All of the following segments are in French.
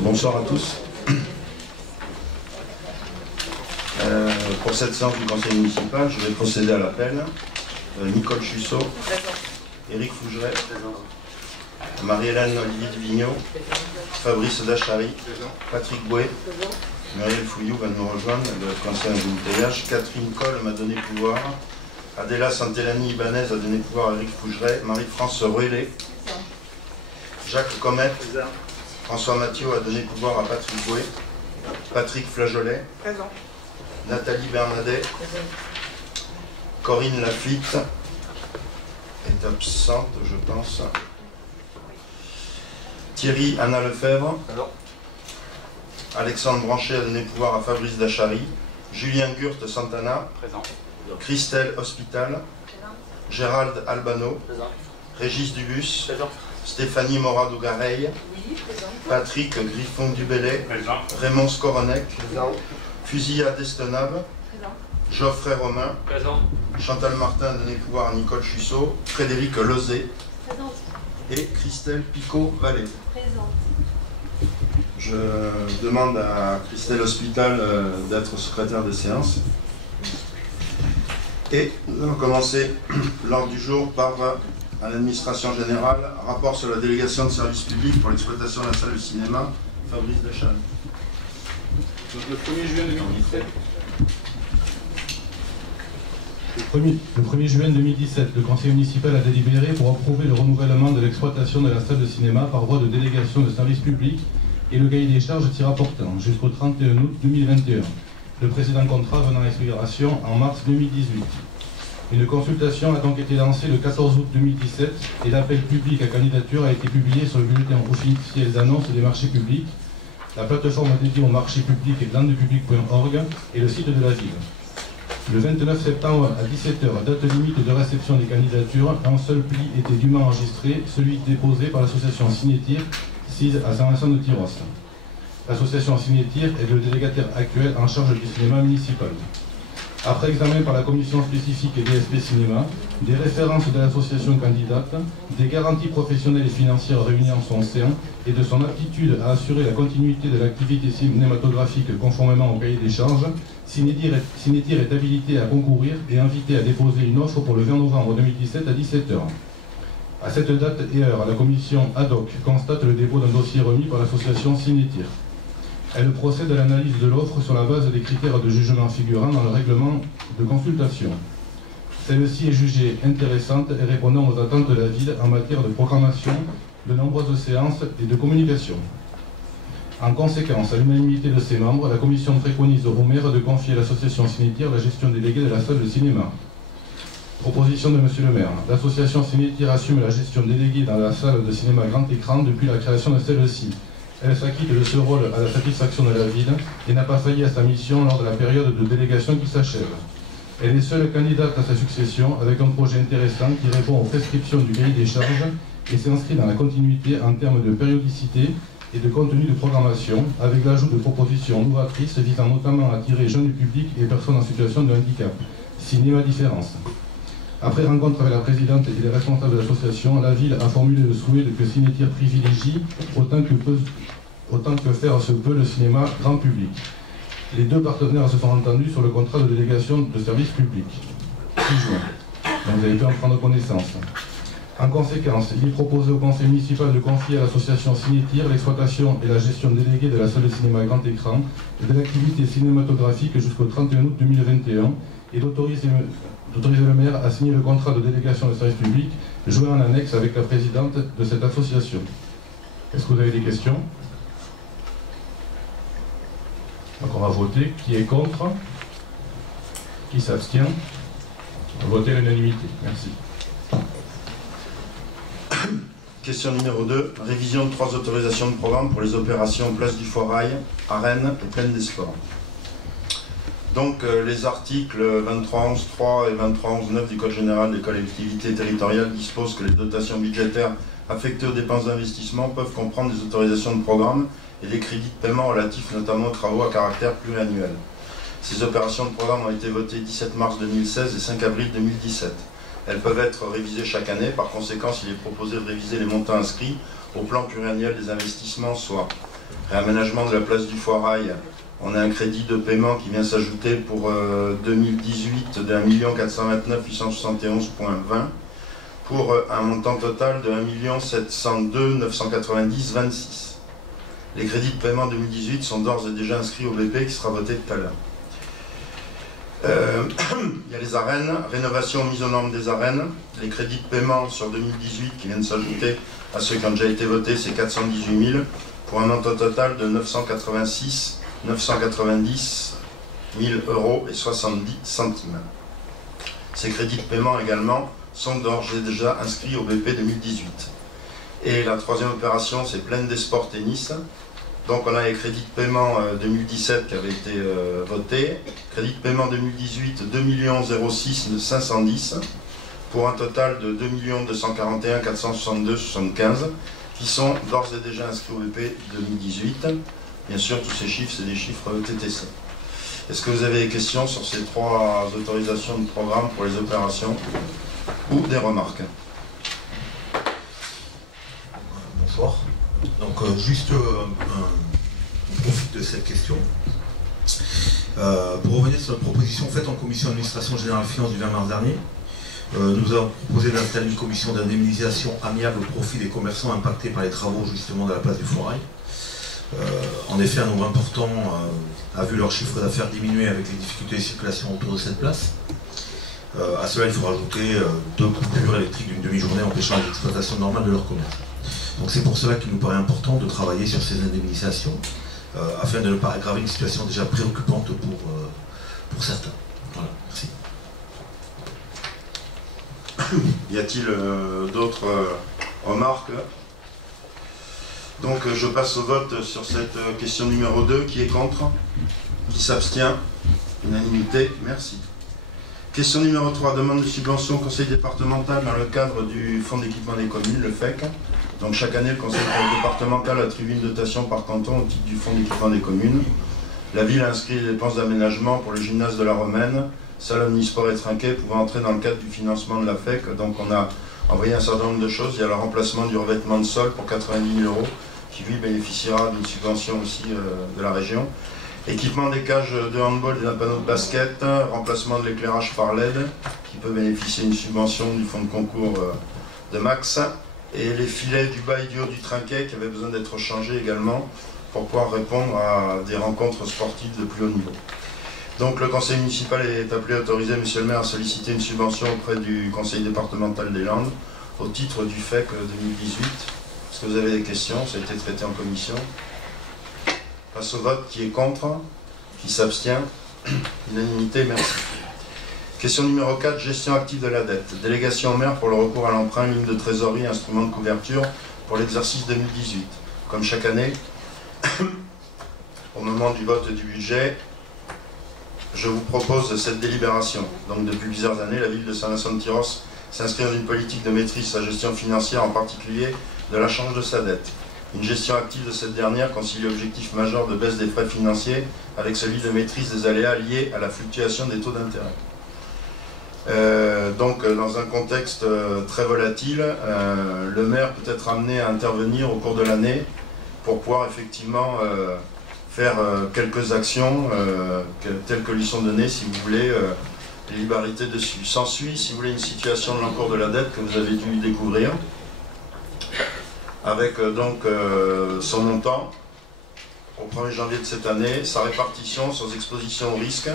Bonsoir à tous. Pour cette séance du conseil municipal, je vais procéder à l'appel. Nicole Chussot, Éric Fougeret, Marie-Hélène Olivier Vigneault, Fabrice Dachary, Patrick Bouet, Muriel Fouillou va nous rejoindre, le conseil d'embouteillage, Catherine Coll m'a donné pouvoir, Adela Santellani Ibanez a donné pouvoir à Éric Fougeret, Marie-France Ruellet, Jacques Comet, François Mathieu a donné pouvoir à Patrick Bouet, Patrick Flageolet, présent. Nathalie Bernadet, Corinne Lafitte est absente, je pense. Thierry Anna Lefebvre, Alexandre Branchet a donné pouvoir à Fabrice Dachary, Julien Gurt Santana, présent. Christelle Hospital, présent. Gérald Albano, présent. Régis Dubus, présent. Stéphanie Moradou-Gareil, oui, Patrick Griffon-Dubélé, Raymond Skoronec, Fusilla Destenave, Geoffrey Romain, présent. Chantal Martin a donné pouvoir à Nicole Chussot, Frédéric Lozé et Christelle Picot-Vallée. Je demande à Christelle Hospital d'être secrétaire de séance. Et nous allons commencer l'ordre du jour par à l'administration générale, rapport sur la délégation de services publics pour l'exploitation de la salle de cinéma, Fabrice Dachary. Le 1er juin 2017. Le 1er juin 2017, le conseil municipal a délibéré pour approuver le renouvellement de l'exploitation de la salle de cinéma par voie de délégation de services publics et le cahier des charges s'y rapportant jusqu'au 31 août 2021. Le précédent contrat venant à expiration en mars 2018. Une consultation a donc été lancée le 14 août 2017 et l'appel public à candidature a été publié sur le bulletin officiel d'annonce des marchés publics, la plateforme dédiée aux marchés publics et landepublic.org et le site de la ville. Le 29 septembre à 17 h, date limite de réception des candidatures, un seul pli était dûment enregistré, celui déposé par l'association Cinétir, sise à Saint-Vincent de Tyros. L'association Cinétir est le délégataire actuel en charge du cinéma municipal. Après examen par la commission spécifique et DSP Cinéma, des références de l'association candidate, des garanties professionnelles et financières réunies en son sein et de son aptitude à assurer la continuité de l'activité cinématographique conformément au cahier des charges, Cinétir est habilité à concourir et invité à déposer une offre pour le 20 novembre 2017 à 17 h. À cette date et heure, la commission ad hoc constate le dépôt d'un dossier remis par l'association Cinétir. Elle procède à l'analyse de l'offre sur la base des critères de jugement figurant dans le règlement de consultation. Celle-ci est jugée intéressante et répondant aux attentes de la ville en matière de programmation, de nombreuses séances et de communication. En conséquence, à l'unanimité de ses membres, la commission préconise au maire de confier à l'association Cinétir la gestion déléguée de la salle de cinéma. Proposition de Monsieur le maire. L'association Cinétir assume la gestion déléguée dans la salle de cinéma grand écran depuis la création de celle-ci. Elle s'acquitte de ce rôle à la satisfaction de la ville et n'a pas failli à sa mission lors de la période de délégation qui s'achève. Elle est seule candidate à sa succession avec un projet intéressant qui répond aux prescriptions du cahier des charges et s'inscrit dans la continuité en termes de périodicité et de contenu de programmation, avec l'ajout de propositions novatrices visant notamment à attirer jeunes publics et personnes en situation de handicap. Cinéma Différence. Après rencontre avec la présidente et les responsables de l'association, la ville a formulé le souhait que Cinétir privilégie autant que faire se peut le cinéma grand public. Les deux partenaires se sont entendus sur le contrat de délégation de service public. 6 juin. Donc vous avez pu en prendre connaissance. En conséquence, il est proposé au conseil municipal de confier à l'association Cinétir l'exploitation et la gestion déléguée de la salle de cinéma grand écran et de l'activité cinématographique jusqu'au 31 août 2021 et d'autoriser le maire à signer le contrat de délégation de service public joint en annexe avec la présidente de cette association. Est-ce que vous avez des questions? Donc on va voter. Qui est contre? Qui s'abstient? On va voter à l'unanimité. Merci. Question numéro 2. Révision de 3 autorisations de programme pour les opérations Place du Foirail, Arène et Plaine des Sports. Donc les articles 23.11.3 et 23.11.9 du Code général des collectivités territoriales disposent que les dotations budgétaires affectées aux dépenses d'investissement peuvent comprendre des autorisations de programme et des crédits de paiement relatifs notamment aux travaux à caractère pluriannuel. Ces opérations de programme ont été votées 17 mars 2016 et 5 avril 2017. Elles peuvent être révisées chaque année. Par conséquent, il est proposé de réviser les montants inscrits au plan pluriannuel des investissements, soit réaménagement de la place du Foirail. On a un crédit de paiement qui vient s'ajouter pour 2018 de 1 429 871,20 pour un montant total de 1 702 990,26. Les crédits de paiement 2018 sont d'ores et déjà inscrits au BP qui sera voté tout à l'heure. Il y a les arènes, rénovation mise aux normes des arènes. Les crédits de paiement sur 2018 qui viennent s'ajouter à ceux qui ont déjà été votés, c'est 418 000 pour un montant total de 986 990 000 euros et 70 centimes. Ces crédits de paiement également sont d'ores et déjà inscrits au BP 2018. Et la troisième opération, c'est Plaine des Sports Tennis. Donc on a les crédits de paiement 2017 qui avaient été votés. Crédit de paiement 2018, 2 06 510 pour un total de 2 241 462,75 qui sont d'ores et déjà inscrits au BP 2018. Bien sûr, tous ces chiffres, c'est des chiffres TTC. Est-ce que vous avez des questions sur ces trois autorisations de programme pour les opérations ou des remarques? Bonsoir. Donc on profite de cette question pour revenir sur notre proposition faite en commission administration générale finance du 20 mars dernier. Nous avons proposé d'installer une commission d'indemnisation amiable au profit des commerçants impactés par les travaux justement de la place du Foirail. En effet, un nombre important a vu leur chiffre d'affaires diminuer avec les difficultés de circulation autour de cette place. À cela, il faut rajouter 2 coupures électriques d'une demi-journée empêchant l'exploitation normale de leur commerce. Donc c'est pour cela qu'il nous paraît important de travailler sur ces indemnisations afin de ne pas aggraver une situation déjà préoccupante pour certains. Voilà, merci. Y a-t-il d'autres remarques? Donc je passe au vote sur cette question numéro 2. Qui est contre? Qui s'abstient? Unanimité, merci. Question numéro 3, demande de subvention au conseil départemental dans le cadre du fonds d'équipement des communes, le FEC. Donc chaque année, le conseil départemental attribue une dotation par canton au titre du fonds d'équipement des communes. La ville a inscrit les dépenses d'aménagement pour le gymnase de la Romaine, salle omnisport et trinquet pouvant entrer dans le cadre du financement de la FEC. Donc on a envoyé un certain nombre de choses. Il y a le remplacement du revêtement de sol pour 90 000 € qui lui bénéficiera d'une subvention aussi de la région. Équipement des cages de handball et d'un panneau de basket, remplacement de l'éclairage par LED qui peut bénéficier d'une subvention du fonds de concours de Max, et les filets du bas et du haut du trinquet qui avaient besoin d'être changés également pour pouvoir répondre à des rencontres sportives de plus haut niveau. Donc le conseil municipal est appelé à autoriser monsieur le maire à solliciter une subvention auprès du conseil départemental des Landes au titre du FEC 2018. Est-ce que vous avez des questions? Ça a été traité en commission. Passe au vote. Qui est contre? Qui s'abstient? Unanimité, merci. Question numéro 4, gestion active de la dette. Délégation au maire pour le recours à l'emprunt, ligne de trésorerie, instrument de couverture pour l'exercice 2018. Comme chaque année, au moment du vote du budget, je vous propose cette délibération. Donc depuis plusieurs années, la ville de Saint-Vincent-de-Tyrosse s'inscrit dans une politique de maîtrise de sa gestion financière, en particulier de la charge de sa dette. Une gestion active de cette dernière concilie l'objectif majeur de baisse des frais financiers avec celui de maîtrise des aléas liés à la fluctuation des taux d'intérêt. Donc dans un contexte très volatile, le maire peut être amené à intervenir au cours de l'année pour pouvoir effectivement faire quelques actions telles que lui sont données, si vous voulez, les libéralités dessus. S'ensuit, si vous voulez, une situation de l'encours de la dette que vous avez dû découvrir, avec donc son montant au 1er janvier de cette année, sa répartition, sans exposition au risque.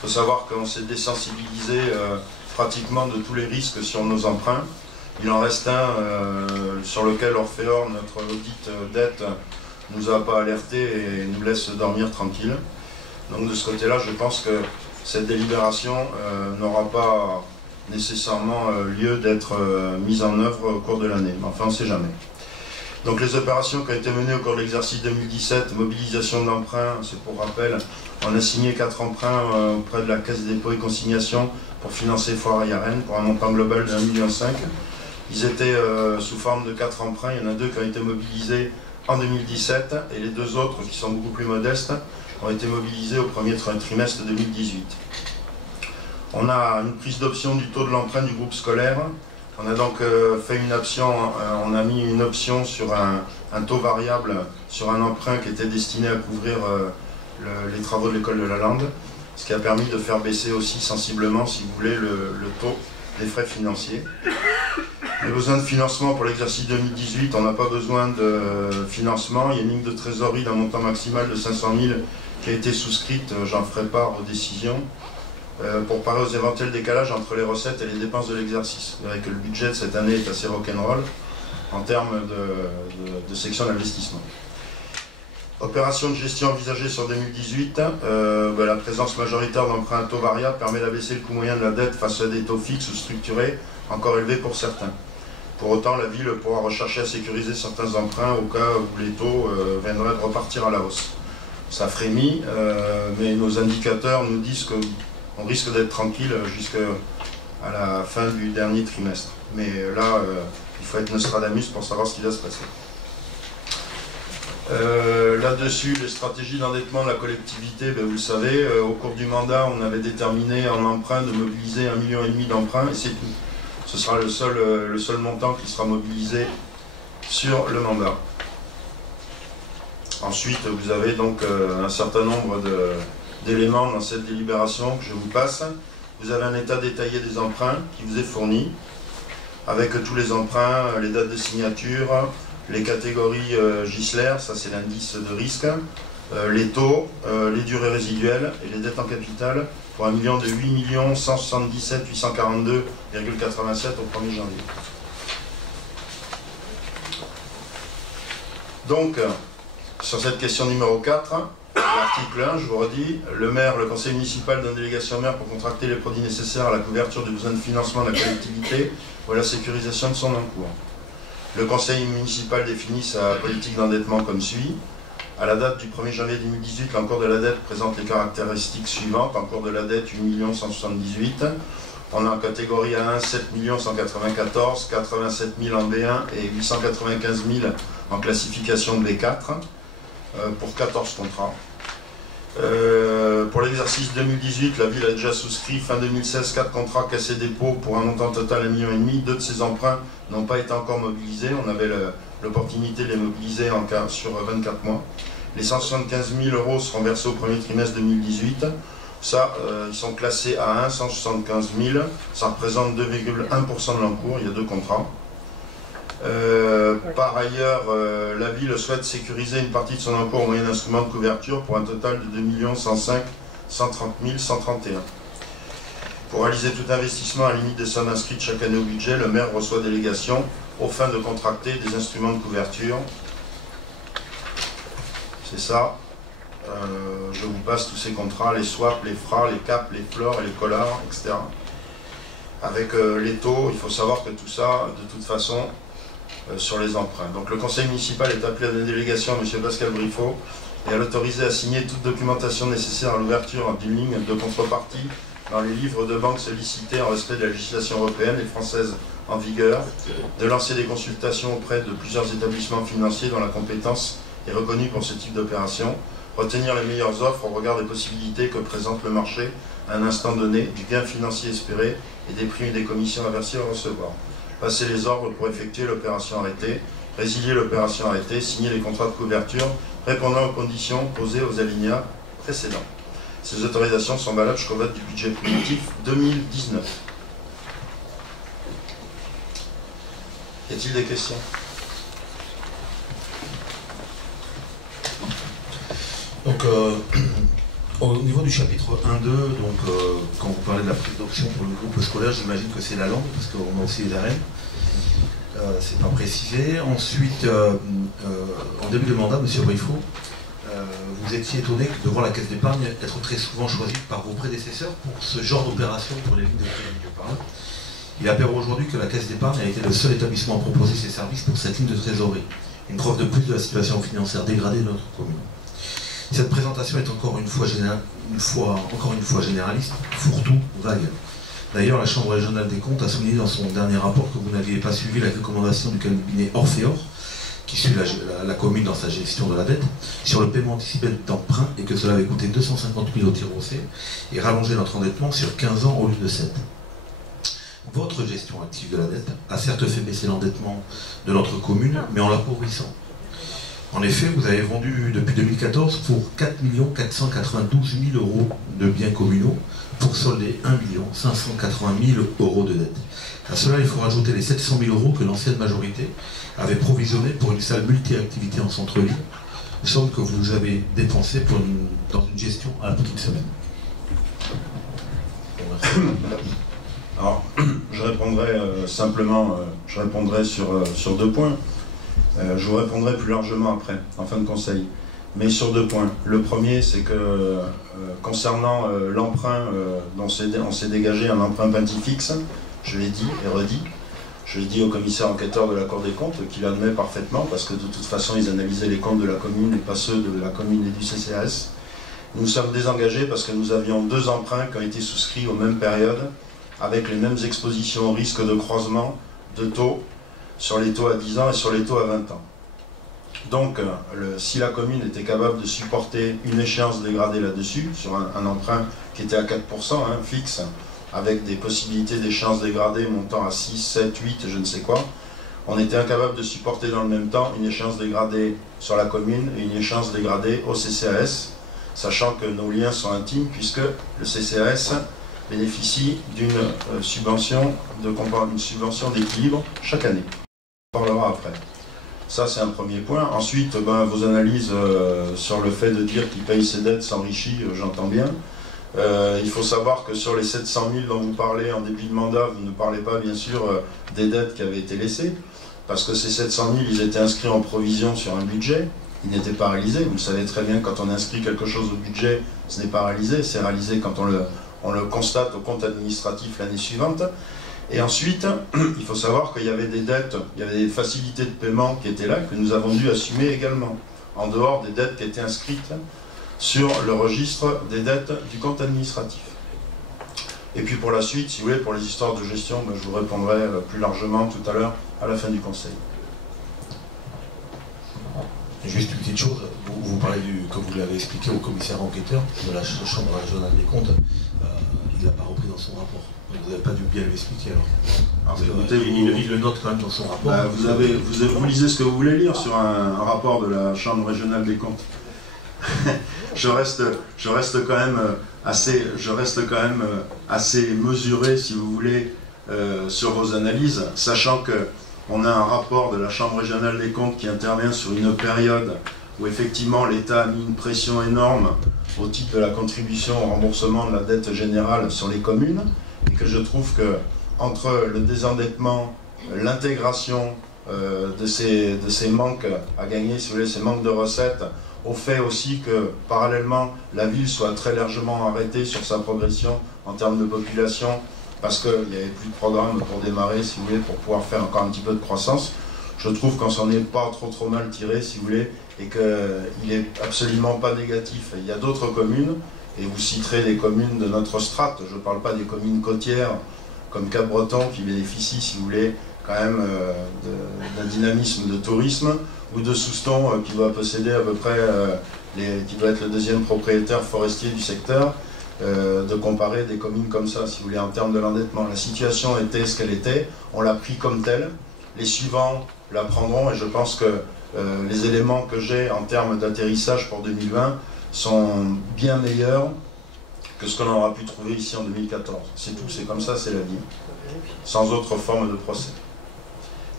Il faut savoir qu'on s'est désensibilisé pratiquement de tous les risques sur nos emprunts. Il en reste un sur lequel Orphéor, notre audit dette, ne nous a pas alerté et nous laisse dormir tranquille. Donc de ce côté-là, je pense que cette délibération n'aura pas nécessairement lieu d'être mise en œuvre au cours de l'année. Mais enfin, on ne sait jamais. Donc les opérations qui ont été menées au cours de l'exercice 2017, mobilisation d'emprunts, c'est pour rappel, on a signé 4 emprunts auprès de la Caisse des dépôts et consignations pour financer Foirail à Rennes pour un montant global de 1,5 million. Ils étaient sous forme de 4 emprunts, il y en a 2 qui ont été mobilisés en 2017 et les 2 autres qui sont beaucoup plus modestes ont été mobilisés au premier trimestre 2018. On a une prise d'option du taux de l'emprunt du groupe scolaire. On a donc fait une option, on a mis une option sur un taux variable sur un emprunt qui était destiné à couvrir les travaux de l'école de la Lande, ce qui a permis de faire baisser aussi sensiblement, si vous voulez, le taux des frais financiers. Les besoins de financement pour l'exercice 2018, on n'a pas besoin de financement. Il y a une ligne de trésorerie d'un montant maximal de 500 000 qui a été souscrite, j'en ferai part aux décisions, pour parer aux éventuels décalages entre les recettes et les dépenses de l'exercice. Vous verrez que le budget de cette année est assez rock'n'roll en termes de section d'investissement. Opération de gestion envisagée sur 2018, la présence majoritaire d'emprunts à taux variable permet d'abaisser le coût moyen de la dette face à des taux fixes ou structurés encore élevés pour certains. Pour autant, la ville pourra rechercher à sécuriser certains emprunts au cas où les taux viendraient de repartir à la hausse. Ça frémit, mais nos indicateurs nous disent qu'on risque d'être tranquille jusqu'à la fin du dernier trimestre. Mais là, il faut être Nostradamus pour savoir ce qui va se passer. Là-dessus, les stratégies d'endettement de la collectivité, vous le savez, au cours du mandat, on avait déterminé en emprunt de mobiliser 1,5 million d'emprunts, et c'est tout. Ce sera le seul montant qui sera mobilisé sur le mandat. Ensuite, vous avez donc un certain nombre d'éléments dans cette délibération que je vous passe. Vous avez un état détaillé des emprunts qui vous est fourni, avec tous les emprunts, les dates de signature, les catégories Gisler, ça c'est l'indice de risque, les taux, les durées résiduelles et les dettes en capital pour un million de 8 177 842,87 au 1er janvier. Donc, sur cette question numéro 4, l'article 1, je vous redis, le maire, le conseil municipal donne délégation au maire pour contracter les produits nécessaires à la couverture des besoins de financement de la collectivité ou à la sécurisation de son encours. Le conseil municipal définit sa politique d'endettement comme suit. À la date du 1er janvier 2018, l'encours de la dette présente les caractéristiques suivantes. Encours de la dette, 8 178 000. On a en catégorie A1, 7 194 000, 87 000 en B1 et 895 000 en classification B4 pour 14 contrats. Pour l'exercice 2018, la ville a déjà souscrit fin 2016 4 contrats caisse et dépôt pour un montant total de 1,5 million. 2 de ces emprunts n'ont pas été encore mobilisés. On avait l'opportunité de les mobiliser sur 24 mois. Les 175 000 € seront versés au premier trimestre 2018. Ça, ils sont classés à 1, 175 000. Ça représente 2,1% de l'encours. Il y a 2 contrats. Par ailleurs, la ville souhaite sécuriser une partie de son encours au moyen d'instruments de couverture pour un total de 2 105 130 131. Pour réaliser tout investissement à la limite des sommes inscrites chaque année au budget, le maire reçoit délégation aux fins de contracter des instruments de couverture. C'est ça. Je vous passe tous ces contrats, les swaps, les FRA, les CAP, les FLOR et les collars, etc. Avec les taux, il faut savoir que tout ça, de toute façon, sur les emprunts. Donc le conseil municipal est appelé à donner délégation à M. Pascal Briffaut et à l'autoriser à signer toute documentation nécessaire à l'ouverture d'une ligne de contrepartie dans les livres de banque sollicités en respect de la législation européenne et française en vigueur, de lancer des consultations auprès de plusieurs établissements financiers dont la compétence est reconnue pour ce type d'opération, retenir les meilleures offres au regard des possibilités que présente le marché à un instant donné, du gain financier espéré et des primes et des commissions à verser ou à recevoir. Passer les ordres pour effectuer l'opération arrêtée, résilier l'opération arrêtée, signer les contrats de couverture répondant aux conditions posées aux alinéas précédents. Ces autorisations sont valables jusqu'au vote du budget primitif 2019. Y a-t-il des questions? Donc, au niveau du chapitre 1.2, quand vous parlez de la prise d'option pour le groupe scolaire, j'imagine que c'est la langue, parce qu'on a aussi les arènes. C'est pas précisé. Ensuite, en début de mandat, M. Briffaut, vous étiez étonné de voir la caisse d'épargne être très souvent choisie par vos prédécesseurs pour ce genre d'opération pour les lignes de crédit que je parle. Il apparaît aujourd'hui que la caisse d'épargne a été le seul établissement à proposer ses services pour cette ligne de trésorerie. Une preuve de plus de la situation financière dégradée de notre commune. Cette présentation est encore une fois généraliste, fourre-tout, vague. D'ailleurs, la Chambre régionale des comptes a souligné dans son dernier rapport que vous n'aviez pas suivi la recommandation du cabinet Orfeor, qui suit la commune dans sa gestion de la dette, sur le paiement anticipé d'emprunt et que cela avait coûté 250 000 au Tirocé et rallongé notre endettement sur 15 ans au lieu de 7. Votre gestion active de la dette a certes fait baisser l'endettement de notre commune, mais en l'appauvrissant. En effet, vous avez vendu depuis 2014 pour 4 492 000 € de biens communaux pour solder 1 580 000 € de dette. À cela, il faut rajouter les 700 000 € que l'ancienne majorité avait provisionné pour une salle multi-activité en centre-ville, somme que vous avez dépensée dans une gestion à la petite semaine. Alors, je répondrai simplement, je répondrai sur 2 points. Je vous répondrai plus largement après, en fin de conseil. Mais sur 2 points. Le premier, c'est que concernant l'emprunt, on s'est dégagé un emprunt fixe, je l'ai dit et redit. Je l'ai dit au commissaire enquêteur de la Cour des comptes, qui l'admet parfaitement, parce que de toute façon, ils analysaient les comptes de la commune et pas ceux de la commune et du CCAS. Nous nous sommes désengagés parce que nous avions 2 emprunts qui ont été souscrits aux mêmes périodes, avec les mêmes expositions au risque de croisement de taux, sur les taux à 10 ans et sur les taux à 20 ans. Donc, si la commune était capable de supporter une échéance dégradée là-dessus, sur un emprunt qui était à 4%, fixe, avec des possibilités d'échéance dégradée montant à 6, 7, 8, je ne sais quoi, on était incapable de supporter dans le même temps une échéance dégradée sur la commune et une échéance dégradée au CCAS, sachant que nos liens sont intimes, puisque le CCAS bénéficie d'une subvention d'équilibre chaque année. On parlera après. Ça, c'est un premier point. Ensuite, vos analyses sur le fait de dire qu'il paye ses dettes s'enrichit, j'entends bien. Il faut savoir que sur les 700 000 dont vous parlez en début de mandat, vous ne parlez pas, bien sûr, des dettes qui avaient été laissées, parce que ces 700 000, ils étaient inscrits en provision sur un budget. Ils n'étaient pas réalisés. Vous le savez très bien, quand on inscrit quelque chose au budget, ce n'est pas réalisé. C'est réalisé quand on le constate au compte administratif l'année suivante. Et ensuite, il faut savoir qu'il y avait des dettes, il y avait des facilités de paiement qui étaient là, que nous avons dû assumer également, en dehors des dettes qui étaient inscrites sur le registre des dettes du compte administratif. Et puis pour la suite, si vous voulez, pour les histoires de gestion, je vous répondrai plus largement tout à l'heure, à la fin du conseil. Juste une petite chose, vous parlez comme vous l'avez expliqué au commissaire enquêteur de la Chambre régionale des comptes, il ne l'a pas repris dans son rapport. Vous n'avez pas dû bien l'expliquer alors. Il le note quand même dans son rapport. Vous lisez ce que vous voulez lire sur un rapport de la Chambre régionale des comptes. je reste quand même assez mesuré, si vous voulez, sur vos analyses, sachant que on a un rapport de la Chambre régionale des comptes qui intervient sur une période où effectivement l'État a mis une pression énorme au titre de la contribution au remboursement de la dette générale sur les communes, et que je trouve que entre le désendettement, l'intégration de ces manques à gagner, si vous voulez, ces manques de recettes, au fait aussi que parallèlement la ville soit très largement arrêtée sur sa progression en termes de population, parce qu'il n'y avait plus de programme pour démarrer, si vous voulez, pour pouvoir faire encore un petit peu de croissance. Je trouve qu'on s'en est pas trop mal tiré, si vous voulez, et qu'il n'est absolument pas négatif. Il y a d'autres communes, et vous citerez les communes de notre strate, je ne parle pas des communes côtières, comme Cap-Breton, qui bénéficient, si vous voulez, quand même d'un dynamisme de tourisme, ou de Souston, qui doit posséder à peu près, qui doit être le 2e propriétaire forestier du secteur, de comparer des communes comme ça, si vous voulez, en termes de l'endettement. La situation était ce qu'elle était, on l'a pris comme telle, les suivants la prendront, et je pense que les éléments que j'ai en termes d'atterrissage pour 2020 sont bien meilleurs que ce qu'on aura pu trouver ici en 2014. C'est tout, c'est comme ça, c'est la vie, sans autre forme de procès.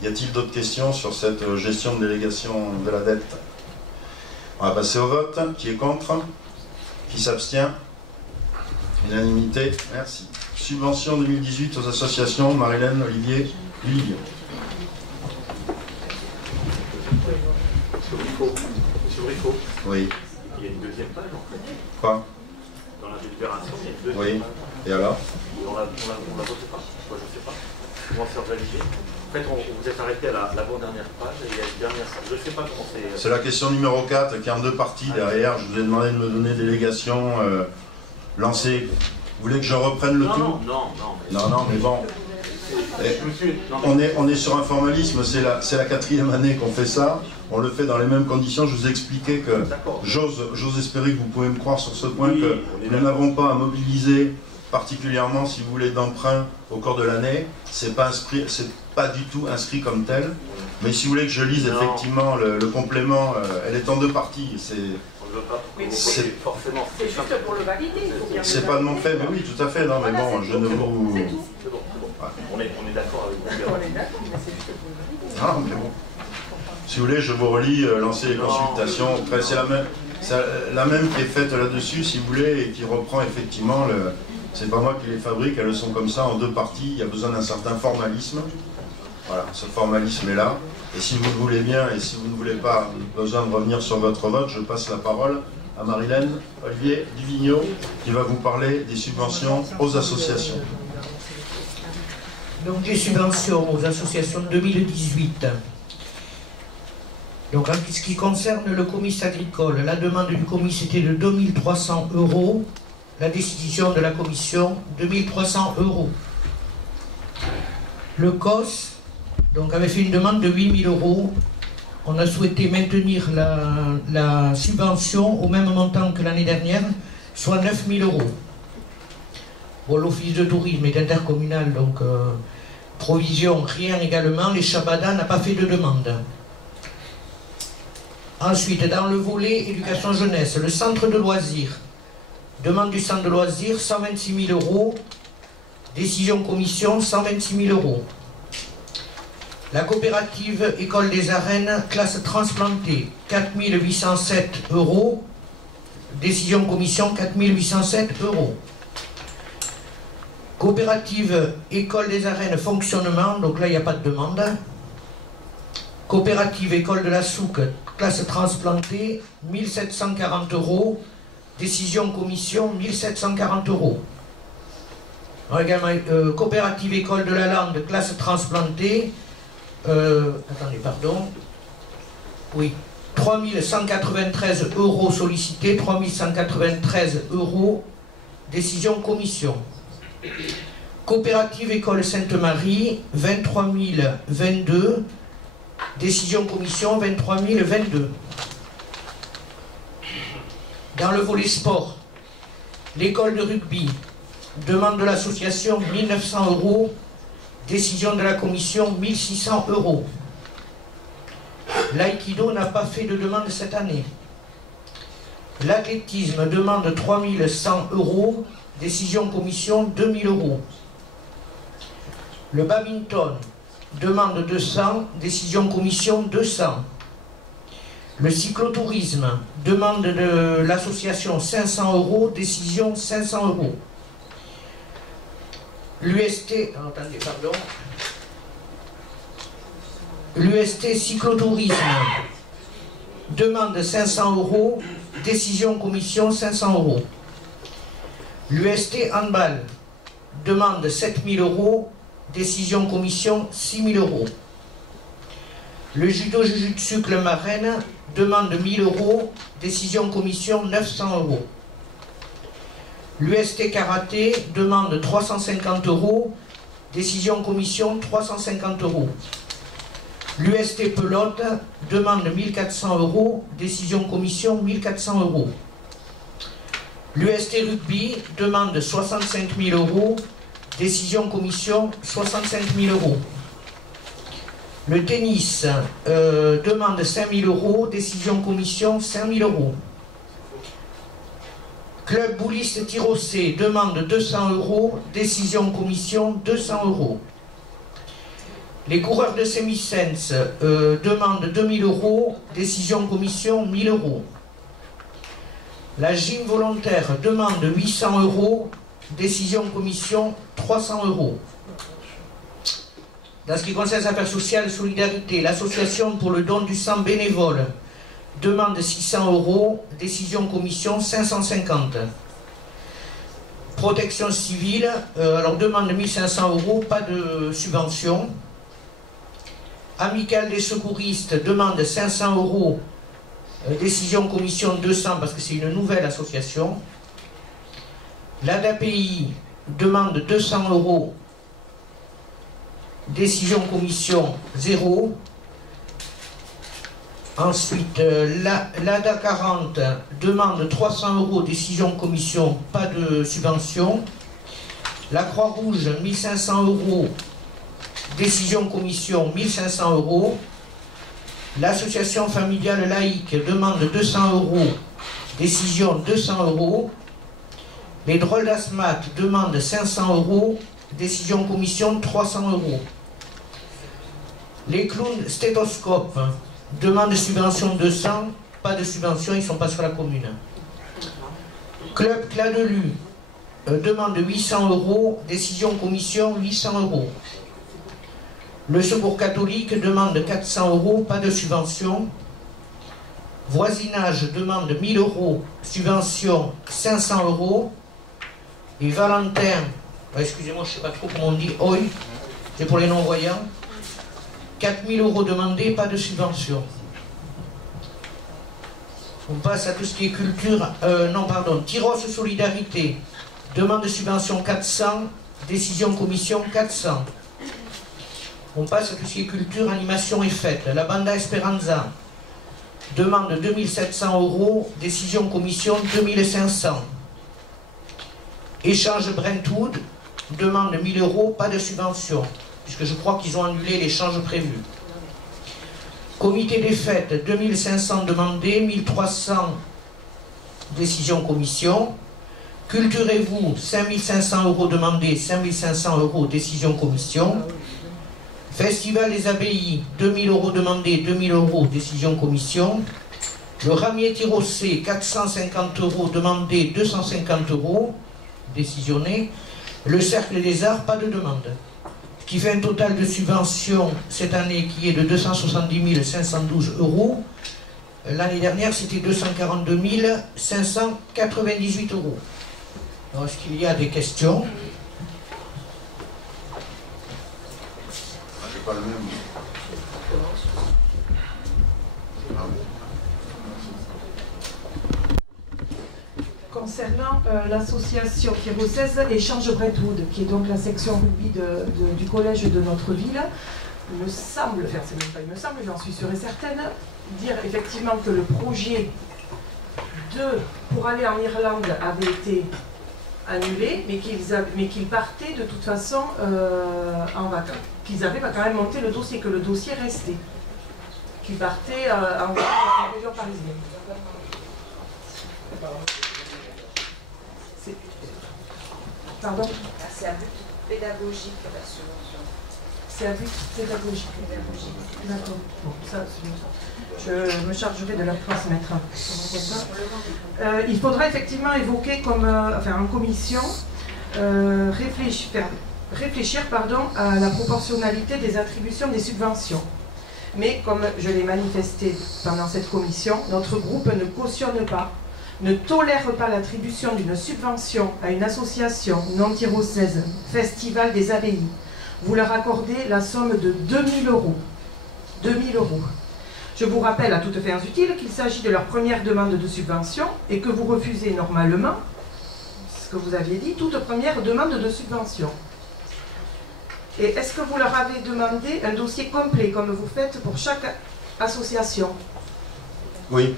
Y a-t-il d'autres questions sur cette gestion de délégation de la dette? On va passer au vote. Qui est contre? Qui s'abstient? Unanimité, merci. Subvention 2018 aux associations, Marie-Hélène, Olivier, Lille. Monsieur Bricot. Oui. Il y a une 2e page en fait. Quoi? Dans la délibération, il y a une 2e page. Oui. Et alors? On la vote pas. Moi je ne sais pas. Comment faire valider? En fait, vous êtes arrêté à l'avant-dernière page et il y a une dernière page. Je ne sais pas comment c'est. C'est la question numéro 4 qui est en 2 parties derrière. Je vous ai demandé de me donner délégation lancée. Vous voulez que je reprenne le tout? Non, mais bon. On est sur un formalisme, c'est la 4e année qu'on fait ça, on le fait dans les mêmes conditions. Je vous ai expliqué que j'ose espérer que vous pouvez me croire sur ce point, que nous n'avons pas à mobiliser particulièrement, si vous voulez, d'emprunt au cours de l'année. C'est pas du tout inscrit comme tel. Mais si vous voulez que je lise effectivement le complément, elle est en 2 parties. C'est forcément. C'est juste pour le valider. C'est pas de mon fait, mais oui, tout à fait. Non, mais bon, je ne vous. C'est bon. On est d'accord avec vous. On est d'accord, mais c'est juste pour le valider. Ah, mais bon. Si vous voulez, je vous relis, lancer les consultations. C'est la même qui est faite là-dessus, si vous voulez, et qui reprend effectivement le. C'est pas moi qui les fabrique, elles sont comme ça en 2 parties. Il y a besoin d'un certain formalisme. Voilà, ce formalisme est là. Et si vous le voulez bien, et si vous ne voulez pas besoin de revenir sur votre vote, je passe la parole à Marie-Hélène Olivier Divigno, qui va vous parler des subventions aux associations. Donc des subventions aux associations 2018. Donc en ce qui concerne le comice agricole, la demande du comice était de 2300 €. La décision de la commission, 2300 €. Le COS donc, avait fait une demande de 8000 €. On a souhaité maintenir la subvention au même montant que l'année dernière, soit 9000 €. Bon, l'office de tourisme est intercommunal, donc provision, rien également. Les Chabada n'a pas fait de demande. Ensuite, dans le volet éducation jeunesse, le centre de loisirs. Demande du centre de loisirs, 126 000 €. Décision commission, 126 000 €. La coopérative École des Arènes, classe transplantée, 4 807 €. Décision commission, 4 807 €. Coopérative École des Arènes, fonctionnement, donc là il n'y a pas de demande. Coopérative École de la Souque, classe transplantée, 1740 €. Décision commission, 1740 €. Coopérative École de la Lande, classe transplantée, attendez, pardon. Oui, 3193 € sollicités, 3193 €, décision commission. Coopérative École Sainte-Marie, 23 022, décision commission, 23 022. Dans le volet sport, l'école de rugby, demande de l'association 1900 €, décision de la commission 1600 €. L'aïkido n'a pas fait de demande cette année. L'athlétisme demande 3100 €, décision commission 2000 €. Le badminton demande 200, décision commission 200. Le cyclotourisme demande de l'association 500 €, décision 500 €. L'UST cyclotourisme demande 500 €, décision commission 500 €. L'UST handball demande 7000 €, décision commission 6000 €. Le judo jujutsu Club Marraine demande 1000 €, décision commission 900 €. L'UST karaté demande 350 €, décision commission 350 €. L'UST pelote demande 1400 €, décision commission 1400 €. L'UST rugby demande 65 000 €, décision commission 65 000 €. Le tennis demande 5 000 €, décision commission 5 000 €. Club bouliste Tirocé demande 200 €, décision commission 200 €. Les coureurs de Sémicens demandent 2000 €, décision commission 1000 €. La gym volontaire demande 800 €, décision commission 300 €. Dans ce qui concerne les affaires sociales et solidarité, l'association pour le don du sang bénévole demande 600 €, décision commission 550. Protection civile, alors demande 1500 €, pas de subvention. Amicale des secouristes demande 500 €, décision commission 200 parce que c'est une nouvelle association. L'ADAPI demande 200 €, décision commission 0. Ensuite, l'ADA 40 demande 300 €, décision commission, pas de subvention. La Croix-Rouge, 1500 €, décision commission, 1500 €. L'association familiale laïque demande 200 €, décision 200 €. Les drôles d'asthmate demandent 500 €, décision commission 300 €. Les clowns stéthoscopes demandent subvention 200, pas de subvention, ils ne sont pas sur la commune. Club Cladelu demande 800 €, décision commission 800 €. Le Secours catholique demande 400 €, pas de subvention. Voisinage demande 1000 €, subvention 500 €. Et Valentin, excusez-moi, je ne sais pas trop comment on dit, OI, c'est pour les non-voyants. 4000 € demandés, pas de subvention. On passe à tout ce qui est culture, Tyros Solidarité, demande de subvention 400, décision commission 400. On passe à tout ce qui est culture, animation et fête. La Banda Esperanza demande 2700 €, décision commission 2500. Échange Brentwood demande 1000 €, pas de subvention, puisque je crois qu'ils ont annulé l'échange prévu. Comité des fêtes, 2500 demandés, 1300 décision commission. Culturez-vous, 5500 € demandés, 5500 € décision commission. Festival des abbayes, 2000 € demandés, 2000 € décision commission. Le Ramier Tirossé, 450 € demandés, 250 € décisionné. Le Cercle des Arts, pas de demande. Ce qui fait un total de subvention cette année qui est de 270 512 €. L'année dernière, c'était 242 598 €. Alors, est-ce qu'il y a des questions? C'est pas le même. Concernant l'association Pierrot 16 Échange Brentwood, qui est donc la section rugby du collège de notre ville, il me semble, enfin c'est même pas il me semble, j'en suis sûre et certaine, dire effectivement que le projet pour aller en Irlande avait été annulé, mais qu'ils partaient de toute façon en vacances. Qu'ils avaient quand même monté le dossier, que le dossier restait. Qu'ils partaient en région parisienne. Pardon? C'est à but pédagogique la subvention. C'est à but pédagogique. D'accord. Bon, ça, je me chargerai de la transmettre. Il faudra effectivement évoquer en commission, réfléchir à la proportionnalité des attributions des subventions. Mais comme je l'ai manifesté pendant cette commission, notre groupe ne cautionne pas, ne tolère pas l'attribution d'une subvention à une association non tyrosaise, Festival des Abbayes. Vous leur accordez la somme de 2000 €. 2000 €. Je vous rappelle à toutes fins utiles qu'il s'agit de leur première demande de subvention et que vous refusez normalement, ce que vous aviez dit, toute première demande de subvention. Et est-ce que vous leur avez demandé un dossier complet, comme vous faites pour chaque association? Oui.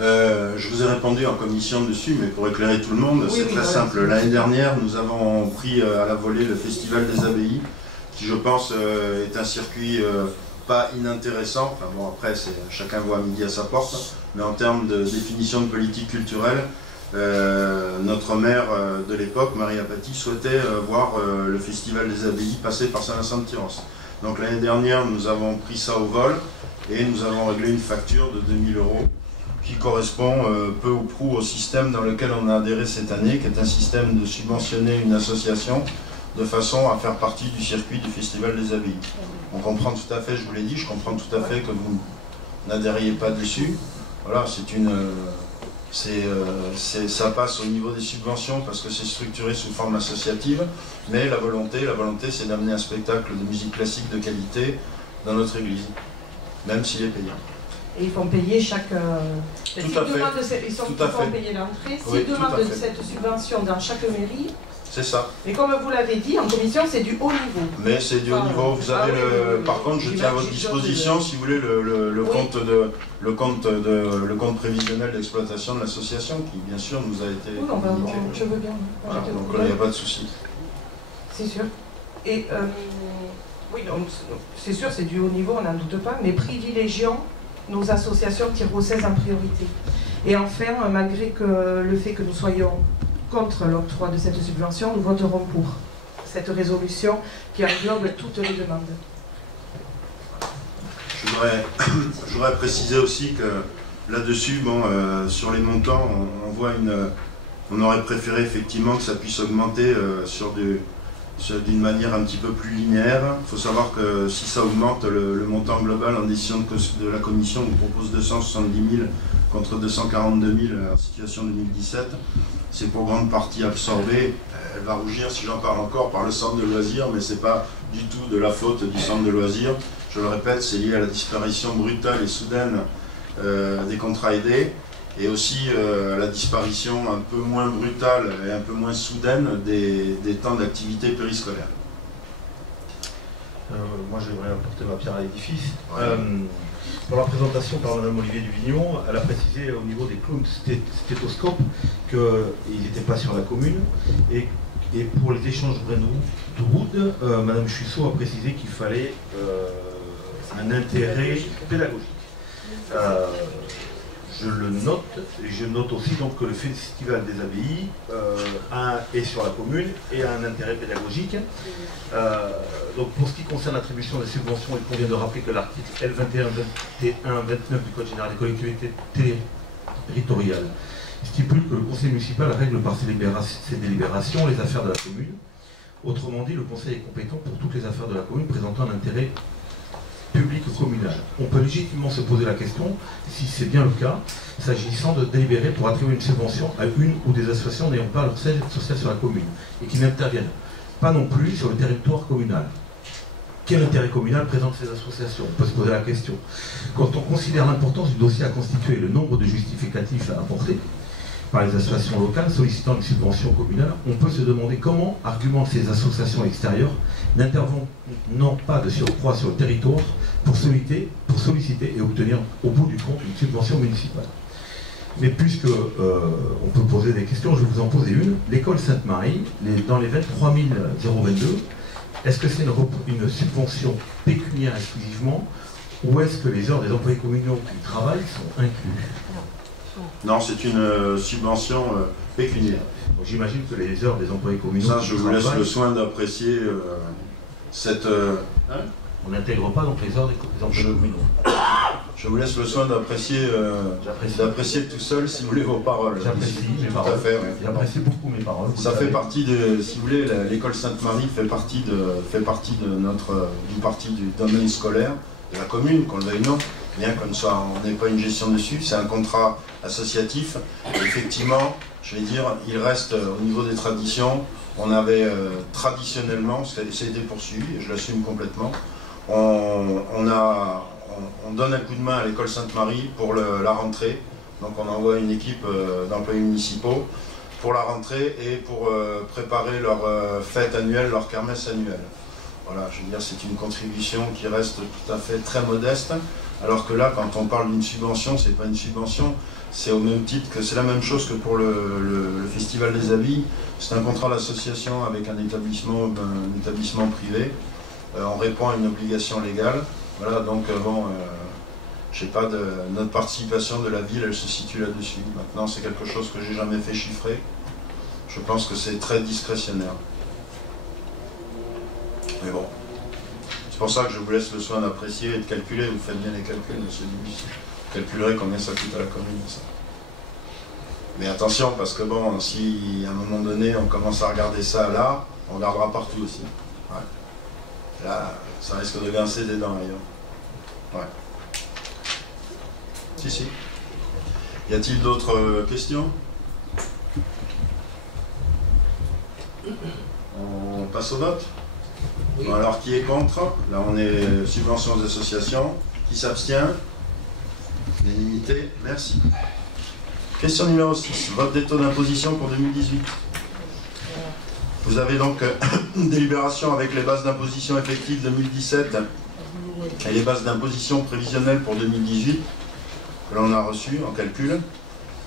Je vous ai répondu en commission dessus, mais pour éclairer tout le monde, c'est très simple. L'année dernière, nous avons pris à la volée le Festival des Abbayes, qui je pense est un circuit pas inintéressant. Enfin bon, après, chacun voit à midi à sa porte, mais en termes de définition de politique culturelle, notre maire de l'époque, Marie Apathy, souhaitait voir le Festival des Abbayes passer par Saint-Vincent-de-Tyrosse. Donc l'année dernière, nous avons pris ça au vol et nous avons réglé une facture de 2000 € qui correspond peu ou prou au système dans lequel on a adhéré cette année, qui est un système de subventionner une association de façon à faire partie du circuit du Festival des Abbayes. On comprend tout à fait, je vous l'ai dit, je comprends tout à fait que vous n'adhériez pas dessus. Voilà, ça passe au niveau des subventions parce que c'est structuré sous forme associative, mais la volonté c'est d'amener un spectacle de musique classique de qualité dans notre église, même s'il est payant. Et ils font payer chaque... Tout à fait. Ils font payer l'entrée. S'ils demandent cette subvention dans chaque mairie, C'est ça. Et comme vous l'avez dit, en commission, c'est du haut niveau. Mais c'est du haut niveau. Vous avez par contre, je tiens à votre disposition, si vous voulez, le compte prévisionnel d'exploitation de l'association, qui bien sûr nous a été communiqué. Je veux bien. Voilà, donc là, il n'y a pas de souci. C'est sûr. Et oui, c'est sûr, c'est du haut niveau, on n'en doute pas, mais privilégions nos associations tirent-16 en priorité. Et enfin, malgré le fait que nous soyons contre l'octroi de cette subvention, nous voterons pour cette résolution qui englobe toutes les demandes. Je voudrais préciser aussi que là-dessus, bon, sur les montants, on aurait préféré effectivement que ça puisse augmenter d'une manière un petit peu plus linéaire. Il faut savoir que si ça augmente, le montant global en décision de la commission, on propose 270 000 contre 242 000 en situation 2017. C'est pour grande partie absorbé. Elle va rougir si j'en parle encore par le centre de loisirs, mais ce n'est pas du tout de la faute du centre de loisirs. Je le répète, c'est lié à la disparition brutale et soudaine des contrats aidés, et aussi à la disparition un peu moins brutale et un peu moins soudaine des temps d'activité périscolaire. Moi, j'aimerais apporter ma pierre à l'édifice. Ouais. Pour la présentation par Mme Olivier Duvignon, elle a précisé au niveau des clowns stéthoscopes qu'ils n'étaient pas sur la commune. Et pour les échanges Brennwood, Mme Chussot a précisé qu'il fallait un intérêt pédagogique. Je le note, et je note aussi donc que le Festival des Abbayes est sur la commune et a un intérêt pédagogique. Donc pour ce qui concerne l'attribution des subventions, il convient de rappeler que l'article L21-21-29 du Code général des collectivités territoriales stipule que le conseil municipal règle par ses délibérations les affaires de la commune. Autrement dit, le conseil est compétent pour toutes les affaires de la commune présentant un intérêt public ou communal. On peut légitimement se poser la question, si c'est bien le cas, s'agissant de délibérer pour attribuer une subvention à une ou des associations n'ayant pas leur siège social sur la commune et qui n'interviennent pas non plus sur le territoire communal. Quel intérêt communal présentent ces associations? On peut se poser la question. Quand on considère l'importance du dossier à constituer et le nombre de justificatifs à apporter par les associations locales sollicitant une subvention communale, on peut se demander comment argumentent ces associations extérieures n'intervenant pas de surcroît sur le territoire pour solliciter et obtenir au bout du compte une subvention municipale. Mais puisque on peut poser des questions, je vais vous en poser une. L'école Sainte-Marie, dans les 23 022, est-ce que c'est une subvention pécuniaire exclusivement, ou est-ce que les heures des employés communaux qui travaillent sont inclus? Non, c'est une subvention pécuniaire. J'imagine que les heures des employés communaux... Ça, je vous laisse le soin d'apprécier cette... On n'intègre pas donc les heures des employés communaux. Je vous laisse le soin d'apprécier tout seul, si vous voulez, vos paroles. J'apprécie mes paroles. Tout à fait, ouais. J'apprécie beaucoup mes paroles. Ça fait partie de, si vous voulez, l'école Sainte-Marie fait partie du domaine scolaire de la commune, qu'on le veuille ou non, bien qu'on n'ait pas une gestion dessus. C'est un contrat associatif. Et effectivement, je vais dire, il reste au niveau des traditions. On avait traditionnellement, ça a été poursuivi, et je l'assume complètement, on donne un coup de main à l'école Sainte-Marie pour la rentrée. Donc on envoie une équipe d'employés municipaux pour la rentrée et pour préparer leur fête annuelle, leur kermesse annuelle. Voilà, je veux dire, c'est une contribution qui reste tout à fait très modeste, alors que là, quand on parle d'une subvention, c'est pas une subvention, c'est au même titre que c'est la même chose que pour le Festival des Abbayes. C'est un contrat d'association avec un établissement privé. On répond à une obligation légale. Voilà, donc bon, je sais pas, notre participation de la ville, elle se situe là-dessus. Maintenant, c'est quelque chose que j'ai jamais fait chiffrer. Je pense que c'est très discrétionnaire. Mais bon, c'est pour ça que je vous laisse le soin d'apprécier et de calculer. Vous faites bien les calculs, monsieur Dubuis. Vous calculerez combien ça coûte à la commune, ça. Mais attention, parce que bon, si à un moment donné, on commence à regarder ça là, on regardera partout aussi. Ouais. Là, ça risque de grincer des dents ailleurs. Ouais. Si. Y a-t-il d'autres questions? On passe au vote? Oui. Bon, alors, qui est contre? Là, on est subvention aux associations. Qui s'abstient? Unanimité. Merci. Question numéro 6. Vote des taux d'imposition pour 2018. Vous avez donc une délibération avec les bases d'imposition effectives 2017 et les bases d'imposition prévisionnelles pour 2018 que l'on a reçues en calcul,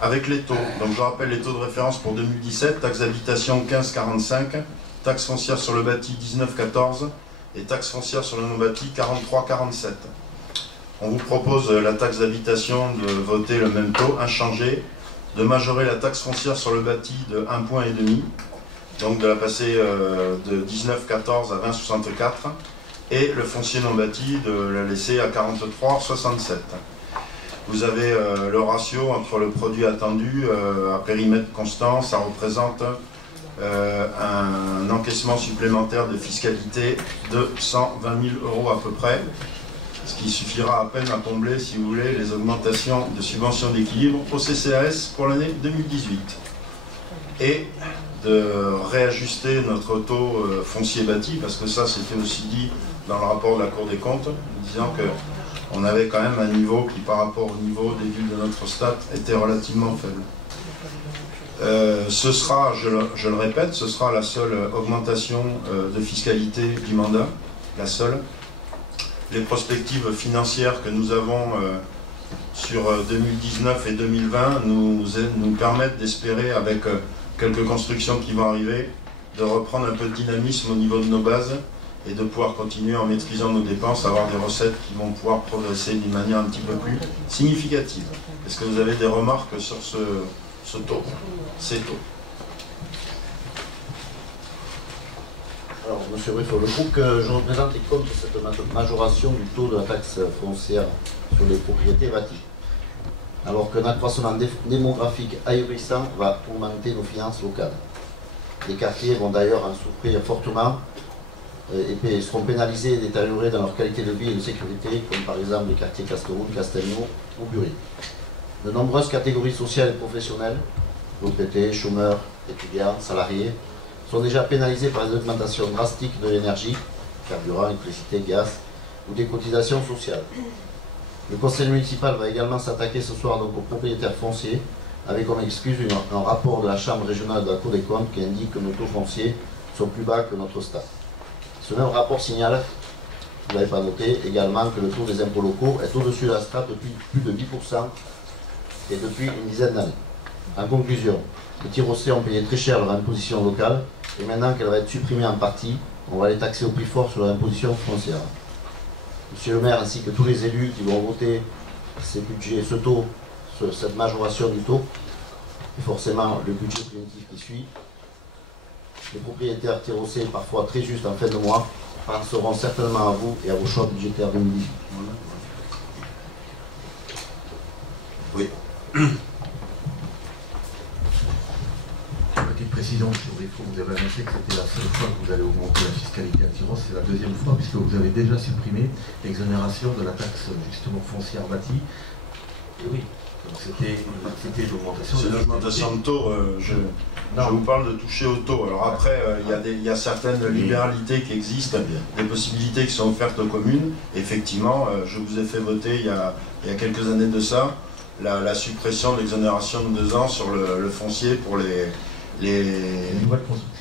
avec les taux. Donc je rappelle les taux de référence pour 2017, taxe d'habitation 15,45, taxe foncière sur le bâti 19,14 et taxe foncière sur le non-bâti 43,47. On vous propose la taxe d'habitation de voter le même taux, inchangé, de majorer la taxe foncière sur le bâti de 1,5 point, donc de la passer de 19,14 à 20,64, et le foncier non bâti de la laisser à 43,67. Vous avez le ratio entre le produit attendu à périmètre constant, ça représente un encaissement supplémentaire de fiscalité de 120 000 € à peu près, ce qui suffira à peine à combler, si vous voulez, les augmentations de subventions d'équilibre au CCAS pour l'année 2018. Et de réajuster notre taux foncier bâti, parce que ça c'était aussi dit dans le rapport de la Cour des comptes, disant qu'on avait quand même un niveau qui, par rapport au niveau des villes de notre stade, était relativement faible. Ce sera, je le répète, ce sera la seule augmentation de fiscalité du mandat, la seule. Les perspectives financières que nous avons sur 2019 et 2020 nous permettent d'espérer, avec quelques constructions qui vont arriver, de reprendre un peu de dynamisme au niveau de nos bases et de pouvoir continuer en maîtrisant nos dépenses, avoir des recettes qui vont pouvoir progresser d'une manière un petit peu plus significative. Est-ce que vous avez des remarques sur ce taux, ces taux? Alors, Monsieur Ruffo, le groupe que je représente est contre cette majoration du taux de la taxe foncière sur les propriétés bâties, alors qu'un accroissement démographique ahurissant va augmenter nos finances locales. Les quartiers vont d'ailleurs en souffrir fortement et seront pénalisés et détériorés dans leur qualité de vie et de sécurité, comme par exemple les quartiers Casteroune, Castelnau ou Bury. De nombreuses catégories sociales et professionnelles, retraités, chômeurs, étudiants, salariés, sont déjà pénalisés par les augmentations drastiques de l'énergie, carburant, électricité, gaz, ou des cotisations sociales. Le conseil municipal va également s'attaquer ce soir donc aux propriétaires fonciers, avec comme excuse un rapport de la Chambre régionale de la Cour des comptes qui indique que nos taux fonciers sont plus bas que notre stade. Ce même rapport signale, vous ne l'avez pas noté, également que le taux des impôts locaux est au-dessus de la strate depuis plus de 10% et depuis une dizaine d'années. En conclusion, les Tyrossais ont payé très cher leur imposition locale et maintenant qu'elle va être supprimée en partie, on va les taxer au plus fort sur leur imposition foncière. Monsieur le maire ainsi que tous les élus qui vont voter ces budgets, ce taux, cette majoration du taux, et forcément le budget primitif qui suit, les propriétaires tyrossais, parfois très justes en fin de mois, penseront certainement à vous et à vos choix budgétaires 2018. Oui. Petite précision sur les fonds, vous avez annoncé que c'était la seule fois que vous allez augmenter la fiscalité à Tyrosse, c'est la deuxième fois puisque vous avez déjà supprimé l'exonération de la taxe justement foncière bâtie. Et oui, donc c'était l'augmentation. C'est l'augmentation de taux, je vous parle de toucher au taux. Alors après, il y a certaines libéralités qui existent, des possibilités qui sont offertes aux communes. Effectivement, je vous ai fait voter il y a quelques années de ça, la suppression de l'exonération de 2 ans sur le foncier pour les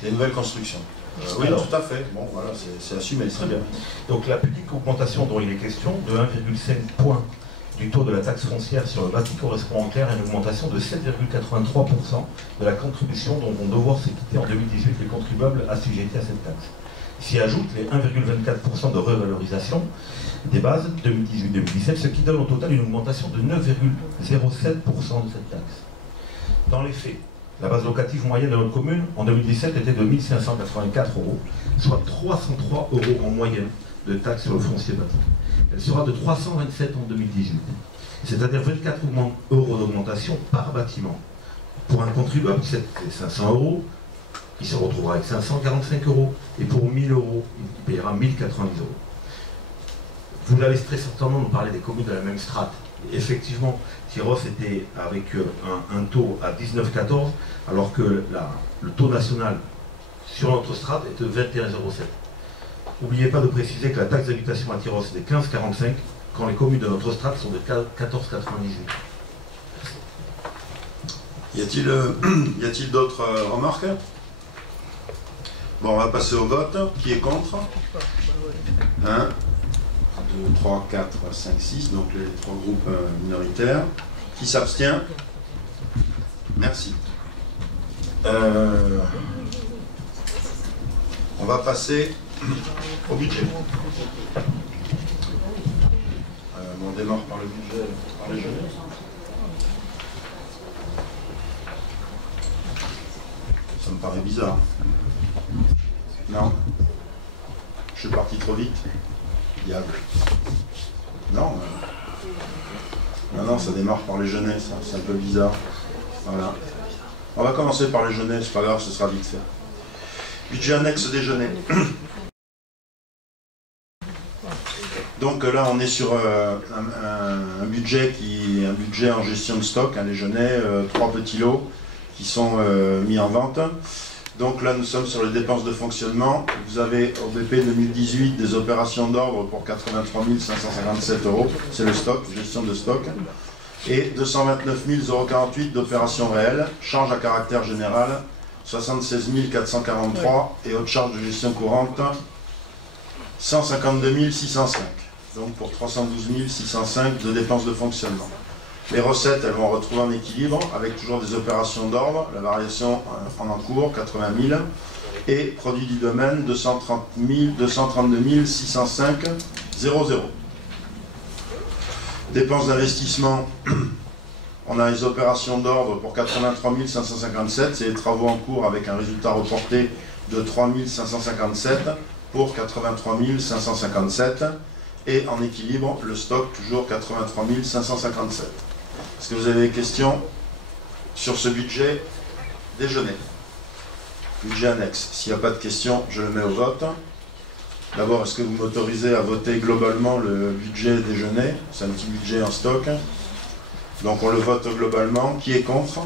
nouvelles constructions. Oui, alors, tout à fait. Bon, voilà, c'est assumé. Très bien. Donc la petite augmentation dont il est question, de 1,5 point du taux de la taxe foncière sur le bâti correspond en clair à une augmentation de 7,83% de la contribution dont vont devoir s'équiter en 2018 les contribuables assujettis à cette taxe. S'y ajoutent les 1,24% de revalorisation des bases 2018-2017, ce qui donne au total une augmentation de 9,07% de cette taxe. Dans les faits, la base locative moyenne de notre commune en 2017 était de 1 584 €, soit 303 € en moyenne de taxe sur le foncier bâti. Elle sera de 327 en 2018, c'est-à-dire 24 € d'augmentation par bâtiment. Pour un contribuable, c'est 500 €, il se retrouvera avec 545 €, et pour 1 000 €, il payera 1 090 €. Vous l'avez très certainement nous parler des communes de la même strate. Et effectivement, Tyrosse était avec un taux à 19,14, alors que le taux national sur notre strate est de 21,07. N'oubliez pas de préciser que la taxe d'habitation à Tyrosse est de 15,45, quand les communes de notre strate sont de 14,98. Y a-t-il d'autres remarques? Bon, on va passer au vote. Qui est contre? 1, 2, 3, 4, 5, 6, donc les 3 groupes minoritaires. Qui s'abstient? Merci. On va passer au budget. On démarre par le budget, par les jeunes. Ça me paraît bizarre. Non. Je suis parti trop vite. Diable. Non. Non, ça démarre par les jeunesses. C'est un peu bizarre. Voilà. On va commencer par les jeunesses, c'est pas grave, ce sera vite fait. Budget annexe déjeuner. Donc là, on est sur un budget en gestion de stock, un déjeuner, 3 petits lots qui sont mis en vente. Donc là, nous sommes sur les dépenses de fonctionnement. Vous avez au BP 2018 des opérations d'ordre pour 83 557 €. C'est le stock, gestion de stock. Et 229 048 d'opérations réelles, charges à caractère général, 76 443 et autres charges de gestion courante, 152 605. Donc pour 312 605 de dépenses de fonctionnement. Les recettes, elles vont retrouver un équilibre avec toujours des opérations d'ordre, la variation en cours, 80 000, et produits du domaine, 232 605, 00. Dépenses d'investissement, on a les opérations d'ordre pour 83 557, c'est les travaux en cours avec un résultat reporté de 3 557 pour 83 557, et en équilibre, le stock toujours 83 557. Est-ce que vous avez des questions sur ce budget déjeuner? Budget annexe. S'il n'y a pas de questions, je le mets au vote. D'abord, est-ce que vous m'autorisez à voter globalement le budget déjeuner? C'est un petit budget en stock. Donc on le vote globalement. Qui est contre?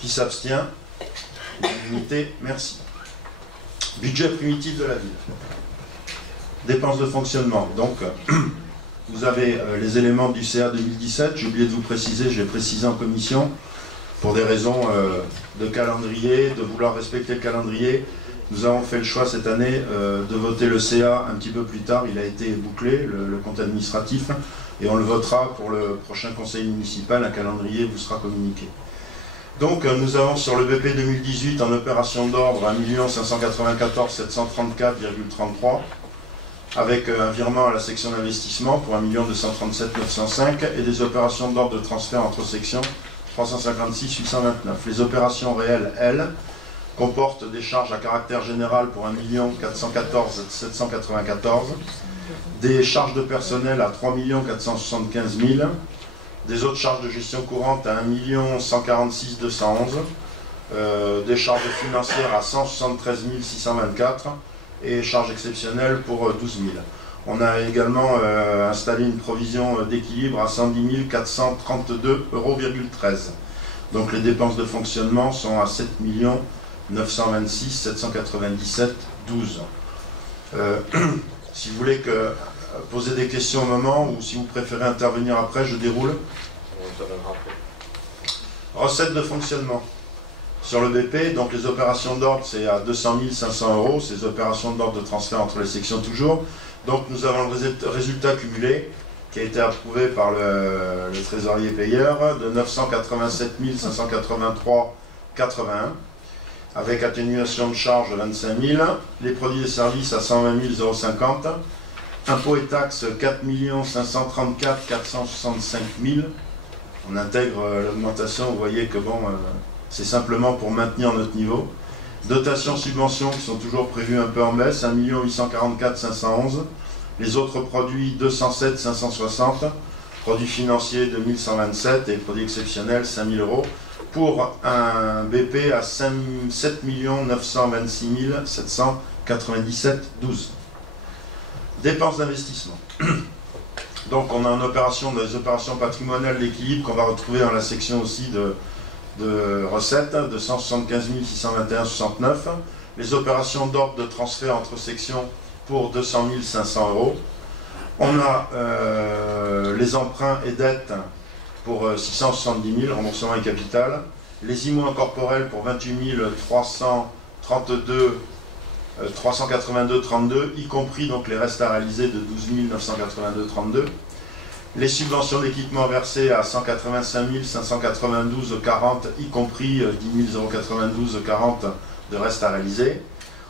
Qui s'abstient? Unanimité, merci. Budget primitif de la ville. Dépenses de fonctionnement. Donc, vous avez les éléments du CA 2017. J'ai oublié de vous préciser, je l'ai précisé en commission, pour des raisons de calendrier, de vouloir respecter le calendrier. Nous avons fait le choix cette année de voter le CA un petit peu plus tard. Il a été bouclé, le compte administratif, et on le votera pour le prochain conseil municipal. Un calendrier vous sera communiqué. Donc nous avons sur le BP 2018 en opération d'ordre 1 594 734,33 avec un virement à la section d'investissement pour 1 237 905 et des opérations d'ordre de transfert entre sections 356 829. Les opérations réelles, elles, comportent des charges à caractère général pour 1 414 794, des charges de personnel à 3 475 000, des autres charges de gestion courante à 1 146 211, des charges financières à 173 624 et charges exceptionnelles pour 12 000. On a également installé une provision d'équilibre à 110 432,13 €. Donc les dépenses de fonctionnement sont à 7 926 797,12. Si vous voulez poser des questions au moment, ou si vous préférez intervenir après, je déroule. Recettes de fonctionnement. Sur le BP, donc les opérations d'ordre, c'est à 200 500 €, ces opérations d'ordre de transfert entre les sections toujours. Donc nous avons le résultat cumulé qui a été approuvé par le trésorier payeur de 987 583,81 avec atténuation de charge de 25 000, les produits et services à 120 050, impôts et taxes 4 534 465 000. On intègre l'augmentation, vous voyez que bon, c'est simplement pour maintenir notre niveau. Dotations, subventions qui sont toujours prévues un peu en baisse, 1 844 511. Les autres produits, 207 560. Produits financiers, 2127. Et produits exceptionnels, 5 000 €. Pour un BP à 7 926 797,12. Dépenses d'investissement. Donc on a une opération, des opérations patrimoniales d'équilibre qu'on va retrouver dans la section aussi de recettes, de 175 621,69. Les opérations d'ordre de transfert entre sections pour 200 500 €. On a les emprunts et dettes pour 670 000, remboursement et capital. Les IMO incorporels pour 28 332 382,32, y compris donc les restes à réaliser de 12 982,32. Les subventions d'équipement versées à 185 592,40, y compris 10 092,40 de restes à réaliser.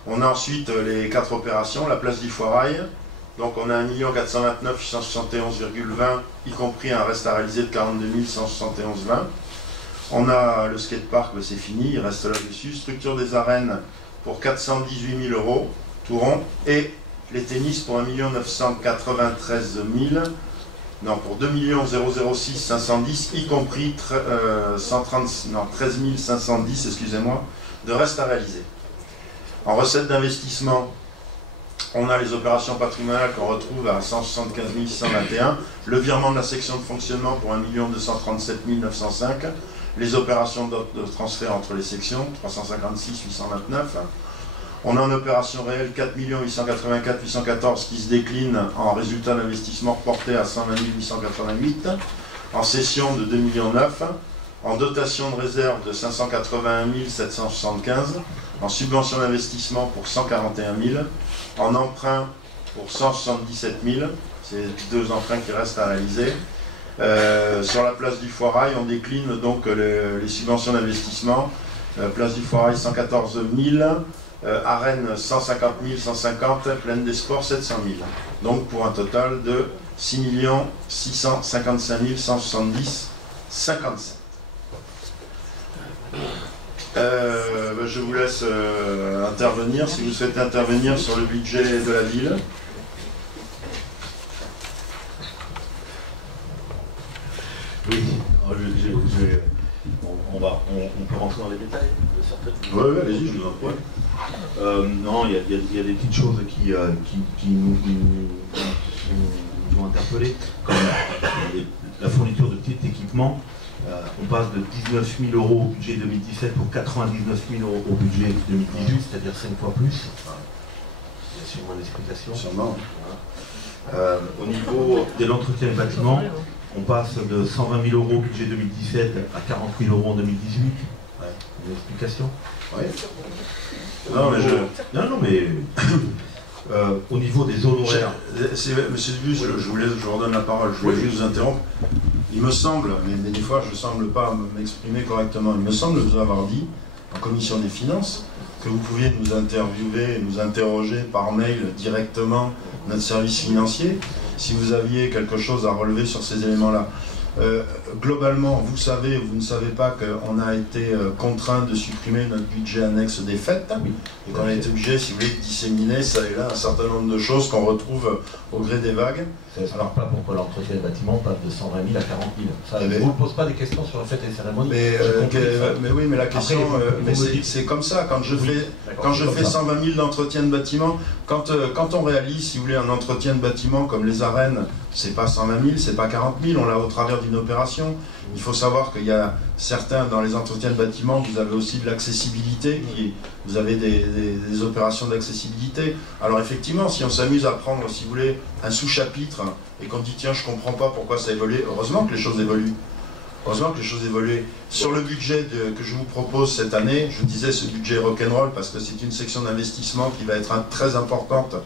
On a ensuite les 4 opérations, la place du Foirail, donc on a 1 429 871,20, y compris un reste à réaliser de 42 171,20. On a le skatepark, c'est fini, il reste là-dessus. Structure des arènes pour 418 000 €, tout rond, et les tennis pour 1 993 000, non, pour 2 006 510, y compris 13 510, excusez-moi, de reste à réaliser. En recettes d'investissement, on a les opérations patrimoniales qu'on retrouve à 175 621, le virement de la section de fonctionnement pour 1 237 905, les opérations de transfert entre les sections, 356 829. On a en opération réelle 4 884 814 qui se décline en résultat d'investissement reporté à 120 888, en cession de 2 900 000, en dotation de réserve de 581 775, en subvention d'investissement pour 141 000, en emprunt pour 177 000, c'est 2 emprunts qui restent à réaliser. Sur la place du Foirail, on décline donc les subventions d'investissement. Place du Foirail 114 000, Arène 150 150, Plaine des Sports 700 000. Donc pour un total de 6 655 170 57. Je vous laisse intervenir si vous souhaitez intervenir sur le budget de la ville. Oui, on peut rentrer dans les détails de certaines. Oui, allez-y, je vous en prie. Non, il y a des petites choses qui nous ont interpellés, comme la fourniture de petits équipements. On passe de 19 000 € au budget 2017 pour 99 000 € au budget 2018, c'est-à-dire 5 fois plus. Il y a sûrement l'explication. Sûrement. Voilà. Au niveau de l'entretien des bâtiments, on passe de 120 000 € au budget 2017 à 40 000 € en 2018. Ouais. Une explication? Oui. Non, mais au niveau des honoraires. Monsieur Dubus, je vous redonne la parole, je voulais juste vous interrompre. Il me semble, mais des fois je ne semble pas m'exprimer correctement, il me semble vous avoir dit, en commission des finances, que vous pouviez nous interviewer, nous interroger par mail directement notre service financier, si vous aviez quelque chose à relever sur ces éléments-là. Globalement, vous savez ou vous ne savez pas qu'on a été contraint de supprimer notre budget annexe des fêtes, et qu'on a été obligé, si vous voulez, de disséminer ça et là un certain nombre de choses qu'on retrouve au gré des vagues. Alors pas pourquoi l'entretien des bâtiments passe de 120 000 à 40 000. Ça, je ne vous pose pas des questions sur la fête et les cérémonies. Mais oui, mais la question, c'est comme ça. Quand je fais 120 000 d'entretien de bâtiments, quand on réalise, si vous voulez, un entretien de bâtiment comme les arènes, c'est pas 120 000, c'est pas 40 000, on l'a au travers d'une opération. Il faut savoir qu'il y a certains, dans les entretiens de bâtiments, vous avez aussi de l'accessibilité, vous avez des opérations d'accessibilité. Alors effectivement, si on s'amuse à prendre, si vous voulez, un sous-chapitre, et qu'on dit tiens, je comprends pas pourquoi ça évolue, heureusement que les choses évoluent. Heureusement que les choses évoluent. Sur le budget que je vous propose cette année, je disais ce budget rock'n'roll parce que c'est une section d'investissement qui va être très importante.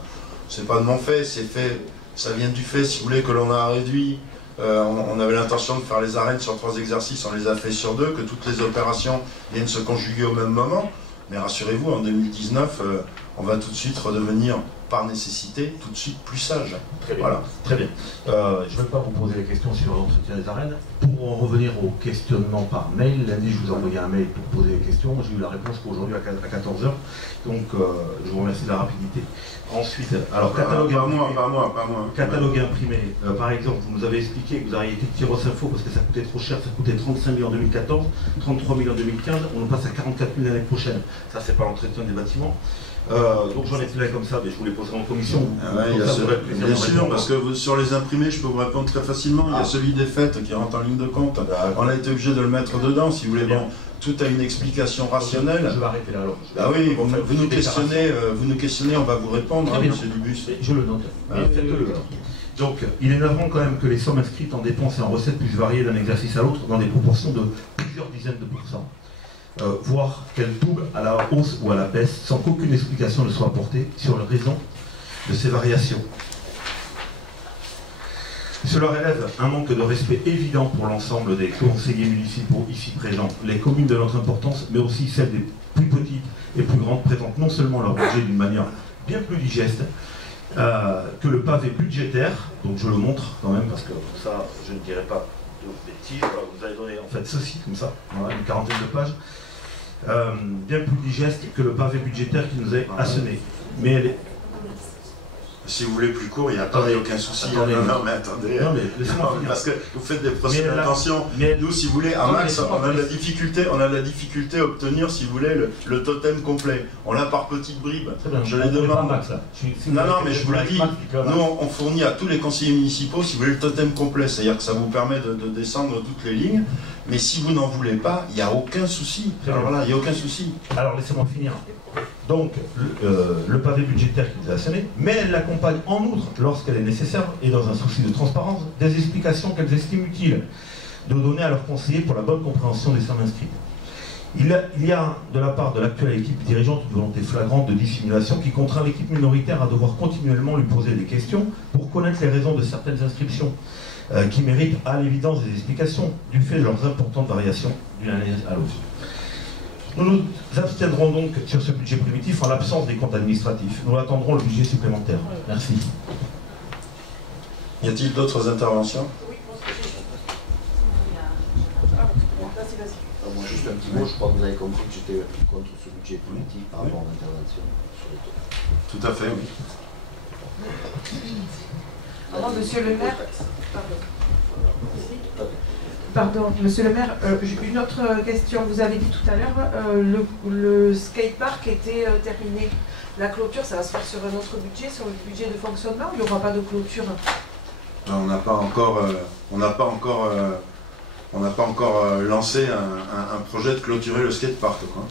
C'est pas de mon fait, c'est fait, ça vient du fait, si vous voulez, que l'on a réduit. On avait l'intention de faire les arènes sur 3 exercices, on les a fait sur 2, que toutes les opérations viennent se conjuguer au même moment. Mais rassurez-vous, en 2019, on va tout de suite redevenir, par nécessité, tout de suite plus sage. Très bien. Voilà. Très bien. Je ne vais pas vous poser la question sur l'entretien des arènes. Pour en revenir au questionnement par mail, lundi je vous ai envoyé un mail pour poser les questions. J'ai eu la réponse qu'aujourd'hui à 14 h. Donc je vous remercie de la rapidité. Ensuite, alors catalogue imprimé. Catalogue imprimé. Par exemple, vous nous avez expliqué que vous auriez été tiré aux infos parce que ça coûtait trop cher. Ça coûtait 35 000 en 2014, 33 000 en 2015. On passe à 44 000 l'année prochaine. Ça, c'est pas l'entretien des bâtiments. Donc j'en ai plein comme ça, mais je vous les poserai en commission. Bien sûr, parce que sur les imprimés, je peux vous répondre très facilement. Il y a celui des fêtes qui rentre en ligne de compte. On a été obligé de le mettre dedans, si vous voulez. Bon, tout a une explication rationnelle. Je vais arrêter là alors. Ah oui, vous nous questionnez, on va vous répondre, hein, monsieur Dubus. Je le note. Faites-le. Donc, il est navrant quand même que les sommes inscrites en dépenses et en recettes puissent varier d'un exercice à l'autre dans des proportions de plusieurs dizaines de pourcents. voire qu'elle double à la hausse ou à la baisse, sans qu'aucune explication ne soit apportée sur les raisons de ces variations. Cela relève un manque de respect évident pour l'ensemble des conseillers municipaux ici présents. Les communes de notre importance, mais aussi celles des plus petites et plus grandes, présentent non seulement leur budget d'une manière bien plus digeste que le pavé budgétaire, donc je le montre quand même parce que ça je ne dirais pas de bêtises, voilà, vous avez donné en fait ceci comme ça, voilà, une quarantaine de pages, bien plus digeste que le pavé budgétaire qui nous est asséné. Mais elle est... Si vous voulez plus court, il n'y a aucun souci. Attendez, non, mais attendez. Non, mais parce que vous faites des procès d'intention. Nous, si vous voulez, à Max, on a de la difficulté à obtenir, si vous voulez, le totem complet. On l'a par petites bribes. Je les demande. Non, mais je vous l'ai dit. Nous, on fournit à tous les conseillers municipaux, si vous voulez, le totem complet. C'est-à-dire que ça vous permet de descendre toutes les lignes. Mais si vous n'en voulez pas, il n'y a aucun souci. Alors voilà, il n'y a aucun souci. Alors laissez-moi finir. Donc, le pavé budgétaire qui nous est asséné, mais elle l'accompagne en outre, lorsqu'elle est nécessaire, et dans un souci de transparence, des explications qu'elles estiment utiles de donner à leurs conseillers pour la bonne compréhension des sommes inscrites. Il y a, de la part de l'actuelle équipe dirigeante, une volonté flagrante de dissimulation qui contraint l'équipe minoritaire à devoir continuellement lui poser des questions pour connaître les raisons de certaines inscriptions qui méritent à l'évidence des explications du fait de leurs importantes variations d'une année à l'autre. Nous nous abstiendrons donc sur ce budget primitif en l'absence des comptes administratifs. Nous attendrons le budget supplémentaire. Merci. Y a-t-il d'autres interventions? Moi, juste un petit mot, je crois que vous avez compris que j'étais contre ce budget politique par rapport à l'intervention sur les taux. Tout à fait, oui. Alors, monsieur le maire, Pardon, monsieur le maire, une autre question. Vous avez dit tout à l'heure, le skatepark était terminé. La clôture, ça va se faire sur un autre budget, sur le budget de fonctionnement, ou il n'y aura pas de clôture? On n'a pas encore lancé un projet de clôturer le skatepark, quoi.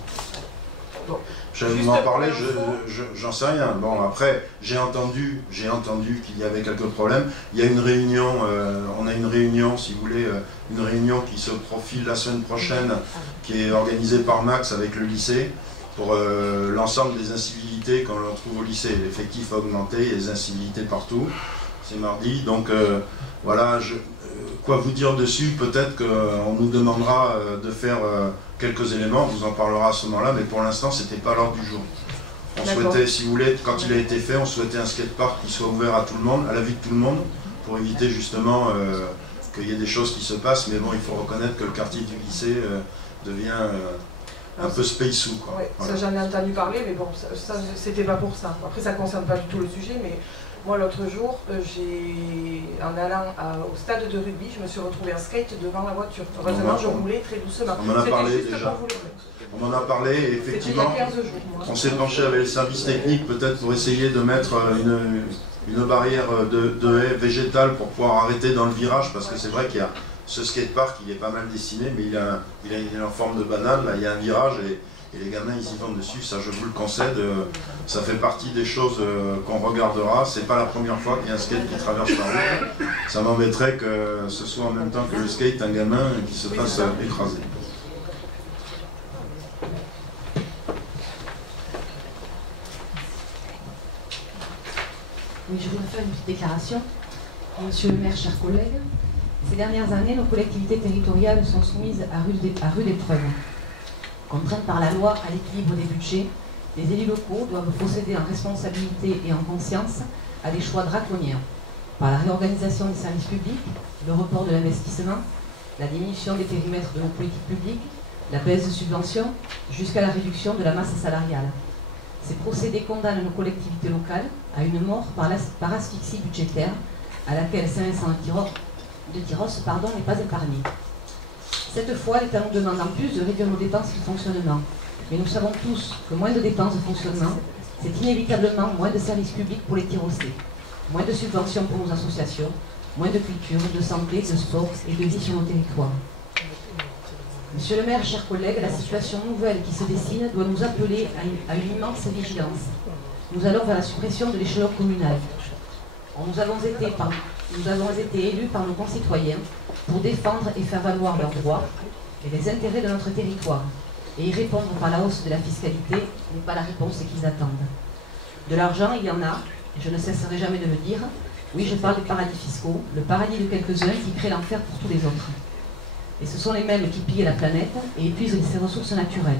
Bon. Je vais vous en parler, j'en sais rien. Bon, après, j'ai entendu qu'il y avait quelques problèmes. Il y a une réunion, on a une réunion, si vous voulez, une réunion qui se profile la semaine prochaine, qui est organisée par Max avec le lycée, pour l'ensemble des incivilités qu'on retrouve au lycée. L'effectif a augmenté, il y a des incivilités partout. C'est mardi, donc voilà, quoi vous dire dessus? Peut-être qu'on nous demandera de faire quelques éléments, on vous en parlera à ce moment-là, mais pour l'instant, c'était pas à l'ordre du jour. On souhaitait, si vous voulez, quand il a été fait, on souhaitait un skatepark qui soit ouvert à tout le monde, à la vue de tout le monde, pour éviter justement qu'il y ait des choses qui se passent, mais bon, il faut reconnaître que le quartier du lycée devient un peu spacey, quoi. Oui, voilà. Ça j'en ai entendu parler, mais bon, ça c'était pas pour ça. Après, ça ne concerne pas du tout le sujet, mais moi l'autre jour, en allant au stade de rugby, je me suis retrouvée en skate devant la voiture. Heureusement, je roulais très doucement. On en a parlé déjà. On en a parlé, et effectivement, on s'est penché avec les services techniques, peut-être pour essayer de mettre une barrière de haie végétale pour pouvoir arrêter dans le virage, parce que c'est vrai qu'il y a ce skatepark, il est pas mal dessiné, mais il est en forme de banane, là il y a un virage, et les gamins ils y vont dessus, ça je vous le concède, ça fait partie des choses qu'on regardera. C'est pas la première fois qu'il y a un skate qui traverse la route, ça m'embêterait que ce soit en même temps que le skate un gamin qui se fasse écraser. Oui, je voudrais faire une petite déclaration. Monsieur le maire, chers collègues, ces dernières années, nos collectivités territoriales sont soumises à rude épreuve. Contraintes par la loi à l'équilibre des budgets, les élus locaux doivent procéder en responsabilité et en conscience à des choix draconiens, par la réorganisation des services publics, le report de l'investissement, la diminution des périmètres de nos politiques publiques, la baisse de subventions, jusqu'à la réduction de la masse salariale. Ces procédés condamnent nos collectivités locales à une mort par asphyxie budgétaire, à laquelle Saint-Vincent de Tyrosse n'est pas épargné. Cette fois, l'État nous demande en plus de réduire nos dépenses de fonctionnement. Mais nous savons tous que moins de dépenses de fonctionnement, c'est inévitablement moins de services publics pour les Tyrossais, moins de subventions pour nos associations, moins de culture, de santé, de sport et de vie sur nos territoires. Monsieur le maire, chers collègues, la situation nouvelle qui se dessine doit nous appeler à une immense vigilance. Nous allons vers la suppression de l'échelon communal. Nous avons été élus par nos concitoyens pour défendre et faire valoir leurs droits et les intérêts de notre territoire. et y répondre par la hausse de la fiscalité n'est pas la réponse qu'ils attendent. De l'argent, il y en a, et je ne cesserai jamais de le dire. Oui, je parle des paradis fiscaux, le paradis de quelques-uns qui créent l'enfer pour tous les autres. Et ce sont les mêmes qui pillent la planète et épuisent ses ressources naturelles.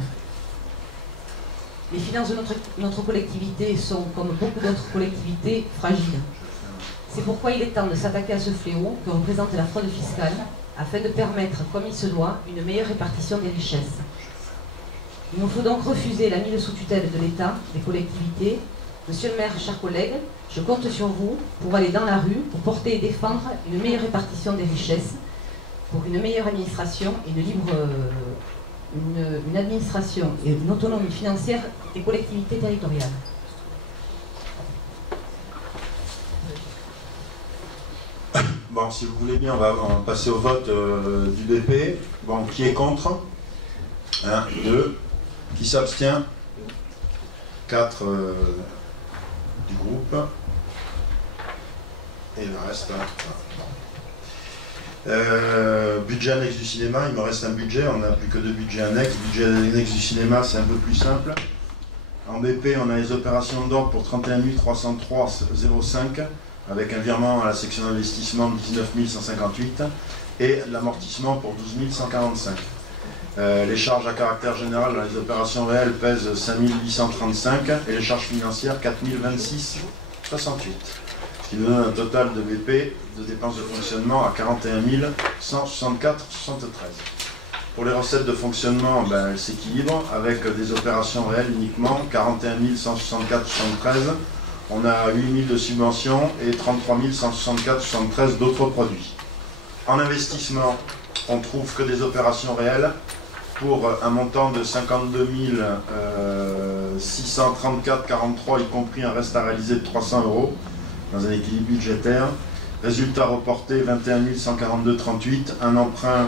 Les finances de notre collectivité sont, comme beaucoup d'autres collectivités, fragiles. C'est pourquoi il est temps de s'attaquer à ce fléau que représente la fraude fiscale, afin de permettre, comme il se doit, une meilleure répartition des richesses. Il nous faut donc refuser la mise sous tutelle de l'État, des collectivités. Monsieur le maire, chers collègues, je compte sur vous pour aller dans la rue, pour porter et défendre une meilleure répartition des richesses, pour une meilleure administration et une administration et une autonomie financière des collectivités territoriales. Bon, si vous voulez bien, on va passer au vote du BP. Bon, qui est contre? 1, 2. Qui s'abstient? 4 du groupe. Et le reste. Budget annexe du cinéma, il me reste un budget, on n'a plus que 2 budgets annexes. Budget annexe du cinéma, c'est un peu plus simple. En BP, on a les opérations d'ordre pour 31 303,05 avec un virement à la section d'investissement de 19 158 et l'amortissement pour 12 145. Les charges à caractère général dans les opérations réelles pèsent 5 835 et les charges financières 4 026,68. Ce qui nous donne un total de BP de dépenses de fonctionnement à 41 164,73. Pour les recettes de fonctionnement, elles s'équilibrent avec des opérations réelles uniquement, 41 164,73. On a 8 000 de subventions et 33 164,73 d'autres produits. En investissement, on trouve que des opérations réelles pour un montant de 52 634,43, y compris un reste à réaliser de 300 € dans un équilibre budgétaire. Résultat reporté 21 142,38, un emprunt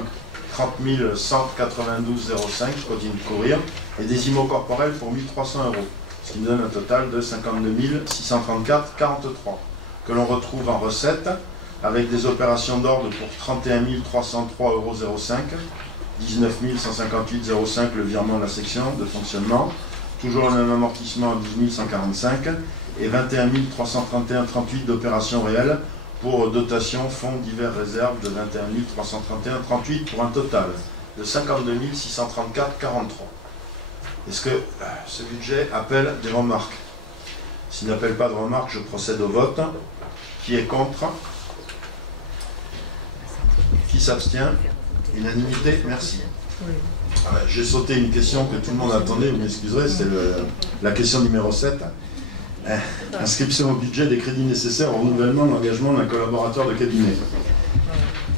30 192,05, je continue de courir, et des IMO corporels pour 1 300 €, ce qui nous donne un total de 52 634,43, que l'on retrouve en recettes avec des opérations d'ordre pour 31 303,05 €, 19 158,05 le virement de la section de fonctionnement, toujours le même amortissement à 12 145 et 21 331,38 d'opérations réelles pour dotation fonds divers réserves de 21 331,38 pour un total de 52 634,43. Est-ce que ce budget appelle des remarques? S'il n'appelle pas de remarques, je procède au vote. Qui est contre? Qui s'abstient? Unanimité, merci. J'ai sauté une question que tout le monde attendait, vous m'excuserez, c'est la question numéro 7. Inscription au budget des crédits nécessaires au renouvellement de l'engagement d'un collaborateur de cabinet.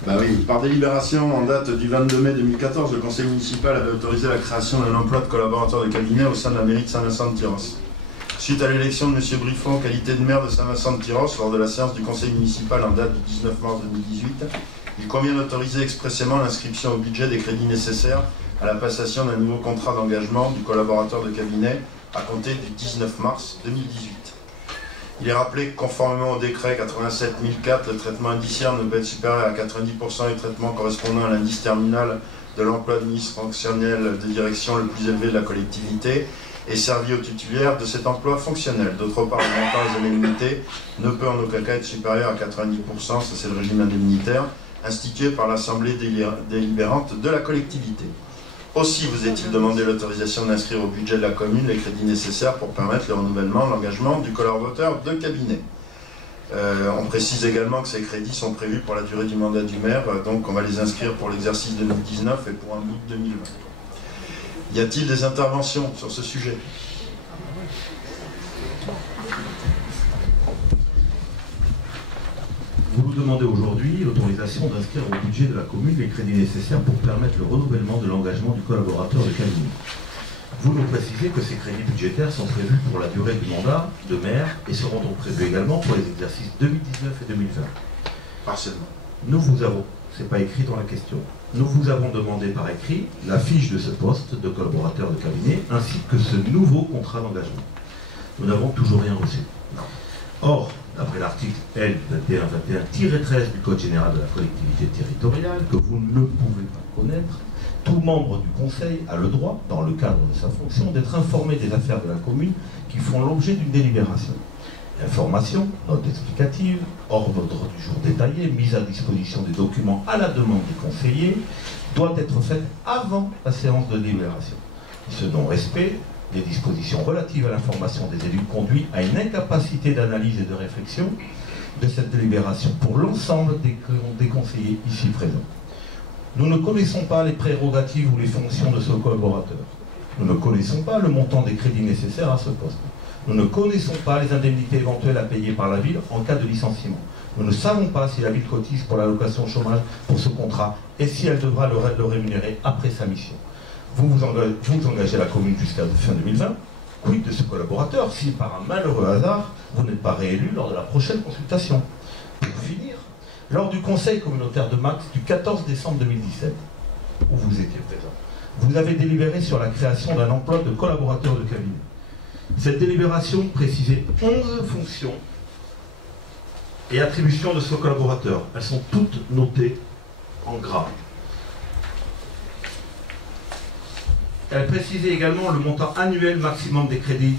Oui, par délibération en date du 22 mai 2014, le conseil municipal avait autorisé la création d'un emploi de collaborateur de cabinet au sein de la mairie de Saint-Vincent-de-Tyrosse. Suite à l'élection de M. Briffon en qualité de maire de Saint-Vincent-de-Tyrosse lors de la séance du conseil municipal en date du 19 mars 2018, il convient d'autoriser expressément l'inscription au budget des crédits nécessaires à la passation d'un nouveau contrat d'engagement du collaborateur de cabinet à compter du 19 mars 2018. Il est rappelé que conformément au décret 87-1004, le traitement indiciaire ne peut être supérieur à 90% du traitement correspondant à l'indice terminal de l'emploi de ministre fonctionnel de direction le plus élevé de la collectivité et servi au titulaire de cet emploi fonctionnel. D'autre part, le montant des indemnités ne peut en aucun cas être supérieur à 90%, ça c'est le régime indemnitaire, institué par l'Assemblée délibérante de la collectivité. Aussi vous est-il demandé l'autorisation d'inscrire au budget de la commune les crédits nécessaires pour permettre le renouvellement de l'engagement du collaborateur de cabinet. On précise également que ces crédits sont prévus pour la durée du mandat du maire, donc on va les inscrire pour l'exercice 2019 et pour un bout de 2020. Y a-t-il des interventions sur ce sujet ? Vous nous demandez aujourd'hui l'autorisation d'inscrire au budget de la commune les crédits nécessaires pour permettre le renouvellement de l'engagement du collaborateur de cabinet. Vous nous précisez que ces crédits budgétaires sont prévus pour la durée du mandat de maire et seront donc prévus également pour les exercices 2019 et 2020. Partiellement. Nous vous avons, c'est pas écrit dans la question, nous vous avons demandé par écrit la fiche de ce poste de collaborateur de cabinet ainsi que ce nouveau contrat d'engagement. Nous n'avons toujours rien reçu. Or, d'après l'article L 2121-13 du Code général de la collectivité territoriale, que vous ne pouvez pas connaître, tout membre du Conseil a le droit, dans le cadre de sa fonction, d'être informé des affaires de la commune qui font l'objet d'une délibération. Information, note explicative, ordre du jour détaillé, mise à disposition des documents à la demande du conseiller, doit être faite avant la séance de délibération. Ce non-respect des dispositions relatives à l'information des élus conduit à une incapacité d'analyse et de réflexion de cette délibération pour l'ensemble des conseillers ici présents. Nous ne connaissons pas les prérogatives ou les fonctions de ce collaborateur. Nous ne connaissons pas le montant des crédits nécessaires à ce poste. Nous ne connaissons pas les indemnités éventuelles à payer par la ville en cas de licenciement. Nous ne savons pas si la ville cotise pour l'allocation chômage pour ce contrat et si elle devra le rémunérer après sa mission. Vous engagez la commune jusqu'à fin 2020. Quid de ce collaborateur si par un malheureux hasard, vous n'êtes pas réélu lors de la prochaine consultation? Pour finir, lors du conseil communautaire de Max du 14 décembre 2017, où vous étiez présent, vous avez délibéré sur la création d'un emploi de collaborateur de cabinet. Cette délibération précisait 11 fonctions et attributions de ce collaborateur. Elles sont toutes notées en gras. Elle précisait également le montant annuel maximum des crédits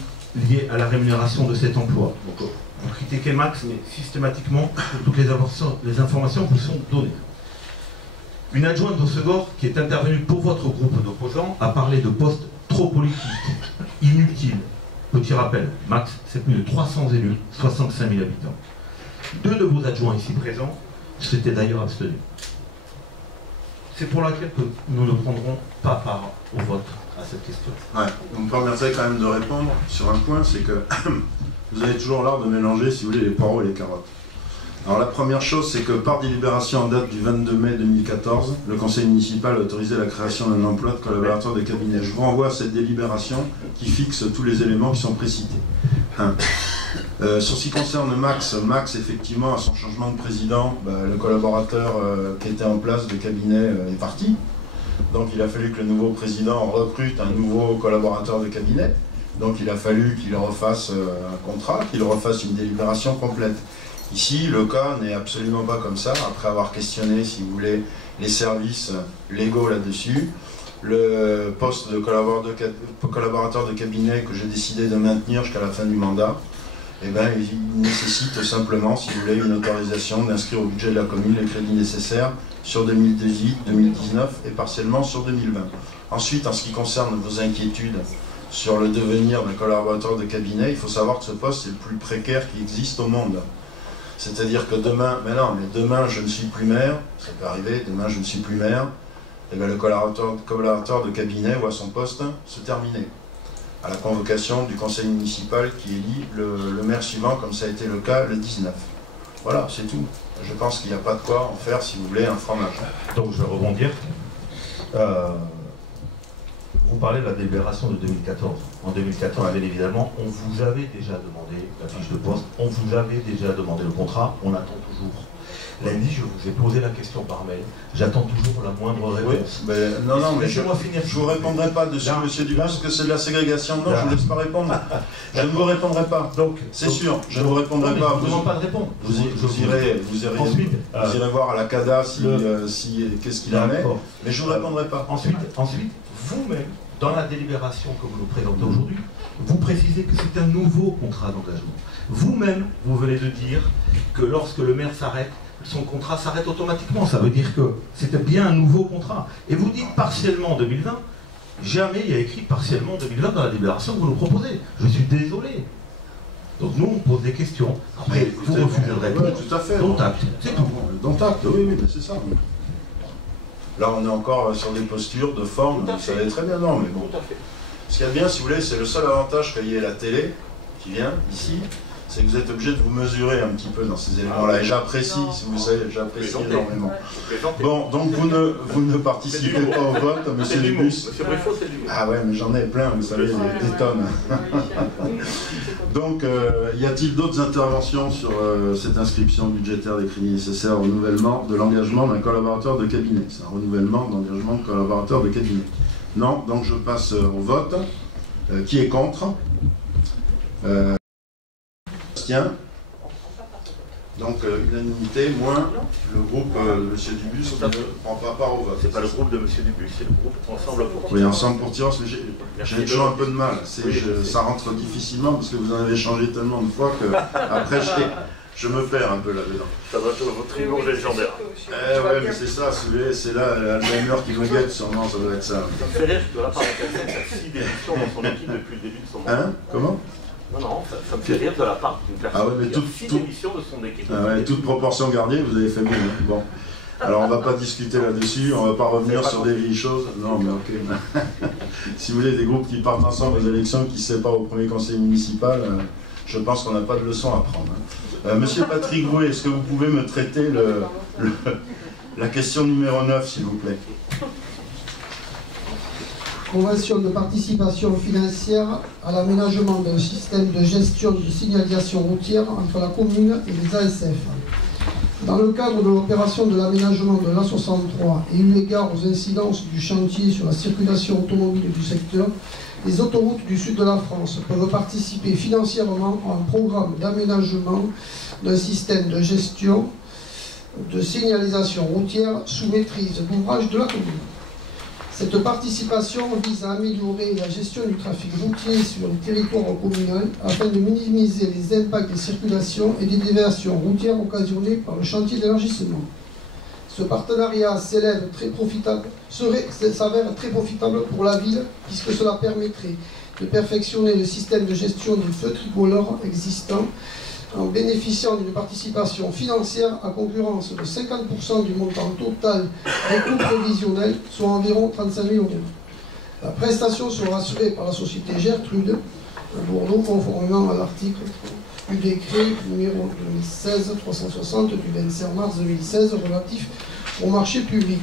liés à la rémunération de cet emploi. Donc, vous critiquez Max, mais systématiquement, toutes les informations vous sont données. Une adjointe d'Ossegor, qui est intervenue pour votre groupe d'opposants, a parlé de postes trop politiques, inutiles. Petit rappel, Max, c'est plus de 300 élus, 65 000 habitants. 2 de vos adjoints ici présents s'étaient d'ailleurs abstenus. C'est pour laquelle que nous ne prendrons pas part au vote à cette question. Ouais, vous me permettrez quand même de répondre sur un point, c'est que vous avez toujours l'art de mélanger, si vous voulez, les poireaux et les carottes. Alors la première chose, c'est que par délibération en date du 22 mai 2014, le conseil municipal a autorisé la création d'un emploi de collaborateur de cabinet. Je vous renvoie à cette délibération qui fixe tous les éléments qui sont précités. Sur ce qui concerne Max, effectivement, à son changement de président, le collaborateur qui était en place de cabinet est parti. Donc il a fallu que le nouveau président recrute un nouveau collaborateur de cabinet. Donc il a fallu qu'il refasse un contrat, qu'il refasse une délibération complète. Ici, le cas n'est absolument pas comme ça, après avoir questionné, si vous voulez, les légaux là-dessus. Le poste de collaborateur de cabinet que j'ai décidé de maintenir jusqu'à la fin du mandat, eh bien, il nécessite simplement, si vous voulez, une autorisation d'inscrire au budget de la commune les crédits nécessaires sur 2018, 2019 et partiellement sur 2020. Ensuite, en ce qui concerne vos inquiétudes sur le devenir d'un collaborateur de cabinet, il faut savoir que ce poste est le plus précaire qui existe au monde. C'est-à-dire que demain, demain je ne suis plus maire, ça peut arriver, demain je ne suis plus maire, et bien le collaborateur de cabinet voit son poste se terminer à la convocation du conseil municipal qui élit le maire suivant, comme ça a été le cas le 19. Voilà, c'est tout. Je pense qu'il n'y a pas de quoi en faire, si vous voulez, un fromage. Donc je vais rebondir. Vous parlez de la délibération de 2014. En 2014, bien évidemment, on vous avait déjà demandé la fiche de poste, on vous avait déjà demandé le contrat, on attend toujours. Lundi, je vous ai posé la question par mail, j'attends toujours la moindre réponse. Oui, mais non, mais laissez-moi finir. Je ne vous répondrai pas dessus, là, monsieur Dubas, parce que c'est de la ségrégation. Non, je ne vous laisse pas répondre. Je ne vous répondrai pas. C'est sûr, je ne vous répondrai pas. Je ne vous demande pas de répondre. Vous irez voir à la CADA qu'est-ce qu'il en est, mais je ne vous répondrai pas. Ensuite, vous-même, dans la délibération que vous nous présentez aujourd'hui, vous précisez que c'est un nouveau contrat d'engagement. Vous-même, vous venez de dire que lorsque le maire s'arrête, son contrat s'arrête automatiquement. Ça veut dire que c'était bien un nouveau contrat. Et vous dites partiellement 2020. Jamais il y a écrit partiellement 2020 dans la délibération que vous nous proposez. Je suis désolé. Donc nous, on pose des questions. Après, vous refusez de répondre. Oui, tout à fait. Dont acte. C'est tout. Dont acte, oui, mais c'est ça. Là, on est encore sur des postures de forme, vous savez très bien, non, mais bon. Ce qu'il y a bien, si vous voulez, c'est le seul avantage qu'il y ait la télé qui vient ici, c'est que vous êtes obligé de vous mesurer un petit peu dans ces éléments-là. Et j'apprécie, si vous savez, j'apprécie énormément. Bon, donc vous ne participez pas au vote, monsieur Dubus. Ah ouais, mais j'en ai plein, vous savez, des tonnes. Donc, y a-t-il d'autres interventions sur cette inscription budgétaire des crédits nécessaires au renouvellement de l'engagement d'un collaborateur de cabinet? C'est un renouvellement d'engagement de collaborateur de cabinet. Non, donc je passe au vote. Qui est contre? Tiens. Donc unanimité, moins le groupe de M. Dubus qui ne prend pas part au vote. C'est pas le groupe de M. Dubus, c'est le groupe Ensemble pour Tirance. Oui, Ensemble pour Tirance, mais j'ai toujours un peu de mal. Ça rentre difficilement parce que vous en avez changé tellement de fois que après je me perds un peu là-dedans. Ça va être votre triomphe légendaire. Ouais, mais c'est ça, c'est là l'Alzheimer qui me guette, sûrement, ça doit être ça. Ça me fait rire que de la part de quelqu'un qui a 6 démissions dans son équipe depuis le début de son mandat. Hein? Comment? Non, ça me fait rire de la part d'une personne qui a 6 démissions de son équipe. Toute proportion gardée, vous avez fait mieux. Hein. Bon. Alors on va pas discuter là-dessus, on va pas revenir sur des vieilles choses. Non mais ok. Si vous voulez des groupes qui partent ensemble aux élections, qui se séparent au premier conseil municipal, je pense qu'on n'a pas de leçon à prendre. Hein. Monsieur Patrick Gouet, est-ce que vous pouvez me traiter la question numéro 9, s'il vous plaît? Convention de participation financière à l'aménagement d'un système de gestion de signalisation routière entre la commune et les ASF. Dans le cadre de l'opération de l'aménagement de l'A63 et eu égard aux incidences du chantier sur la circulation automobile du secteur, les autoroutes du sud de la France peuvent participer financièrement à un programme d'aménagement d'un système de gestion de signalisation routière sous maîtrise d'ouvrage de la commune. Cette participation vise à améliorer la gestion du trafic routier sur le territoire communal afin de minimiser les impacts des circulations et des déviations routières occasionnées par le chantier d'élargissement. Ce partenariat s'avère très profitable pour la ville puisque cela permettrait de perfectionner le système de gestion des feux tricolores existants en bénéficiant d'une participation financière à concurrence de 50% du montant total des coûts prévisionnels, soit environ 35 000 €. La prestation sera assurée par la société Gertrude à Bordeaux, conformément à l'article du décret numéro 2016-360 du 25 mars 2016 relatif au marché public.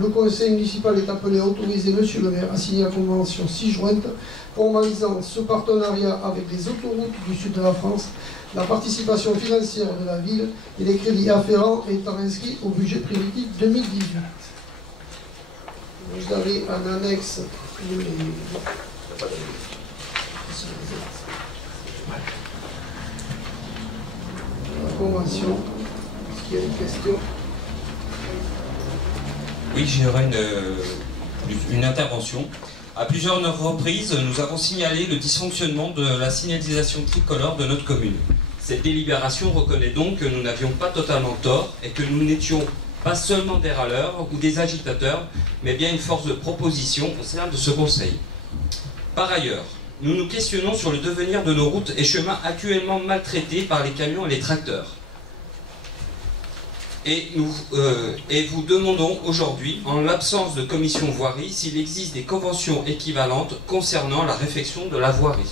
Le conseil municipal est appelé à autoriser M. le maire à signer la convention ci-jointe formalisant ce partenariat avec les autoroutes du sud de la France, la participation financière de la ville et les crédits afférents étant inscrits au budget prévisionnel 2018. Vous avez un annexe de la convention. Est-ce qu'il y a des questions? Oui, j'aurais une intervention. À plusieurs reprises, nous avons signalé le dysfonctionnement de la signalisation tricolore de notre commune. Cette délibération reconnaît donc que nous n'avions pas totalement tort et que nous n'étions pas seulement des râleurs ou des agitateurs, mais bien une force de proposition au sein de ce conseil. Par ailleurs, nous nous questionnons sur le devenir de nos routes et chemins actuellement maltraités par les camions et les tracteurs. Et vous demandons aujourd'hui, en l'absence de commission voirie, s'il existe des conventions équivalentes concernant la réfection de la voirie.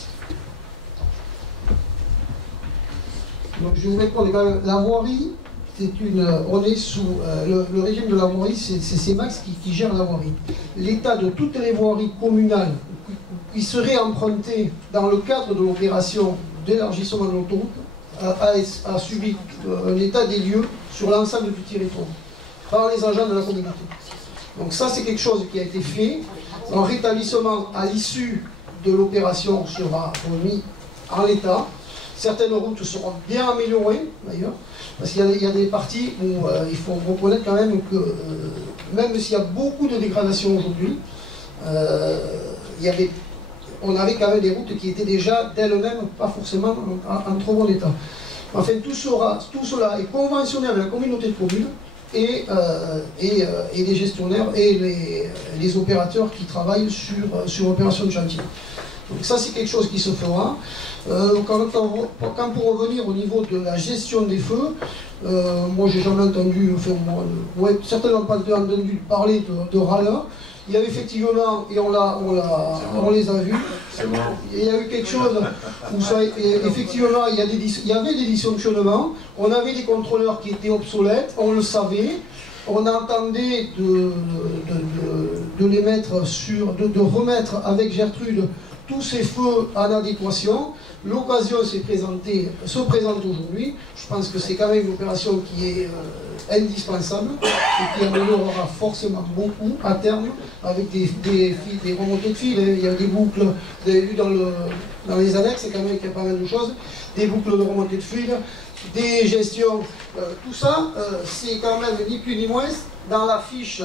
Donc je vais vous répondre. La voirie, on est sous le régime de la voirie, c'est CEMAX qui gère la voirie. L'état de toutes les voiries communales qui seraient empruntées dans le cadre de l'opération d'élargissement de l'autoroute a subi un état des lieux sur l'ensemble du territoire par les agents de la communauté. Donc ça c'est quelque chose qui a été fait. Un rétablissement à l'issue de l'opération sera remis en l'état. Certaines routes seront bien améliorées d'ailleurs, parce qu'il y a des parties où il faut reconnaître quand même que même s'il y a beaucoup de dégradation aujourd'hui, on avait quand même des routes qui étaient déjà d'elles-mêmes pas forcément en trop bon état. Enfin, tout cela est conventionné avec la communauté de communes et les gestionnaires et les opérateurs qui travaillent sur l'opération de chantier. Donc ça c'est quelque chose qui se fera. Quand pour revenir au niveau de la gestion des feux, moi j'ai jamais entendu, certainement pas entendu parler de râleurs. Il y avait effectivement, et on les a vus, il y a eu quelque chose où effectivement il y avait des dysfonctionnements, on avait des contrôleurs qui étaient obsolètes, on le savait, on attendait de les mettre de remettre avec Gertrude tous ces feux en adéquation. L'occasion se présente aujourd'hui. Je pense que c'est quand même une opération qui est indispensable et qui améliorera forcément beaucoup à terme avec des remontées de fil. Il y a des boucles, vous avez vu dans les annexes, quand même qu'il y a pas mal de choses, des boucles de remontée de fil, des gestions, tout ça, c'est quand même ni plus ni moins dans la fiche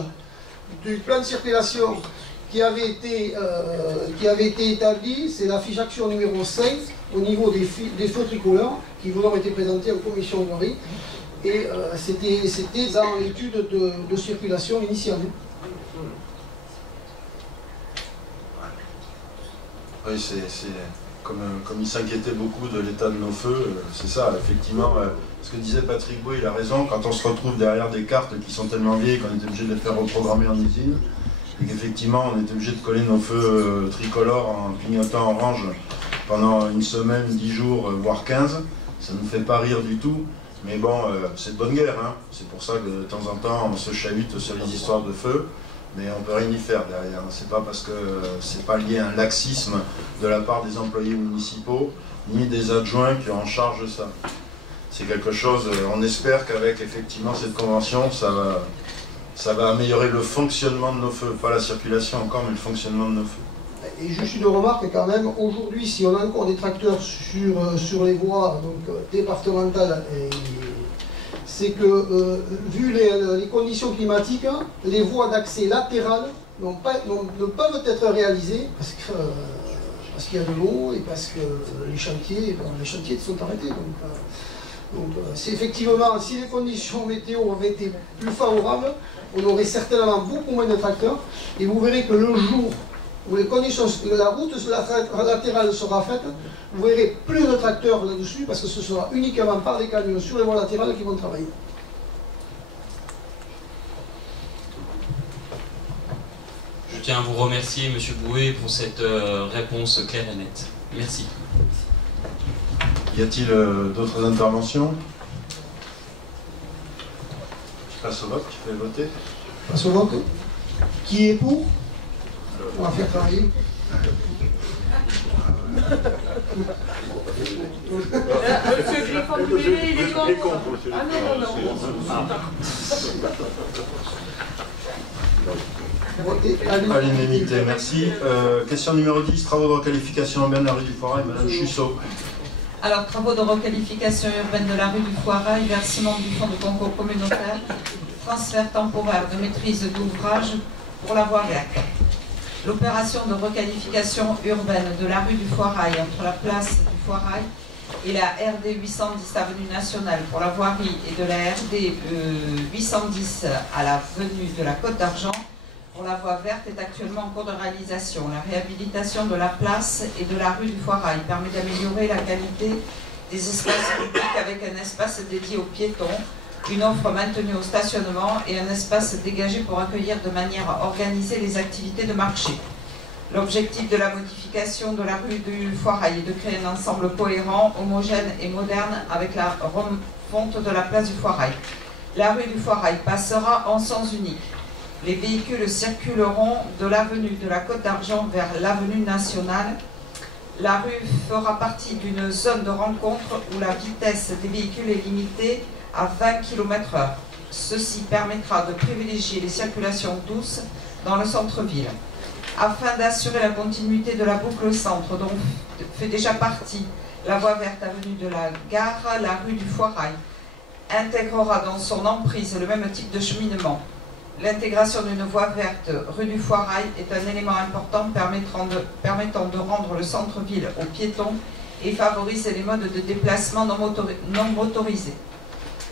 du plan de circulation qui avait été établi, c'est la fiche action numéro 5 au niveau des feux tricolores qui vous ont été présentés en commission de voirie, et c'était dans l'étude de circulation initiale. Oui, c'est comme il s'inquiétait beaucoup de l'état de nos feux, c'est ça, effectivement. Ce que disait Patrick Beau, il a raison, quand on se retrouve derrière des cartes qui sont tellement vieilles qu'on est obligé de les faire reprogrammer en usine, et qu'effectivement on était obligé de coller nos feux tricolores en clignotant orange pendant une semaine, 10 jours, voire 15, ça ne nous fait pas rire du tout. Mais bon, c'est de bonne guerre, hein. C'est pour ça que de temps en temps on se chavite sur les histoires de feu, mais on ne peut rien y faire derrière. C'est pas parce que c'est pas lié à un laxisme de la part des employés municipaux, ni des adjoints qui ont en charge ça. C'est quelque chose, on espère qu'avec effectivement cette convention, ça va améliorer le fonctionnement de nos feux, pas la circulation encore, mais le fonctionnement de nos feux. Et juste une remarque quand même, aujourd'hui, si on a encore des tracteurs sur les voies départementales, c'est que, vu les conditions climatiques, les voies d'accès latérales ne peuvent être réalisées parce qu'il y a de l'eau et parce que les chantiers sont arrêtés. Donc c'est effectivement, si les conditions météo avaient été plus favorables, on aurait certainement beaucoup moins de tracteurs. Et vous verrez que le jour où les conditions, la route latérale sera faite, vous verrez plus de tracteurs là-dessus, parce que ce sera uniquement par des camions sur les voies latérales qui vont travailler. Je tiens à vous remercier, M. Bouet, pour cette réponse claire et nette. Merci. Y a-t-il d'autres interventions? Je passe au vote, tu fais voter. Je passe au vote. Qui est pour? On va faire travailler. Monsieur Griffon du Bébé, il est contre. Ah non, non. À l'unanimité, merci. Question numéro 10, travaux de requalification urbaine de la rue du Foirail, Madame Chussot. Alors, travaux de requalification urbaine de la rue du Foirail, versement du fonds de concours communautaire, transfert temporaire de maîtrise d'ouvrage pour la voie verte. L'opération de requalification urbaine de la rue du Foirail entre la place du Foirail et la RD 810 avenue Nationale pour la voirie et de la RD 810 à l'avenue de la Côte d'Argent pour la voie verte est actuellement en cours de réalisation. La réhabilitation de la place et de la rue du Foirail permet d'améliorer la qualité des espaces publics avec un espace dédié aux piétons, une offre maintenue au stationnement et un espace dégagé pour accueillir de manière organisée les activités de marché. L'objectif de la modification de la rue du Foirail est de créer un ensemble cohérent, homogène et moderne avec la refonte de la place du Foirail. La rue du Foirail passera en sens unique. Les véhicules circuleront de l'avenue de la Côte d'Argent vers l'avenue Nationale. La rue fera partie d'une zone de rencontre où la vitesse des véhicules est limitée à 20 km/h. Ceci permettra de privilégier les circulations douces dans le centre-ville. Afin d'assurer la continuité de la boucle centre dont fait déjà partie la voie verte avenue de la Gare, la rue du Foirail intégrera dans son emprise le même type de cheminement. L'intégration d'une voie verte rue du Foirail est un élément important permettant de rendre le centre-ville aux piétons et favoriser les modes de déplacement non motorisés.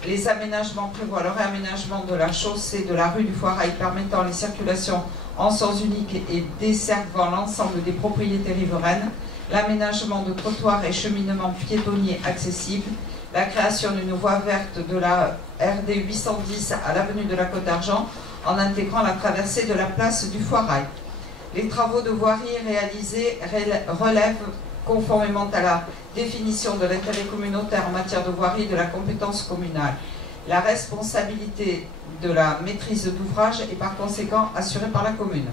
Les aménagements prévoient le réaménagement de la chaussée de la rue du Foirail permettant les circulations en sens unique et desservant l'ensemble des propriétés riveraines, l'aménagement de trottoirs et cheminements piétonniers accessibles, la création d'une voie verte de la RD 810 à l'avenue de la Côte d'Argent en intégrant la traversée de la place du Foirail. Les travaux de voirie réalisés relèvent, conformément à la définition de l'intérêt communautaire en matière de voirie, de la compétence communale. La responsabilité de la maîtrise d'ouvrage est par conséquent assurée par la commune.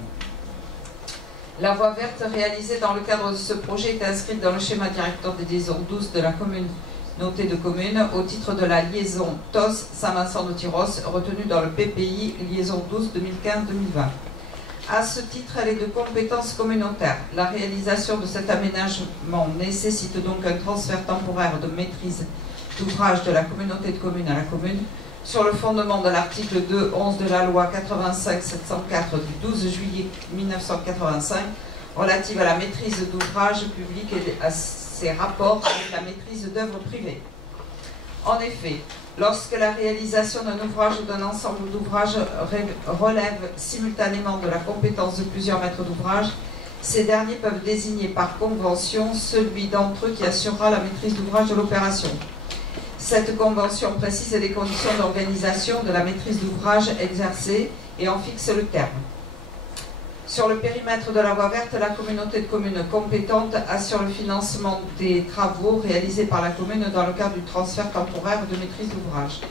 La voie verte réalisée dans le cadre de ce projet est inscrite dans le schéma directeur des liaisons douces de la communauté de communes au titre de la liaison TOS-Saint-Vincent-de-Tyrosse retenue dans le PPI liaison 12 2015-2020. À ce titre, elle est de compétence communautaire. La réalisation de cet aménagement nécessite donc un transfert temporaire de maîtrise d'ouvrage de la communauté de communes à la commune, sur le fondement de l'article 2.11 de la loi 85-704 du 12 juillet 1985, relative à la maîtrise d'ouvrage public et à ses rapports avec la maîtrise d'œuvres privées. En effet, lorsque la réalisation d'un ouvrage ou d'un ensemble d'ouvrages relève simultanément de la compétence de plusieurs maîtres d'ouvrage, ces derniers peuvent désigner par convention celui d'entre eux qui assurera la maîtrise d'ouvrage de l'opération. Cette convention précise les conditions d'organisation de la maîtrise d'ouvrage exercée et en fixe le terme. Sur le périmètre de la voie verte, la communauté de communes compétente assure le financement des travaux réalisés par la commune dans le cadre du transfert temporaire de maîtrise d'ouvrage.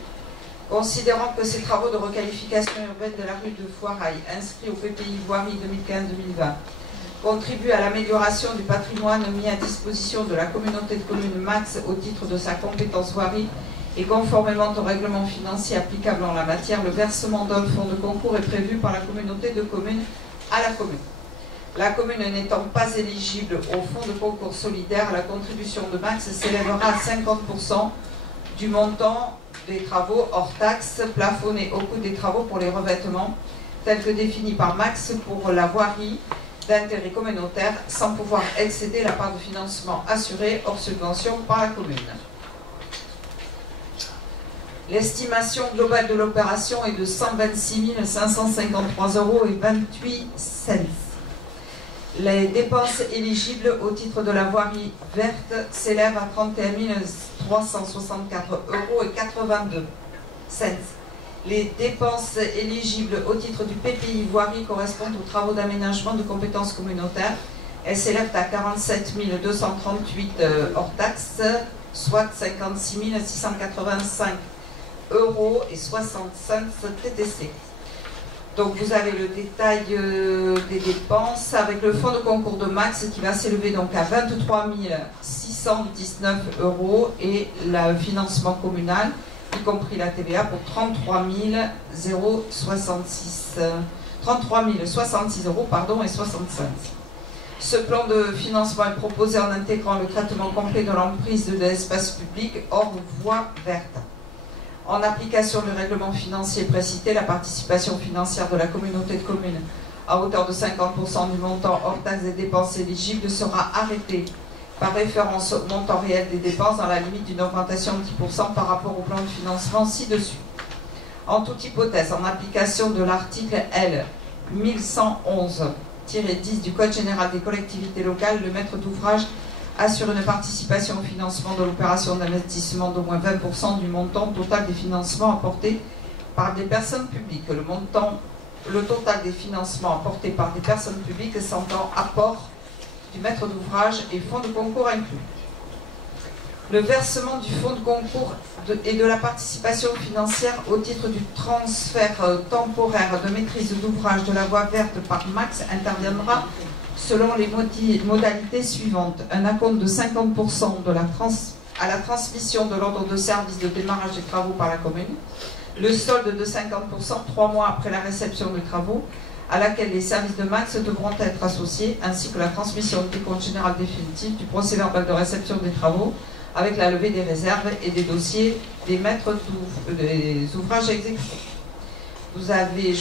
Considérant que ces travaux de requalification urbaine de la rue de Foirail, inscrits au PPI Voirie 2015-2020, contribuent à l'amélioration du patrimoine mis à disposition de la communauté de communes MAX au titre de sa compétence voirie et conformément au règlement financier applicable en la matière, le versement d'un fonds de concours est prévu par la communauté de communes à la commune. La commune n'étant pas éligible au fonds de concours solidaire, la contribution de MAX s'élèvera à 50% du montant des travaux hors taxes plafonnés au coût des travaux pour les revêtements, tels que définis par MAX pour la voirie d'intérêt communautaire, sans pouvoir excéder la part de financement assurée hors subvention par la commune. L'estimation globale de l'opération est de 126 553,28 €. Les dépenses éligibles au titre de la voirie verte s'élèvent à 31 364,82 €. Les dépenses éligibles au titre du PPI voirie correspondent aux travaux d'aménagement de compétences communautaires. Elles s'élèvent à 47 238 hors taxes, soit 56 685,65 € TTC. Donc vous avez le détail des dépenses avec le fonds de concours de MAX qui va s'élever donc à 23 619 € et le financement communal, y compris la TVA, pour 33 066 € et 65. Ce plan de financement est proposé en intégrant le traitement complet de l'emprise de l'espace public hors voie verte. En application du règlement financier précité, la participation financière de la communauté de communes à hauteur de 50% du montant hors taxes des dépenses éligibles sera arrêtée par référence au montant réel des dépenses dans la limite d'une augmentation de 10% par rapport au plan de financement ci-dessus. En toute hypothèse, en application de l'article L. 1111-10 du Code général des collectivités locales, le maître d'ouvrage assure une participation au financement de l'opération d'investissement d'au moins 20% du montant total des financements apportés par des personnes publiques. Le total des financements apportés par des personnes publiques s'entend apport du maître d'ouvrage et fonds de concours inclus. Le versement du fonds de concours et de la participation financière au titre du transfert temporaire de maîtrise d'ouvrage de la voie verte par MAX interviendra selon les modalités suivantes. Un acompte de 50% à la transmission de l'ordre de service de démarrage des travaux par la commune, le solde de 50% 3 mois après la réception des travaux, à laquelle les services de MAX devront être associés, ainsi que la transmission du compte général définitif du procès-verbal de réception des travaux, avec la levée des réserves et des dossiers des maîtres des ouvrages exécutés. Vous avez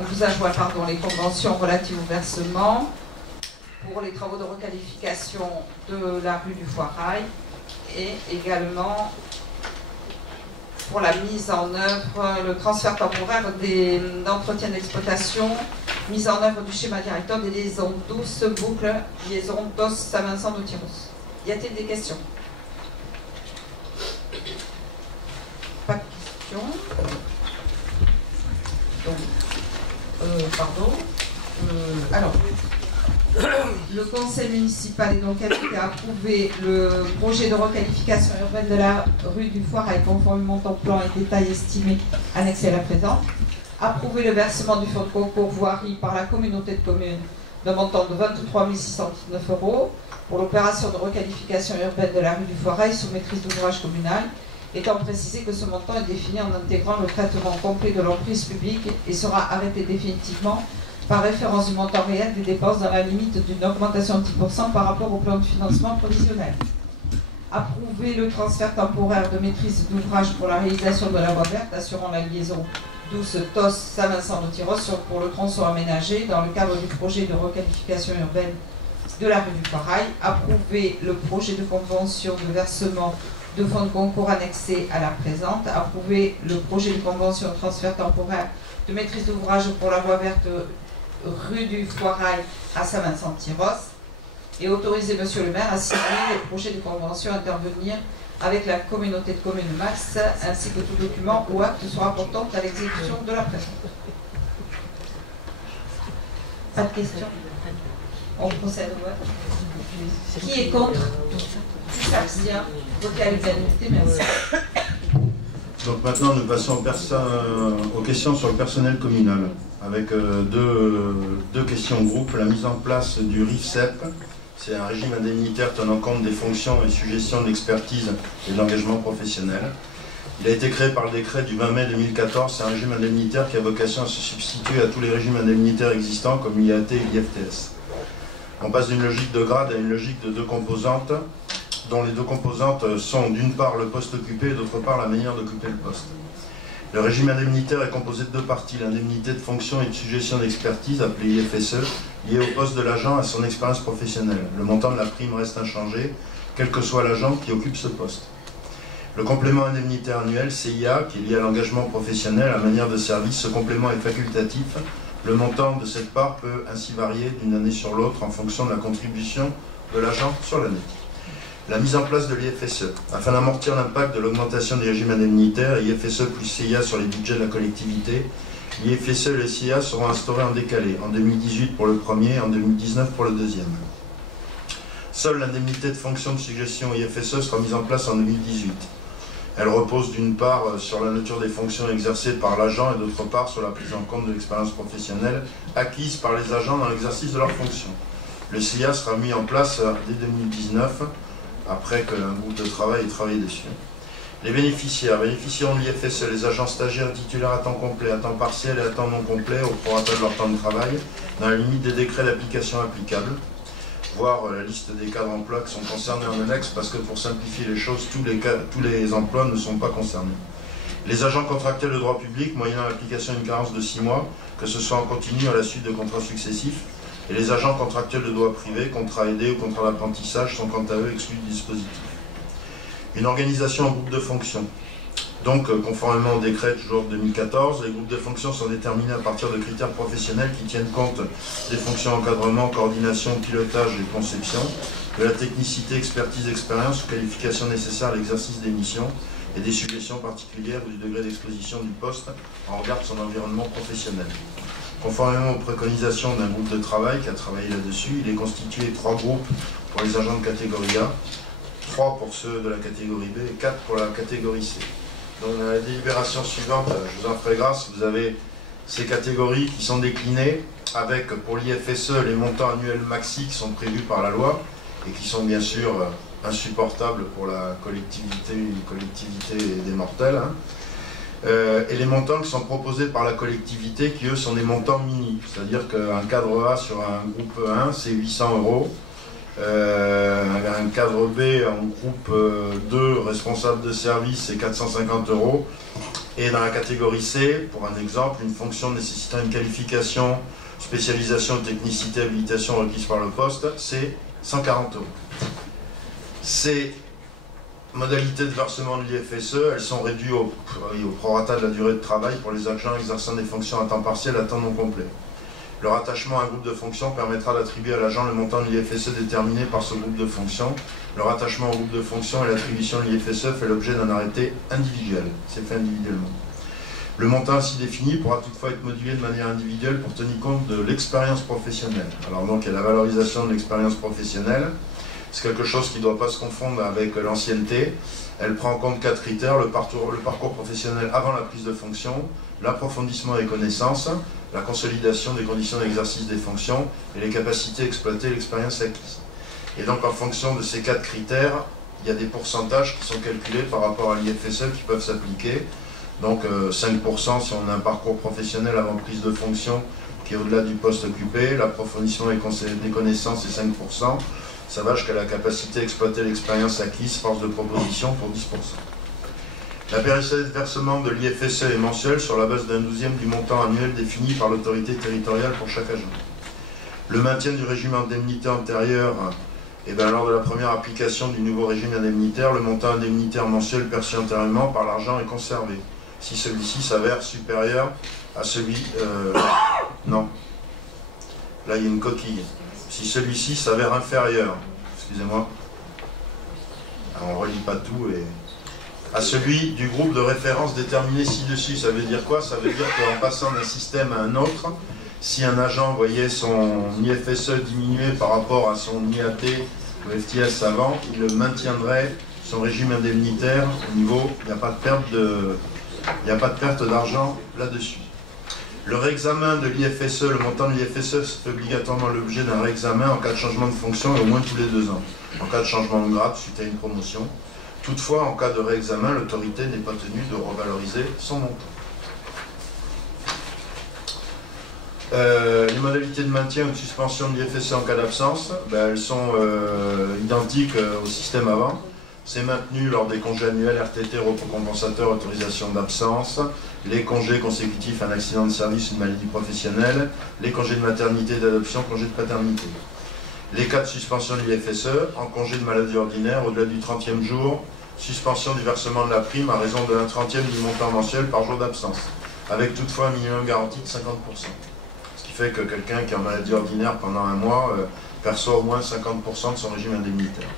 on vous a joint les conventions relatives au versement pour les travaux de requalification de la rue du Foirail et également pour la mise en œuvre, le transfert temporaire d'entretien d'exploitation, mise en œuvre du schéma directeur des liaisons douces, boucle, liaison d'Os-Saint-Vincent de Tyros. Y a-t-il des questions? Pas de questions. Donc, alors, le conseil municipal est donc invité à approuver le projet de requalification urbaine de la rue du Foirail conformément au plan et détail estimés annexés à la présente. Approuver le versement du fonds de concours voirie par la communauté de communes d'un montant de 23 619 € pour l'opération de requalification urbaine de la rue du Foirail sous maîtrise d'ouvrage communal, étant précisé que ce montant est défini en intégrant le traitement complet de l'emprise publique et sera arrêté définitivement par référence du montant réel des dépenses dans la limite d'une augmentation de 10% par rapport au plan de financement provisionnel. Approuver le transfert temporaire de maîtrise d'ouvrage pour la réalisation de la voie verte assurant la liaison Douce-Tos-Saint-Vincent-de-Tyrosse pour le tronçon aménagé dans le cadre du projet de requalification urbaine de la rue du Poirail. Approuver le projet de convention de versement de fonds de concours annexé à la présente. Approuver le projet de convention de transfert temporaire de maîtrise d'ouvrage pour la voie verte rue du Poirail à Saint-Vincent-de-Tyrosse. Et autoriser Monsieur le maire à signer le projet de convention à intervenir avec la communauté de communes Max, ainsi que tout document ou acte soit rapportant à l'exécution de la présente. Pas de questions? On procède au vote. Qui est contre? Qui s'abstient? Voté à l'unanimité, merci. Donc maintenant, nous passons aux questions sur le personnel communal, avec deux questions groupes. La mise en place du RIFCEP, c'est un régime indemnitaire tenant compte des fonctions et suggestions de l'expertise et de l'engagement professionnel. Il a été créé par le décret du 20 mai 2014. C'est un régime indemnitaire qui a vocation à se substituer à tous les régimes indemnitaires existants comme l'IAT et l'IFTS. On passe d'une logique de grade à une logique de deux composantes, dont les deux composantes sont d'une part le poste occupé et d'autre part la manière d'occuper le poste. Le régime indemnitaire est composé de deux parties, l'indemnité de fonction et de suggestion d'expertise, appelée IFSE, liée au poste de l'agent et à son expérience professionnelle. Le montant de la prime reste inchangé, quel que soit l'agent qui occupe ce poste. Le complément indemnitaire annuel, CIA, qui est lié à l'engagement professionnel, à manière de service, ce complément est facultatif. Le montant de cette part peut ainsi varier d'une année sur l'autre en fonction de la contribution de l'agent sur l'année. La mise en place de l'IFSE. Afin d'amortir l'impact de l'augmentation des régimes indemnitaires, IFSE plus CIA sur les budgets de la collectivité, l'IFSE et les CIA seront instaurés en décalé, en 2018 pour le premier et en 2019 pour le deuxième. Seule l'indemnité de fonction de suggestion IFSE sera mise en place en 2018. Elle repose d'une part sur la nature des fonctions exercées par l'agent et d'autre part sur la prise en compte de l'expérience professionnelle acquise par les agents dans l'exercice de leurs fonctions. Le CIA sera mis en place dès 2019, après qu'un groupe de travail ait travaillé dessus. Les bénéficiaires bénéficieront de l'IFSE, les agents stagiaires titulaires à temps complet, à temps partiel et à temps non complet au prorata de leur temps de travail, dans la limite des décrets d'application applicables. Voir la liste des cas d'emploi qui sont concernés en annexe, parce que pour simplifier les choses, tous les emplois ne sont pas concernés. Les agents contractuels de droit public, moyennant l'application d'une carence de 6 mois, que ce soit en continu à la suite de contrats successifs, et les agents contractuels de droit privé, contrat aidé ou contrat d'apprentissage, sont quant à eux exclus du dispositif. Une organisation en groupe de fonctions. Donc, conformément au décret toujours 2014, les groupes de fonctions sont déterminés à partir de critères professionnels qui tiennent compte des fonctions encadrement, coordination, pilotage et conception, de la technicité, expertise, expérience ou qualification nécessaire à l'exercice des missions et des suggestions particulières ou du degré d'exposition du poste en regard de son environnement professionnel. Conformément aux préconisations d'un groupe de travail qui a travaillé là-dessus, il est constitué de 3 groupes pour les agents de catégorie A, 3 pour ceux de la catégorie B et 4 pour la catégorie C. Donc dans la délibération suivante, je vous en ferai grâce, vous avez ces catégories qui sont déclinées avec pour l'IFSE les montants annuels maxi qui sont prévus par la loi et qui sont bien sûr insupportables pour la collectivité, une collectivité des mortels. Et les montants qui sont proposés par la collectivité qui eux sont des montants mini, c'est-à-dire qu'un cadre A sur un groupe 1 c'est 800 €, un cadre B en groupe 2 responsable de service c'est 450 €, et dans la catégorie C, pour un exemple, une fonction nécessitant une qualification, spécialisation, technicité, habilitation requise par le poste, c'est 140 €. Ces modalités de versement de l'IFSE, elles sont réduites au prorata de la durée de travail pour les agents exerçant des fonctions à temps partiel à temps non complet. Le rattachement à un groupe de fonctions permettra d'attribuer à l'agent le montant de l'IFSE déterminé par ce groupe de fonctions. Le rattachement au groupe de fonctions et l'attribution de l'IFSE fait l'objet d'un arrêté individuel. C'est fait individuellement. Le montant ainsi défini pourra toutefois être modulé de manière individuelle pour tenir compte de l'expérience professionnelle. Alors donc il y a la valorisation de l'expérience professionnelle. C'est quelque chose qui ne doit pas se confondre avec l'ancienneté. Elle prend en compte 4 critères, le parcours professionnel avant la prise de fonction, l'approfondissement des connaissances, la consolidation des conditions d'exercice des fonctions et les capacités à exploiter l'expérience acquise. Et donc en fonction de ces 4 critères, il y a des pourcentages qui sont calculés par rapport à l'IFSE qui peuvent s'appliquer. Donc 5% si on a un parcours professionnel avant prise de fonction qui est au-delà du poste occupé, l'approfondissement des connaissances est 5%, Ça va jusqu'à la capacité à exploiter l'expérience acquise, force de proposition pour 10%. La périodicité de versement de l'IFSE est mensuelle sur la base d'un 12e du montant annuel défini par l'autorité territoriale pour chaque agent. Le maintien du régime indemnitaire antérieur, lors de la première application du nouveau régime indemnitaire, le montant indemnitaire mensuel perçu antérieurement par l'agent est conservé. Si celui-ci s'avère supérieur à celui... non. Là, il y a une coquille. Si celui-ci s'avère inférieur, excusez-moi, on ne relit pas tout, et à celui du groupe de référence déterminé ci-dessus. Ça veut dire quoi? Ça veut dire qu'en passant d'un système à un autre, si un agent voyait son IFSE diminuer par rapport à son IAT ou FTS avant, il maintiendrait son régime indemnitaire au niveau, il n'y a pas de perte d'argent là-dessus. Le réexamen de l'IFSE, le montant de l'IFSE fait obligatoirement l'objet d'un réexamen en cas de changement de fonction et au moins tous les 2 ans. En cas de changement de grade suite à une promotion. Toutefois, en cas de réexamen, l'autorité n'est pas tenue de revaloriser son montant. Les modalités de maintien ou de suspension de l'IFSE en cas d'absence, elles sont identiques au système avant. C'est maintenu lors des congés annuels, RTT, repos compensateur, autorisation d'absence, les congés consécutifs à un accident de service ou une maladie professionnelle, les congés de maternité et d'adoption, congés de paternité. Les cas de suspension de l'IFSE, en congé de maladie ordinaire, au-delà du 30e jour, suspension du versement de la prime à raison de 1/30e du montant mensuel par jour d'absence, avec toutefois un minimum garanti de 50%. Ce qui fait que quelqu'un qui est en maladie ordinaire pendant un mois perçoit au moins 50% de son régime indemnitaire.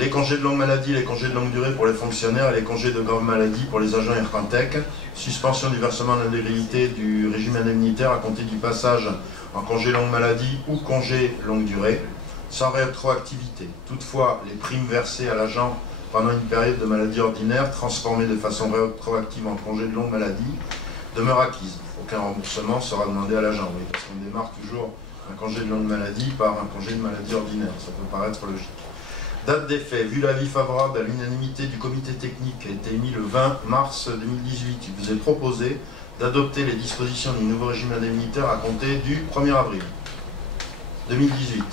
Les congés de longue maladie, les congés de longue durée pour les fonctionnaires et les congés de grave maladie pour les agents RPINTEC, suspension du versement d'indemnité du régime indemnitaire à compter du passage en congé longue maladie ou congé longue durée, sans rétroactivité. Toutefois, les primes versées à l'agent pendant une période de maladie ordinaire, transformées de façon rétroactive en congé de longue maladie, demeurent acquises. Aucun remboursement sera demandé à l'agent, oui, parce qu'on démarre toujours un congé de longue maladie par un congé de maladie ordinaire. Ça peut paraître logique. Date d'effet, vu l'avis favorable à l'unanimité du comité technique qui a été émis le 20 mars 2018, il vous est proposé d'adopter les dispositions du nouveau régime indemnitaire à compter du 1er avril 2018.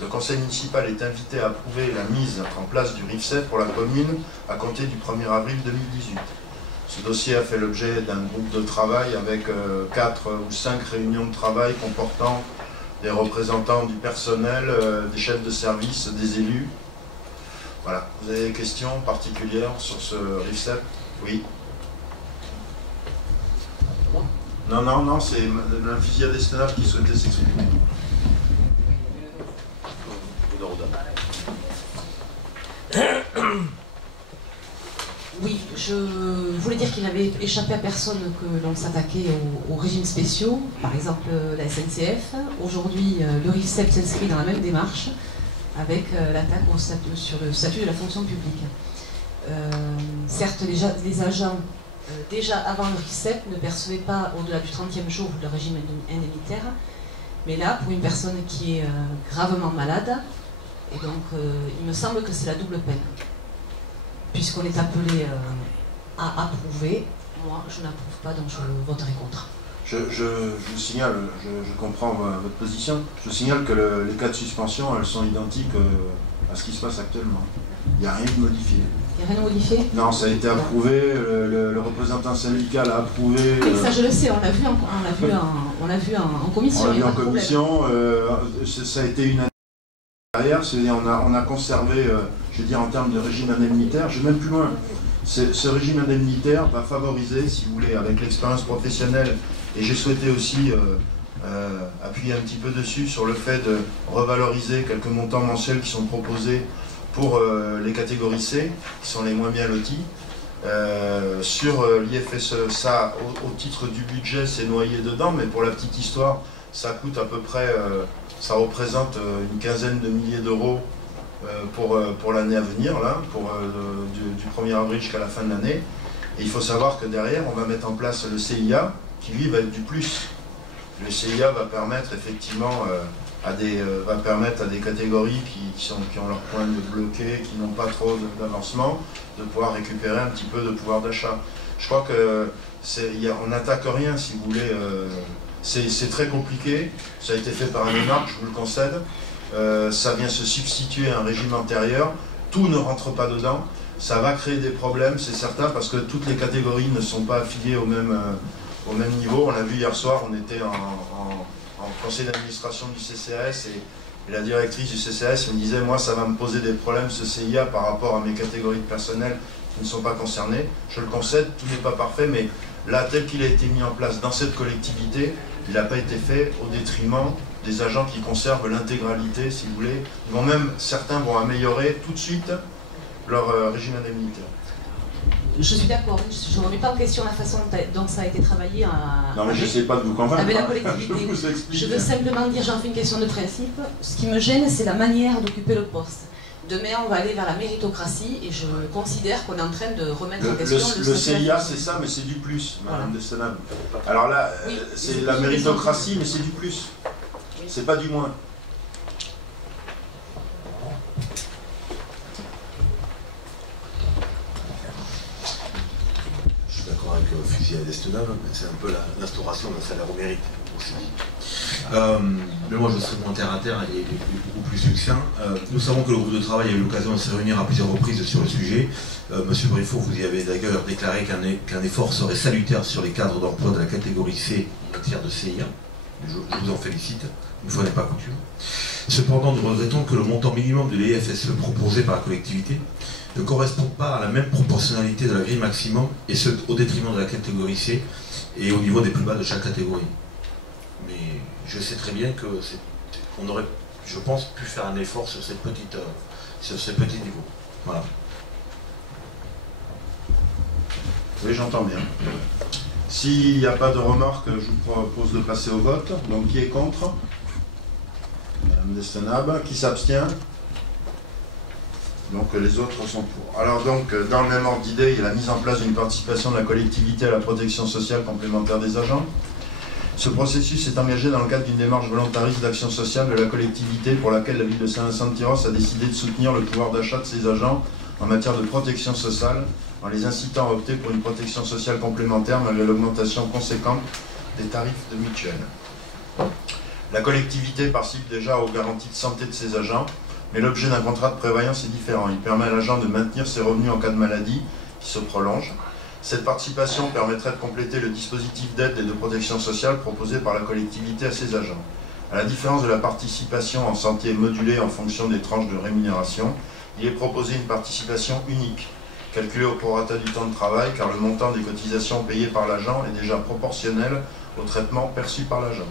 Le conseil municipal est invité à approuver la mise en place du RIFSEP pour la commune à compter du 1er avril 2018. Ce dossier a fait l'objet d'un groupe de travail avec 4 ou 5 réunions de travail comportant des représentants du personnel, des chefs de service, des élus. Voilà. Vous avez des questions particulières sur ce RIFSEP? Oui. Non, c'est l'infusia d'Estenard qui souhaitait s'exprimer. Oui, je voulais dire qu'il n'avait échappé à personne que l'on s'attaquait aux régimes spéciaux, par exemple la SNCF. Aujourd'hui, le RIFSEP s'inscrit dans la même démarche avec l'attaque sur le statut de la fonction publique. Certes, les agents, déjà avant le RIFSEP, ne percevaient pas au-delà du 30e jour le régime indemnitaire, mais là, pour une personne qui est gravement malade, et donc il me semble que c'est la double peine. Puisqu'on est appelé à approuver, moi je n'approuve pas, donc je voterai contre. Je vous signale, je comprends votre position, je vous signale que les cas de suspension, elles sont identiques à ce qui se passe actuellement. Il n'y a rien de modifié. Il n'y a rien de modifié? Non, ça a été approuvé, le représentant syndical a approuvé. Oui, ça je le sais, on l'a vu en commission. On l'a vu en commission, ça a été une année derrière, on a conservé, je veux dire en termes de régime indemnitaire, je vais même plus loin. Ce régime indemnitaire va favoriser, si vous voulez, avec l'expérience professionnelle, et j'ai souhaité aussi appuyer un petit peu dessus sur le fait de revaloriser quelques montants mensuels qui sont proposés pour les catégories C, qui sont les moins bien lotis. Sur l'IFSE, ça, au titre du budget, c'est noyé dedans, mais pour la petite histoire, ça coûte à peu près, ça représente une quinzaine de milliers d'euros pour l'année à venir, là, du 1er avril jusqu'à la fin de l'année. Et il faut savoir que derrière, on va mettre en place le CIA, qui lui va être du plus. Le CIA va permettre effectivement à des catégories qui ont leur point de bloqué, qui n'ont pas trop d'avancement, de pouvoir récupérer un petit peu de pouvoir d'achat. Je crois que on n'attaque rien, si vous voulez. C'est très compliqué, ça a été fait par un énarque, je vous le concède. ça vient se substituer à un régime antérieur, tout ne rentre pas dedans, ça va créer des problèmes, c'est certain, parce que toutes les catégories ne sont pas affiliées au même niveau. On l'a vu hier soir, on était en conseil d'administration du CCAS et la directrice du CCAS me disait, moi ça va me poser des problèmes ce CIA par rapport à mes catégories de personnel qui ne sont pas concernées. Je le concède, tout n'est pas parfait, mais là, tel qu'il a été mis en place dans cette collectivité, il n'a pas été fait au détriment des agents qui conservent l'intégralité, si vous voulez. Certains vont améliorer tout de suite leur régime indemnitaire. Je suis d'accord, je ne remets pas en question la façon dont ça a été travaillé non, mais je n'essaie pas de vous convaincre. Avec la collectivité. Je veux simplement dire, j'en fais une question de principe. Ce qui me gêne, c'est la manière d'occuper le poste. Demain, on va aller vers la méritocratie et je considère qu'on est en train de remettre en question le CIA, c'est ça, mais c'est du plus, Madame de Stenab. Alors là, oui, c'est la méritocratie, mais c'est du plus. Oui. C'est pas du moins. Je suis d'accord avec Fusil à Destenab, c'est un peu l'instauration d'un salaire au mérite aussi. Mais moi je serai moins terre à terre et beaucoup plus succinct. Nous savons que le groupe de travail a eu l'occasion de se réunir à plusieurs reprises sur le sujet. Monsieur Briffaut, vous y avez d'ailleurs déclaré qu'un effort serait salutaire sur les cadres d'emploi de la catégorie C en matière de CIA. Je vous en félicite, une fois n'est pas coutume. Cependant, nous regrettons que le montant minimum de l'EFSE proposé par la collectivité ne correspond pas à la même proportionnalité de la grille maximum, et ce au détriment de la catégorie C et au niveau des plus bas de chaque catégorie. Mais je sais très bien qu'on aurait, je pense, pu faire un effort sur ces petits niveaux. Voilà. Oui, j'entends bien. S'il n'y a pas de remarques, je vous propose de passer au vote. Donc, qui est contre? Madame Destenab. Qui s'abstient? Donc, les autres sont pour. Alors, donc, dans le même ordre d'idée, il y a la mise en place d'une participation de la collectivité à la protection sociale complémentaire des agents. Ce processus est engagé dans le cadre d'une démarche volontariste d'action sociale de la collectivité pour laquelle la ville de Saint-Vincent-de-Tyrosse a décidé de soutenir le pouvoir d'achat de ses agents en matière de protection sociale, en les incitant à opter pour une protection sociale complémentaire malgré l'augmentation conséquente des tarifs de mutuelle. La collectivité participe déjà aux garanties de santé de ses agents, mais l'objet d'un contrat de prévoyance est différent. Il permet à l'agent de maintenir ses revenus en cas de maladie qui se prolonge. Cette participation permettrait de compléter le dispositif d'aide et de protection sociale proposé par la collectivité à ses agents. À la différence de la participation en santé modulée en fonction des tranches de rémunération, il est proposé une participation unique, calculée au prorata du temps de travail, car le montant des cotisations payées par l'agent est déjà proportionnel au traitement perçu par l'agent.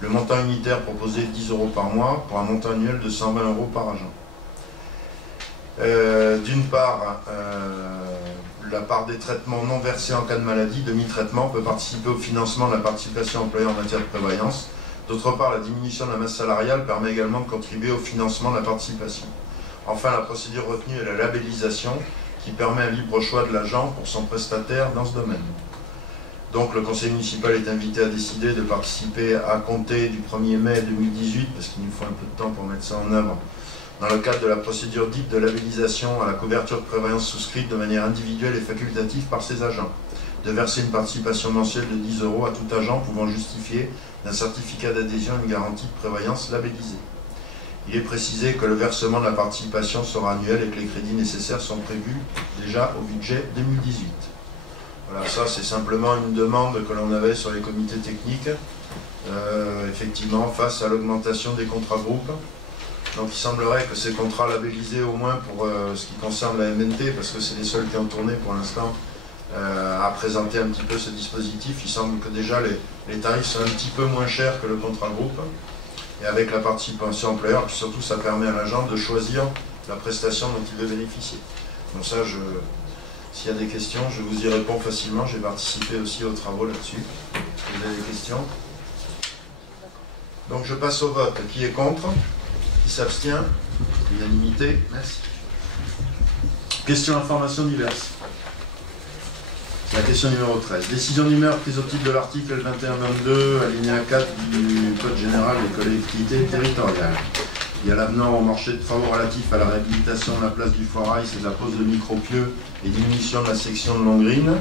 Le montant unitaire proposé est 10 € par mois, pour un montant annuel de 120 € par agent. D'une part, la part des traitements non versés en cas de maladie, demi-traitement, peut participer au financement de la participation employeur en matière de prévoyance. D'autre part, la diminution de la masse salariale permet également de contribuer au financement de la participation. Enfin, la procédure retenue est la labellisation, qui permet un libre choix de l'agent pour son prestataire dans ce domaine. Donc le conseil municipal est invité à décider de participer à compter du 1er mai 2018, parce qu'il nous faut un peu de temps pour mettre ça en œuvre, dans le cadre de la procédure dite de labellisation à la couverture de prévoyance souscrite de manière individuelle et facultative par ses agents, de verser une participation mensuelle de 10 € à tout agent pouvant justifier d'un certificat d'adhésion à une garantie de prévoyance labellisée. Il est précisé que le versement de la participation sera annuel et que les crédits nécessaires sont prévus déjà au budget 2018. Voilà, ça c'est simplement une demande que l'on avait sur les comités techniques, effectivement face à l'augmentation des contrats groupes. Donc il semblerait que ces contrats labellisés, au moins pour ce qui concerne la MNT, parce que c'est les seuls qui ont tourné pour l'instant, à présenter un petit peu ce dispositif, il semble que déjà les tarifs sont un petit peu moins chers que le contrat groupe. Et avec la participation employeur, puis surtout ça permet à l'agent de choisir la prestation dont il veut bénéficier. Donc ça, s'il y a des questions, je vous y réponds facilement. J'ai participé aussi aux travaux là-dessus. Vous avez des questions? Donc je passe au vote. Qui est contre? Qui s'abstient? Unanimité. Merci. Questions, informations diverses. La question numéro 13. Décision d'humeur prise au titre de l'article 21-22, alinéa 4 du Code général des collectivités territoriales. Il y a l'avenant au marché de travaux relatifs à la réhabilitation de la place du Foirail, c'est de la pose de micro-pieux et diminution de la section de Longrine.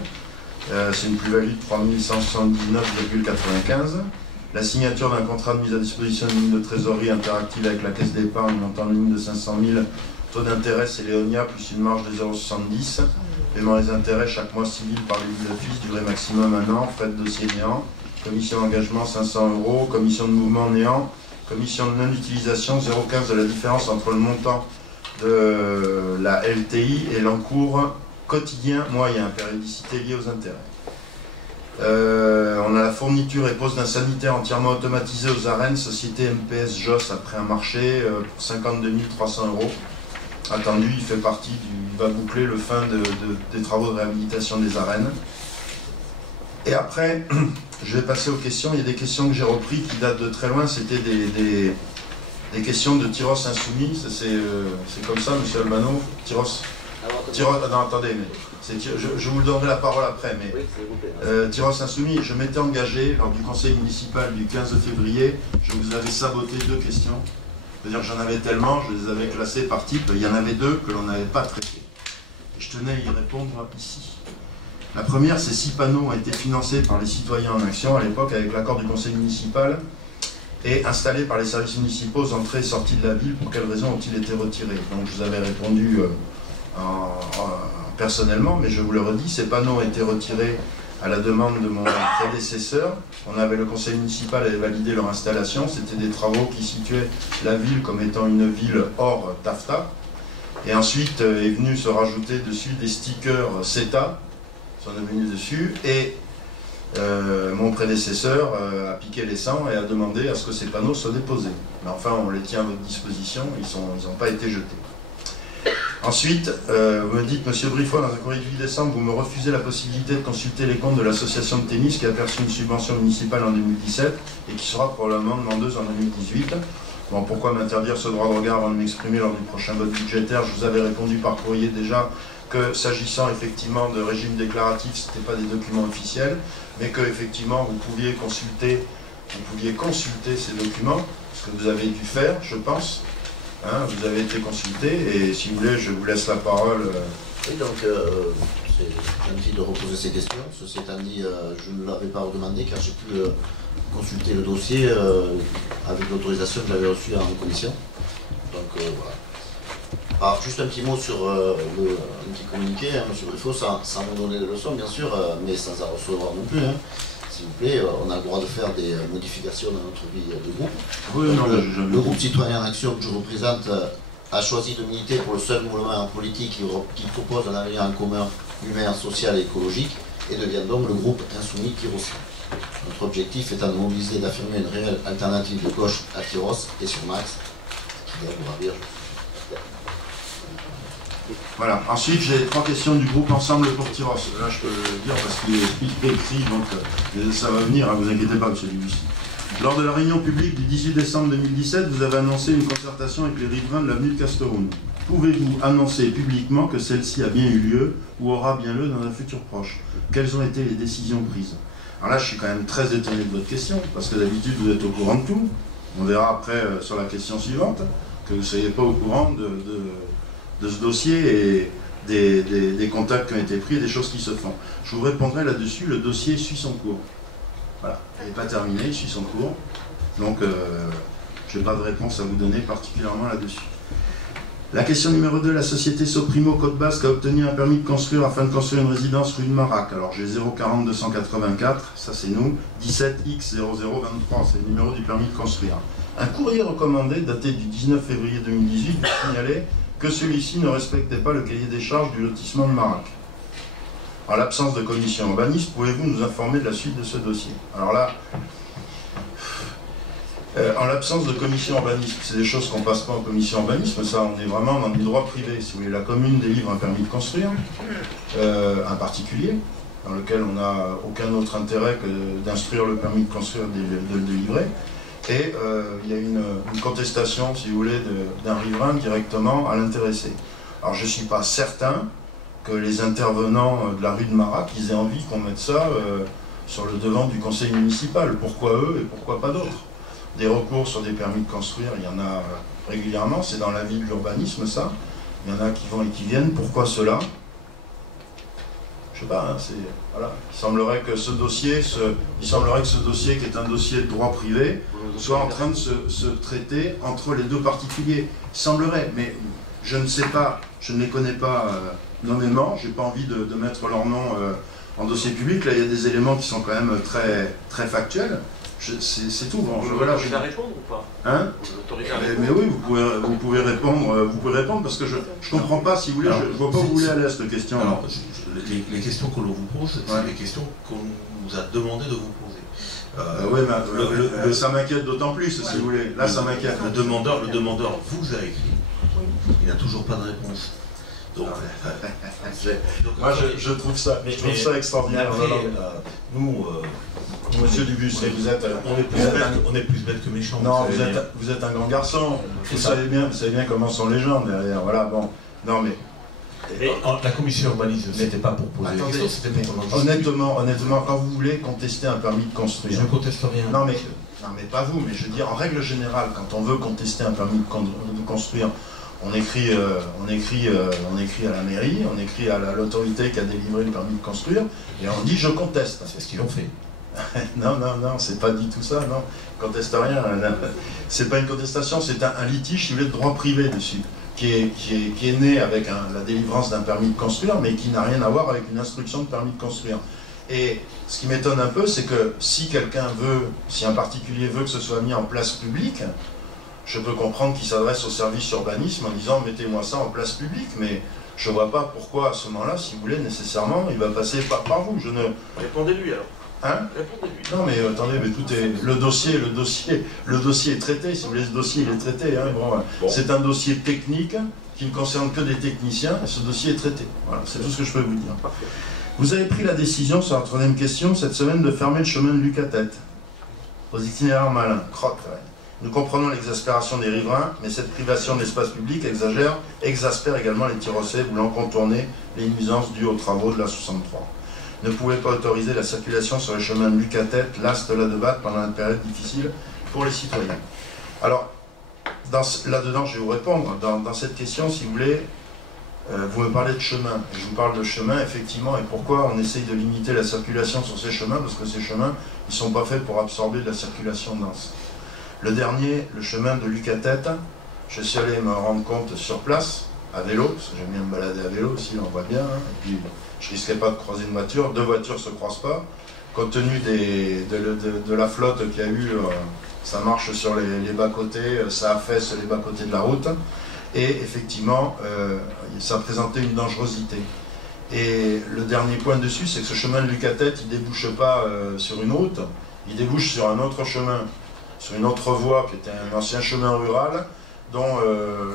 C'est une plus-value de 3 179,95. la signature d'un contrat de mise à disposition d'une ligne de trésorerie interactive avec la caisse d'épargne montant une ligne de 500 000, taux d'intérêt c'est Léonia plus une marge de 0,70, paiement des intérêts chaque mois civil par l'édile d'office, durée maximum 1 an, frais de dossier néant, commission d'engagement 500 €, commission de mouvement néant, commission de non-utilisation 0,15 de la différence entre le montant de la LTI et l'encours quotidien moyen, périodicité liée aux intérêts. On a la fourniture et pose d'un sanitaire entièrement automatisé aux arènes, société MPS JOS après un marché pour 52 300 €. Attendu, il fait partie il va boucler le fin des travaux de réhabilitation des arènes. Et après, je vais passer aux questions. Il y a des questions que j'ai reprises qui datent de très loin. C'était des questions de Tyros Insoumis. C'est comme ça, monsieur Albano. Tyros, non, attendez, mais je vous donnerai la parole après. Mais Tyros Insoumis, je m'étais engagé lors du conseil municipal du 15 février. Je vous avais saboté 2 questions. C'est-à-dire que j'en avais tellement, je les avais classées par type. Il y en avait 2 que l'on n'avait pas traitées. Et je tenais à y répondre ici. La première, c'est 6 panneaux ont été financés par les citoyens en action à l'époque avec l'accord du conseil municipal et installés par les services municipaux aux entrées et sorties de la ville. Pour quelles raisons ont-ils été retirés? Donc je vous avais répondu personnellement, mais je vous le redis, ces panneaux ont été retirés à la demande de mon prédécesseur. Le conseil municipal avait validé leur installation. C'était des travaux qui situaient la ville comme étant une ville hors TAFTA. Et ensuite est venu se rajouter dessus des stickers CETA, sont venus dessus, et mon prédécesseur a piqué les sangs et a demandé à ce que ces panneaux soient déposés. Mais enfin, on les tient à votre disposition, ils n'ont pas été jetés. Ensuite, vous me dites, monsieur Briffaut, dans un courrier du 8 décembre, vous me refusez la possibilité de consulter les comptes de l'association de tennis qui a perçu une subvention municipale en 2017 et qui sera probablement demandeuse en 2018. Bon, pourquoi m'interdire ce droit de regard avant de m'exprimer lors du prochain vote budgétaire? Je vous avais répondu par courrier déjà que s'agissant effectivement de régime déclaratif, ce n'était pas des documents officiels, mais que effectivement vous pouviez consulter ces documents, ce que vous avez dû faire, je pense. Hein, vous avez été consulté, et si vous voulez, je vous laisse la parole. Oui, donc c'est gentil de reposer ces questions. Ceci étant dit, je ne l'avais pas redemandé car j'ai pu consulter le dossier avec l'autorisation que j'avais reçue en commission. Donc voilà. Alors, juste un petit mot sur un petit communiqué, hein, monsieur Briffaut, sans me donner de leçons, bien sûr, mais sans en recevoir non plus. Hein. S'il vous plaît, on a le droit de faire des modifications dans notre vie de groupe. Oui, non, le groupe Citoyen en Action que je représente a choisi de militer pour le seul mouvement politique qui propose un avenir en commun humain, social et écologique, et devient donc le groupe Insoumis Tyrossien. Notre objectif étant de mobiliser et d'affirmer une réelle alternative de gauche à Tyros et sur Max, qui doit vous ravir. Voilà. Ensuite, j'ai 3 questions du groupe Ensemble pour Tyros. Là, je peux le dire parce qu'il est écrit, donc ça va venir, hein, vous inquiétez pas, monsieur Dubuis. Lors de la réunion publique du 18 décembre 2017, vous avez annoncé une concertation avec les riverains de l'avenue de Casteroun. Pouvez-vous annoncer publiquement que celle-ci a bien eu lieu ou aura bien lieu dans un futur proche? Quelles ont été les décisions prises? Alors là, je suis quand même très étonné de votre question, parce que d'habitude, vous êtes au courant de tout. On verra après sur la question suivante, que vous ne soyez pas au courant de ce dossier et des contacts qui ont été pris et des choses qui se font. Je vous répondrai là-dessus, le dossier suit son cours. Voilà, il n'est pas terminé, il suit son cours. Donc, je n'ai pas de réponse à vous donner particulièrement là-dessus. La question numéro 2, la société Soprimo Côte Basque a obtenu un permis de construire afin de construire une résidence rue de Marac. Alors j'ai 040 284, ça c'est nous, 17X 0023, c'est le numéro du permis de construire. Un courrier recommandé daté du 19 février 2018 signalait que celui-ci ne respectait pas le cahier des charges du lotissement de Marac. En l'absence de commission urbaniste, pouvez-vous nous informer de la suite de ce dossier? Alors là, en l'absence de commission urbanisme, c'est des choses qu'on ne passe pas en commission urbanisme, ça on est vraiment dans du droit privé. Si vous voulez, la commune délivre un permis de construire, un particulier, dans lequel on n'a aucun autre intérêt que d'instruire le permis de construire, de le délivrer. Et il y a une contestation, si vous voulez, d'un riverain directement à l'intéressé. Alors je ne suis pas certain que les intervenants de la rue de Marac, ils aient envie qu'on mette ça sur le devant du conseil municipal. Pourquoi eux et pourquoi pas d'autres? Des recours sur des permis de construire, il y en a régulièrement, c'est dans la vie de l'urbanisme ça. Il y en a qui vont et qui viennent, pourquoi cela? Je sais pas, hein, voilà. Il semblerait que ce dossier, qui est un dossier de droit privé, soit en train de se traiter entre les deux particuliers. Il semblerait, mais je ne sais pas, je ne les connais pas nommément, j'ai pas envie de mettre leur nom en dossier public. Là, il y a des éléments qui sont quand même très, très factuels. C'est tout. Bon, vous l'autorisez à répondre ou pas? Hein? Mais oui, vous pouvez répondre parce que je ne comprends pas, si vous voulez, je ne vois pas où vous voulez aller à cette question. Alors, les questions que l'on vous pose, c'est les questions qu'on nous a demandé de vous poser. Oui, mais ça m'inquiète d'autant plus, si vous voulez. Là, ça m'inquiète. Le demandeur vous a écrit. Il n'a toujours pas de réponse. Donc, moi, je trouve ça extraordinaire. Après, nous, Monsieur Dubus, on est plus bête que méchant. Non, vous êtes un grand garçon. Vous savez bien comment sont les gens derrière. Voilà, bon. Non, mais. La commission urbanisme, c'était pas pour poser des questions, c'était pour honnêtement, quand vous voulez contester un permis de construire. Je ne conteste rien. Non, mais pas vous, mais je veux dire, en règle générale, quand on veut contester un permis de construire, on écrit à la mairie, on écrit à l'autorité qui a délivré le permis de construire, et on dit je conteste. C'est ce qu'ils ont fait. Non, c'est pas du tout ça, non. Conteste rien. C'est pas une contestation, c'est un litige, si vous voulez, de droit privé dessus, qui est né avec la délivrance d'un permis de construire, mais qui n'a rien à voir avec une instruction de permis de construire. Et ce qui m'étonne un peu, c'est que si un particulier veut que ce soit mis en place publique, je peux comprendre qu'il s'adresse au service urbanisme en disant mettez-moi ça en place publique, mais je vois pas pourquoi à ce moment-là, si vous voulez, nécessairement, il va passer par vous. Répondez-lui alors. Hein? Non mais attendez, mais tout est. Le dossier est traité, si vous voulez, ce dossier il est traité. Hein, bon. C'est un dossier technique qui ne concerne que des techniciens, et ce dossier est traité. Voilà, c'est tout ce que je peux vous dire. Parfait. Vous avez pris la décision, sur la troisième question, cette semaine, de fermer le chemin de Lucatette, aux itinéraires malins. Croque. Nous comprenons l'exaspération des riverains, mais cette privation de l'espace public exaspère également les Tyrossais voulant contourner les nuisances dues aux travaux de la 63. Ne pouvez pas autoriser la circulation sur le chemin de Lucatette, l'Ast la Debatte, pendant une période difficile pour les citoyens. Alors, là-dedans, je vais vous répondre. Dans cette question, si vous voulez, vous me parlez de chemin. Et je vous parle de chemin, effectivement, et pourquoi on essaye de limiter la circulation sur ces chemins, parce que ces chemins, ils ne sont pas faits pour absorber de la circulation dense. Le dernier, le chemin de Lucatette, je suis allé me rendre compte sur place, à vélo, parce que j'aime bien me balader à vélo aussi, on voit bien, hein, et puis je risquais pas de croiser une voiture, deux voitures ne se croisent pas, compte tenu de la flotte qu'il y a eu, ça marche sur les bas-côtés, ça affaisse les bas-côtés de la route, et effectivement, ça présentait une dangerosité. Et le dernier point dessus, c'est que ce chemin de Lucatette, il ne débouche pas sur une route, il débouche sur un autre chemin, sur une autre voie qui était un ancien chemin rural, dont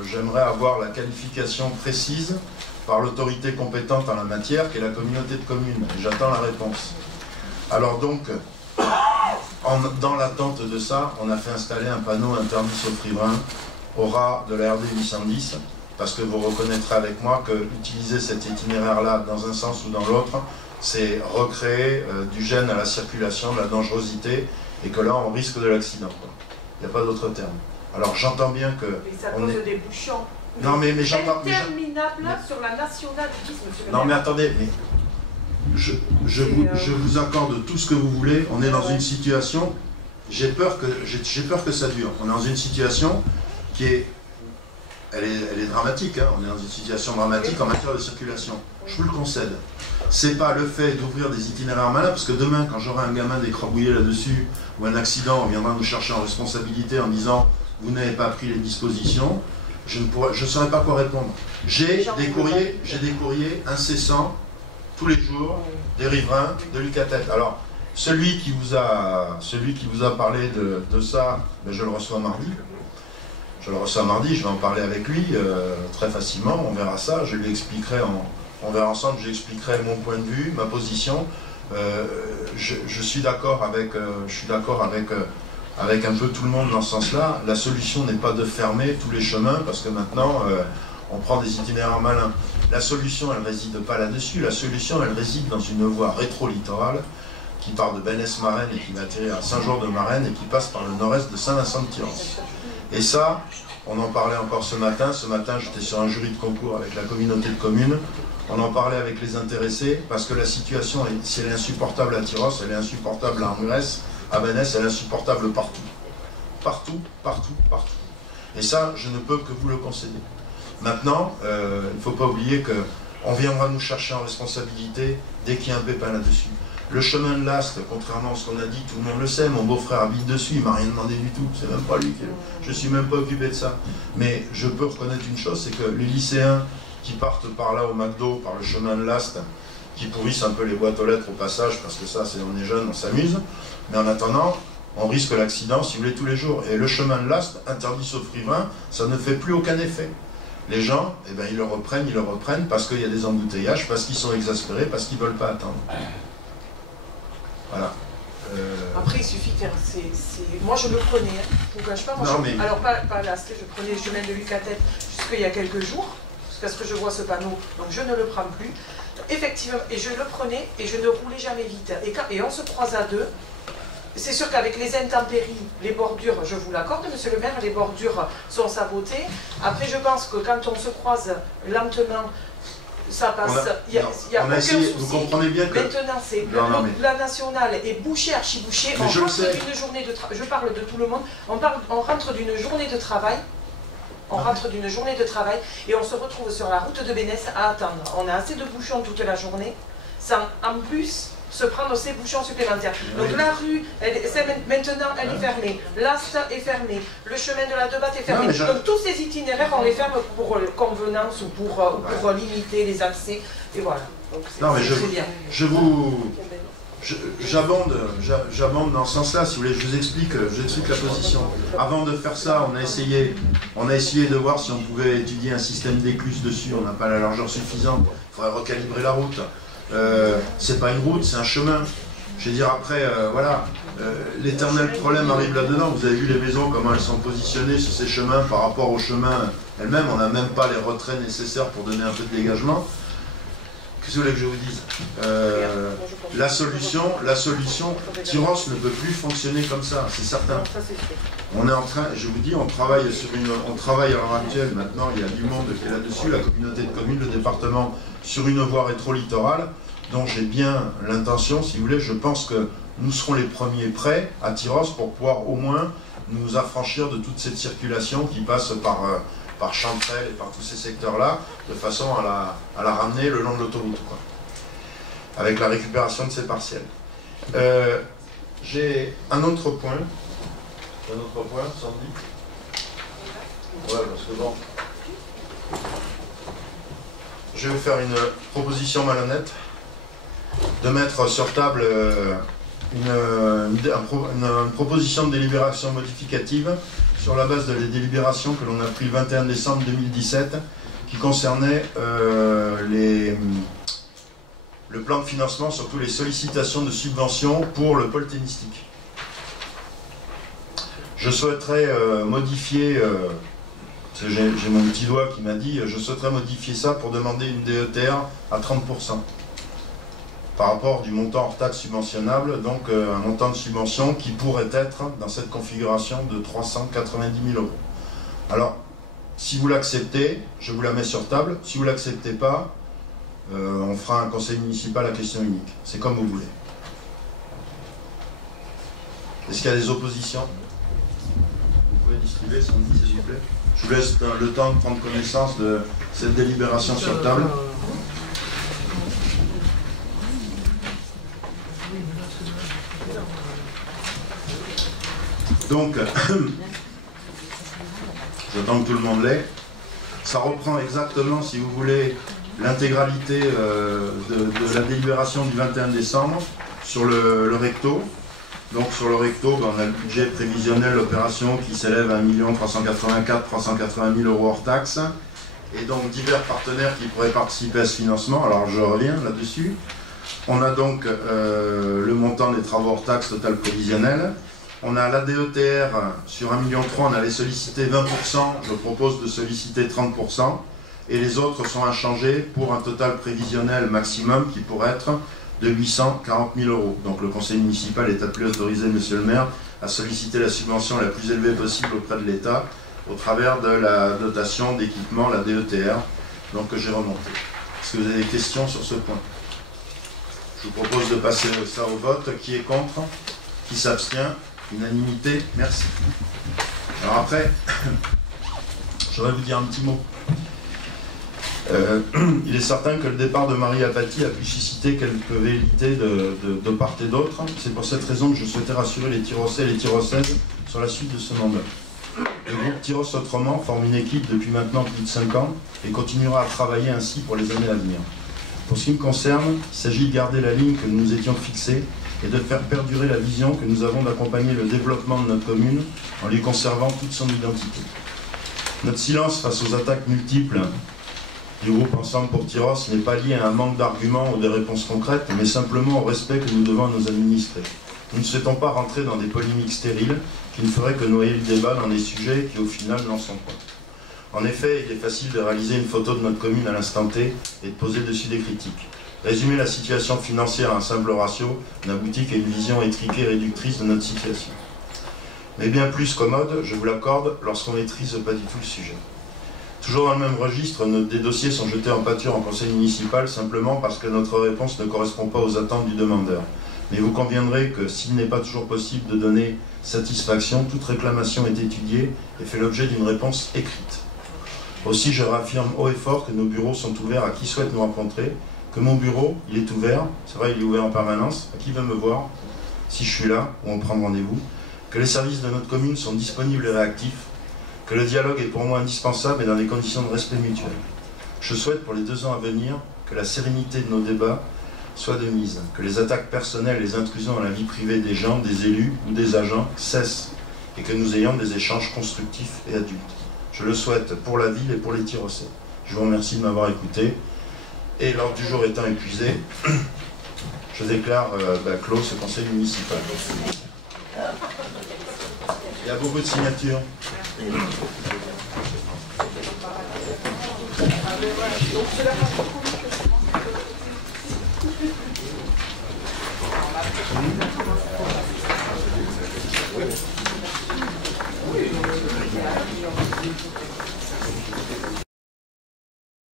j'aimerais avoir la qualification précise par l'autorité compétente en la matière, qui est la communauté de communes. Et j'attends la réponse. Alors donc, dans l'attente de ça, on a fait installer un panneau interdit sauf riverain au ras de la RD 810, parce que vous reconnaîtrez avec moi que utiliser cet itinéraire-là dans un sens ou dans l'autre, c'est recréer du gêne à la circulation, de la dangerosité, et que là, on risque de l'accident. Il n'y a pas d'autre terme. Alors j'entends bien que... Mais ça cause des bouchons. Non mais j'entends... Interminable sur la nationale 10, monsieur le maire. Non mais attendez, mais je vous accorde tout ce que vous voulez. On est dans une situation... J'ai peur que ça dure. On est dans une situation qui est... Elle est dramatique, hein. On est dans une situation dramatique en matière de circulation. Je vous le concède. C'est pas le fait d'ouvrir des itinéraires malins, parce que demain, quand j'aurai un gamin d'écrabouillé là-dessus, ou un accident, on viendra nous chercher en responsabilité en disant « vous n'avez pas pris les dispositions », je ne saurais pas quoi répondre. J'ai des courriers incessants, tous les jours, des riverains de Lucatette. Alors, celui qui vous a parlé de ça, ben, je le reçois mardi. Je vais en parler avec lui très facilement, on verra ça, je lui expliquerai, on verra ensemble, je lui expliquerai mon point de vue, ma position. Je suis d'accord avec un peu tout le monde dans ce sens-là. La solution n'est pas de fermer tous les chemins, parce que maintenant, on prend des itinéraires malins. La solution, elle ne réside pas là-dessus, la solution, elle réside dans une voie rétro-littorale qui part de Bénès-Marennes et qui va atterrir à Saint-Georges-de-Marennes et qui passe par le nord-est de Saint-Vincent-de-Tyrosse. Et ça, on en parlait encore ce matin. Ce matin, j'étais sur un jury de concours avec la communauté de communes. On en parlait avec les intéressés, parce que la situation, si elle est insupportable à Tyros, elle est insupportable à Grèce, à Vénès, elle est insupportable partout. Partout, partout, partout. Et ça, je ne peux que vous le concéder. Maintenant, il ne faut pas oublier qu'on viendra nous chercher en responsabilité dès qu'il y a un pépin là-dessus. Le chemin de l'Ast, contrairement à ce qu'on a dit, tout le monde le sait, mon beau-frère habite dessus, il ne m'a rien demandé du tout, c'est même pas lui je ne suis même pas occupé de ça. Mais je peux reconnaître une chose, c'est que les lycéens qui partent par là au McDo, par le chemin de l'Ast, qui pourrissent un peu les boîtes aux lettres au passage, parce que ça, on est jeunes, on s'amuse, mais en attendant, on risque l'accident, si vous voulez, tous les jours. Et le chemin de l'Ast, interdit sauf riverain, ça ne fait plus aucun effet. Les gens, eh ben, ils le reprennent parce qu'il y a des embouteillages, parce qu'ils sont exaspérés, parce qu'ils ne veulent pas attendre. Voilà. Après, il suffit de faire... Moi, je le prenais, hein. Je ne vous cache pas. Moi, mais... Alors, pas l'Ast, je prenais le chemin de Lucatet jusqu'il y a quelques jours, jusqu'à ce que je vois ce panneau, donc je ne le prends plus. Effectivement, et je le prenais, et je ne roulais jamais vite. Et on se croise à deux. C'est sûr qu'avec les intempéries, les bordures, je vous l'accorde, monsieur le maire, les bordures sont sabotées. Après, je pense que quand on se croise lentement, ça passe. Il y a aucun souci. Vous comprenez bien que... Maintenant, c'est la nationale est bouchée, archi-bouchée. On rentre d'une journée de travail. Je parle de tout le monde. On rentre d'une journée de travail. On rentre d'une journée de travail et on se retrouve sur la route de Bénès à attendre. On a assez de bouchons toute la journée. Sans, en plus, se prendre ces bouchons supplémentaires. Donc la rue, maintenant, elle est fermée. L'Ast est fermé. Le chemin de la Debatte est fermé. Donc tous ces itinéraires, on les ferme pour convenance ou pour limiter les accès. Et voilà. Donc c'est bien. J'abonde dans ce sens-là, si vous voulez, je vous explique la position. Avant de faire ça, on a essayé de voir si on pouvait étudier un système d'écluse dessus, on n'a pas la largeur suffisante, il faudrait recalibrer la route. C'est pas une route, c'est un chemin. Je veux dire, après, voilà, l'éternel problème arrive là-dedans. Vous avez vu les maisons, comment elles sont positionnées sur ces chemins par rapport aux chemins elles-mêmes. On n'a même pas les retraits nécessaires pour donner un peu de dégagement. Qu'est-ce que vous voulez que je vous dise la solution, Tyros ne peut plus fonctionner comme ça, c'est certain. On est en train, je vous dis, on travaille à l'heure actuelle, maintenant il y a du monde qui est là-dessus, la communauté de communes, le département, sur une voie rétro-littorale, dont j'ai bien l'intention, si vous voulez, je pense que nous serons les premiers prêts à Tyros pour pouvoir au moins nous affranchir de toute cette circulation qui passe par Chanterelle et par tous ces secteurs-là, de façon à la ramener le long de l'autoroute, quoi, avec la récupération de ces partiels. J'ai un autre point. Sandy. Ouais, parce que bon... Je vais vous faire une proposition malhonnête, de mettre sur table une proposition de délibération modificative sur la base de la délibération que l'on a pris le 21 décembre 2017, qui concernait le plan de financement, surtout les sollicitations de subventions pour le pôle tennistique. Je souhaiterais modifier, j'ai mon petit doigt qui m'a dit, je souhaiterais modifier ça pour demander une DETR à 30%. Par rapport du montant hors taxe subventionnable, donc un montant de subvention qui pourrait être, dans cette configuration, de 390 000 €. Alors, si vous l'acceptez, je vous la mets sur table. Si vous ne l'acceptez pas, on fera un conseil municipal à question unique. C'est comme vous voulez. Est-ce qu'il y a des oppositions? Vous pouvez distribuer, Sandy, s'il vous plaît. Je vous laisse le temps de prendre connaissance de cette délibération sur table. Donc, j'attends que tout le monde l'ait. Ça reprend exactement, si vous voulez, l'intégralité de la délibération du 21 décembre sur le recto. Donc sur le recto, on a le budget prévisionnel opération qui s'élève à 1 380 000 € hors taxe. Et donc divers partenaires qui pourraient participer à ce financement. Alors je reviens là-dessus. On a donc le montant des travaux hors taxe total prévisionnel. On a la DETR sur 1,3 million, on avait sollicité 20%, je propose de solliciter 30%, et les autres sont inchangés pour un total prévisionnel maximum qui pourrait être de 840 000 €. Donc le conseil municipal est appelé à autoriser, monsieur le maire, à solliciter la subvention la plus élevée possible auprès de l'État, au travers de la dotation d'équipement, la DETR, donc que j'ai remontée. Est-ce que vous avez des questions sur ce point? Je vous propose de passer ça au vote. Qui est contre? Qui s'abstient? Unanimité, merci. Alors après, je voudrais vous dire un petit mot. Il est certain que le départ de Marie Apathy a pu susciter quelques velléités de part et d'autre. C'est pour cette raison que je souhaitais rassurer les Tyrossais et les Tyrossaises sur la suite de ce mandat. Le groupe Tyrosse Autrement forme une équipe depuis maintenant plus de 5 ans et continuera à travailler ainsi pour les années à venir. Pour ce qui me concerne, il s'agit de garder la ligne que nous nous étions fixée et de faire perdurer la vision que nous avons d'accompagner le développement de notre commune en lui conservant toute son identité. Notre silence face aux attaques multiples du groupe Ensemble pour Tyrosse n'est pas lié à un manque d'arguments ou de réponses concrètes, mais simplement au respect que nous devons à nos administrés. Nous ne souhaitons pas rentrer dans des polémiques stériles qui ne feraient que noyer le débat dans des sujets qui au final n'en sont pas. En effet, il est facile de réaliser une photo de notre commune à l'instant T et de poser dessus des critiques. Résumer la situation financière à un simple ratio n'aboutit qu'à une vision étriquée et réductrice de notre situation. Mais bien plus commode, je vous l'accorde, lorsqu'on ne maîtrise pas du tout le sujet. Toujours dans le même registre, des dossiers sont jetés en pâture en conseil municipal simplement parce que notre réponse ne correspond pas aux attentes du demandeur. Mais vous conviendrez que s'il n'est pas toujours possible de donner satisfaction, toute réclamation est étudiée et fait l'objet d'une réponse écrite. Aussi, je réaffirme haut et fort que nos bureaux sont ouverts à qui souhaite nous rencontrer, que mon bureau, il est ouvert, c'est vrai, il est ouvert en permanence, à qui veut me voir, si je suis là, ou on prend rendez-vous, que les services de notre commune sont disponibles et réactifs, que le dialogue est pour moi indispensable et dans des conditions de respect mutuel. Je souhaite pour les 2 ans à venir que la sérénité de nos débats soit de mise, que les attaques personnelles et les intrusions dans la vie privée des gens, des élus ou des agents cessent et que nous ayons des échanges constructifs et adultes. Je le souhaite pour la ville et pour les Tyrossais. Je vous remercie de m'avoir écouté et l'ordre du jour étant épuisé, je déclare clos ce conseil municipal. Il y a beaucoup de signatures.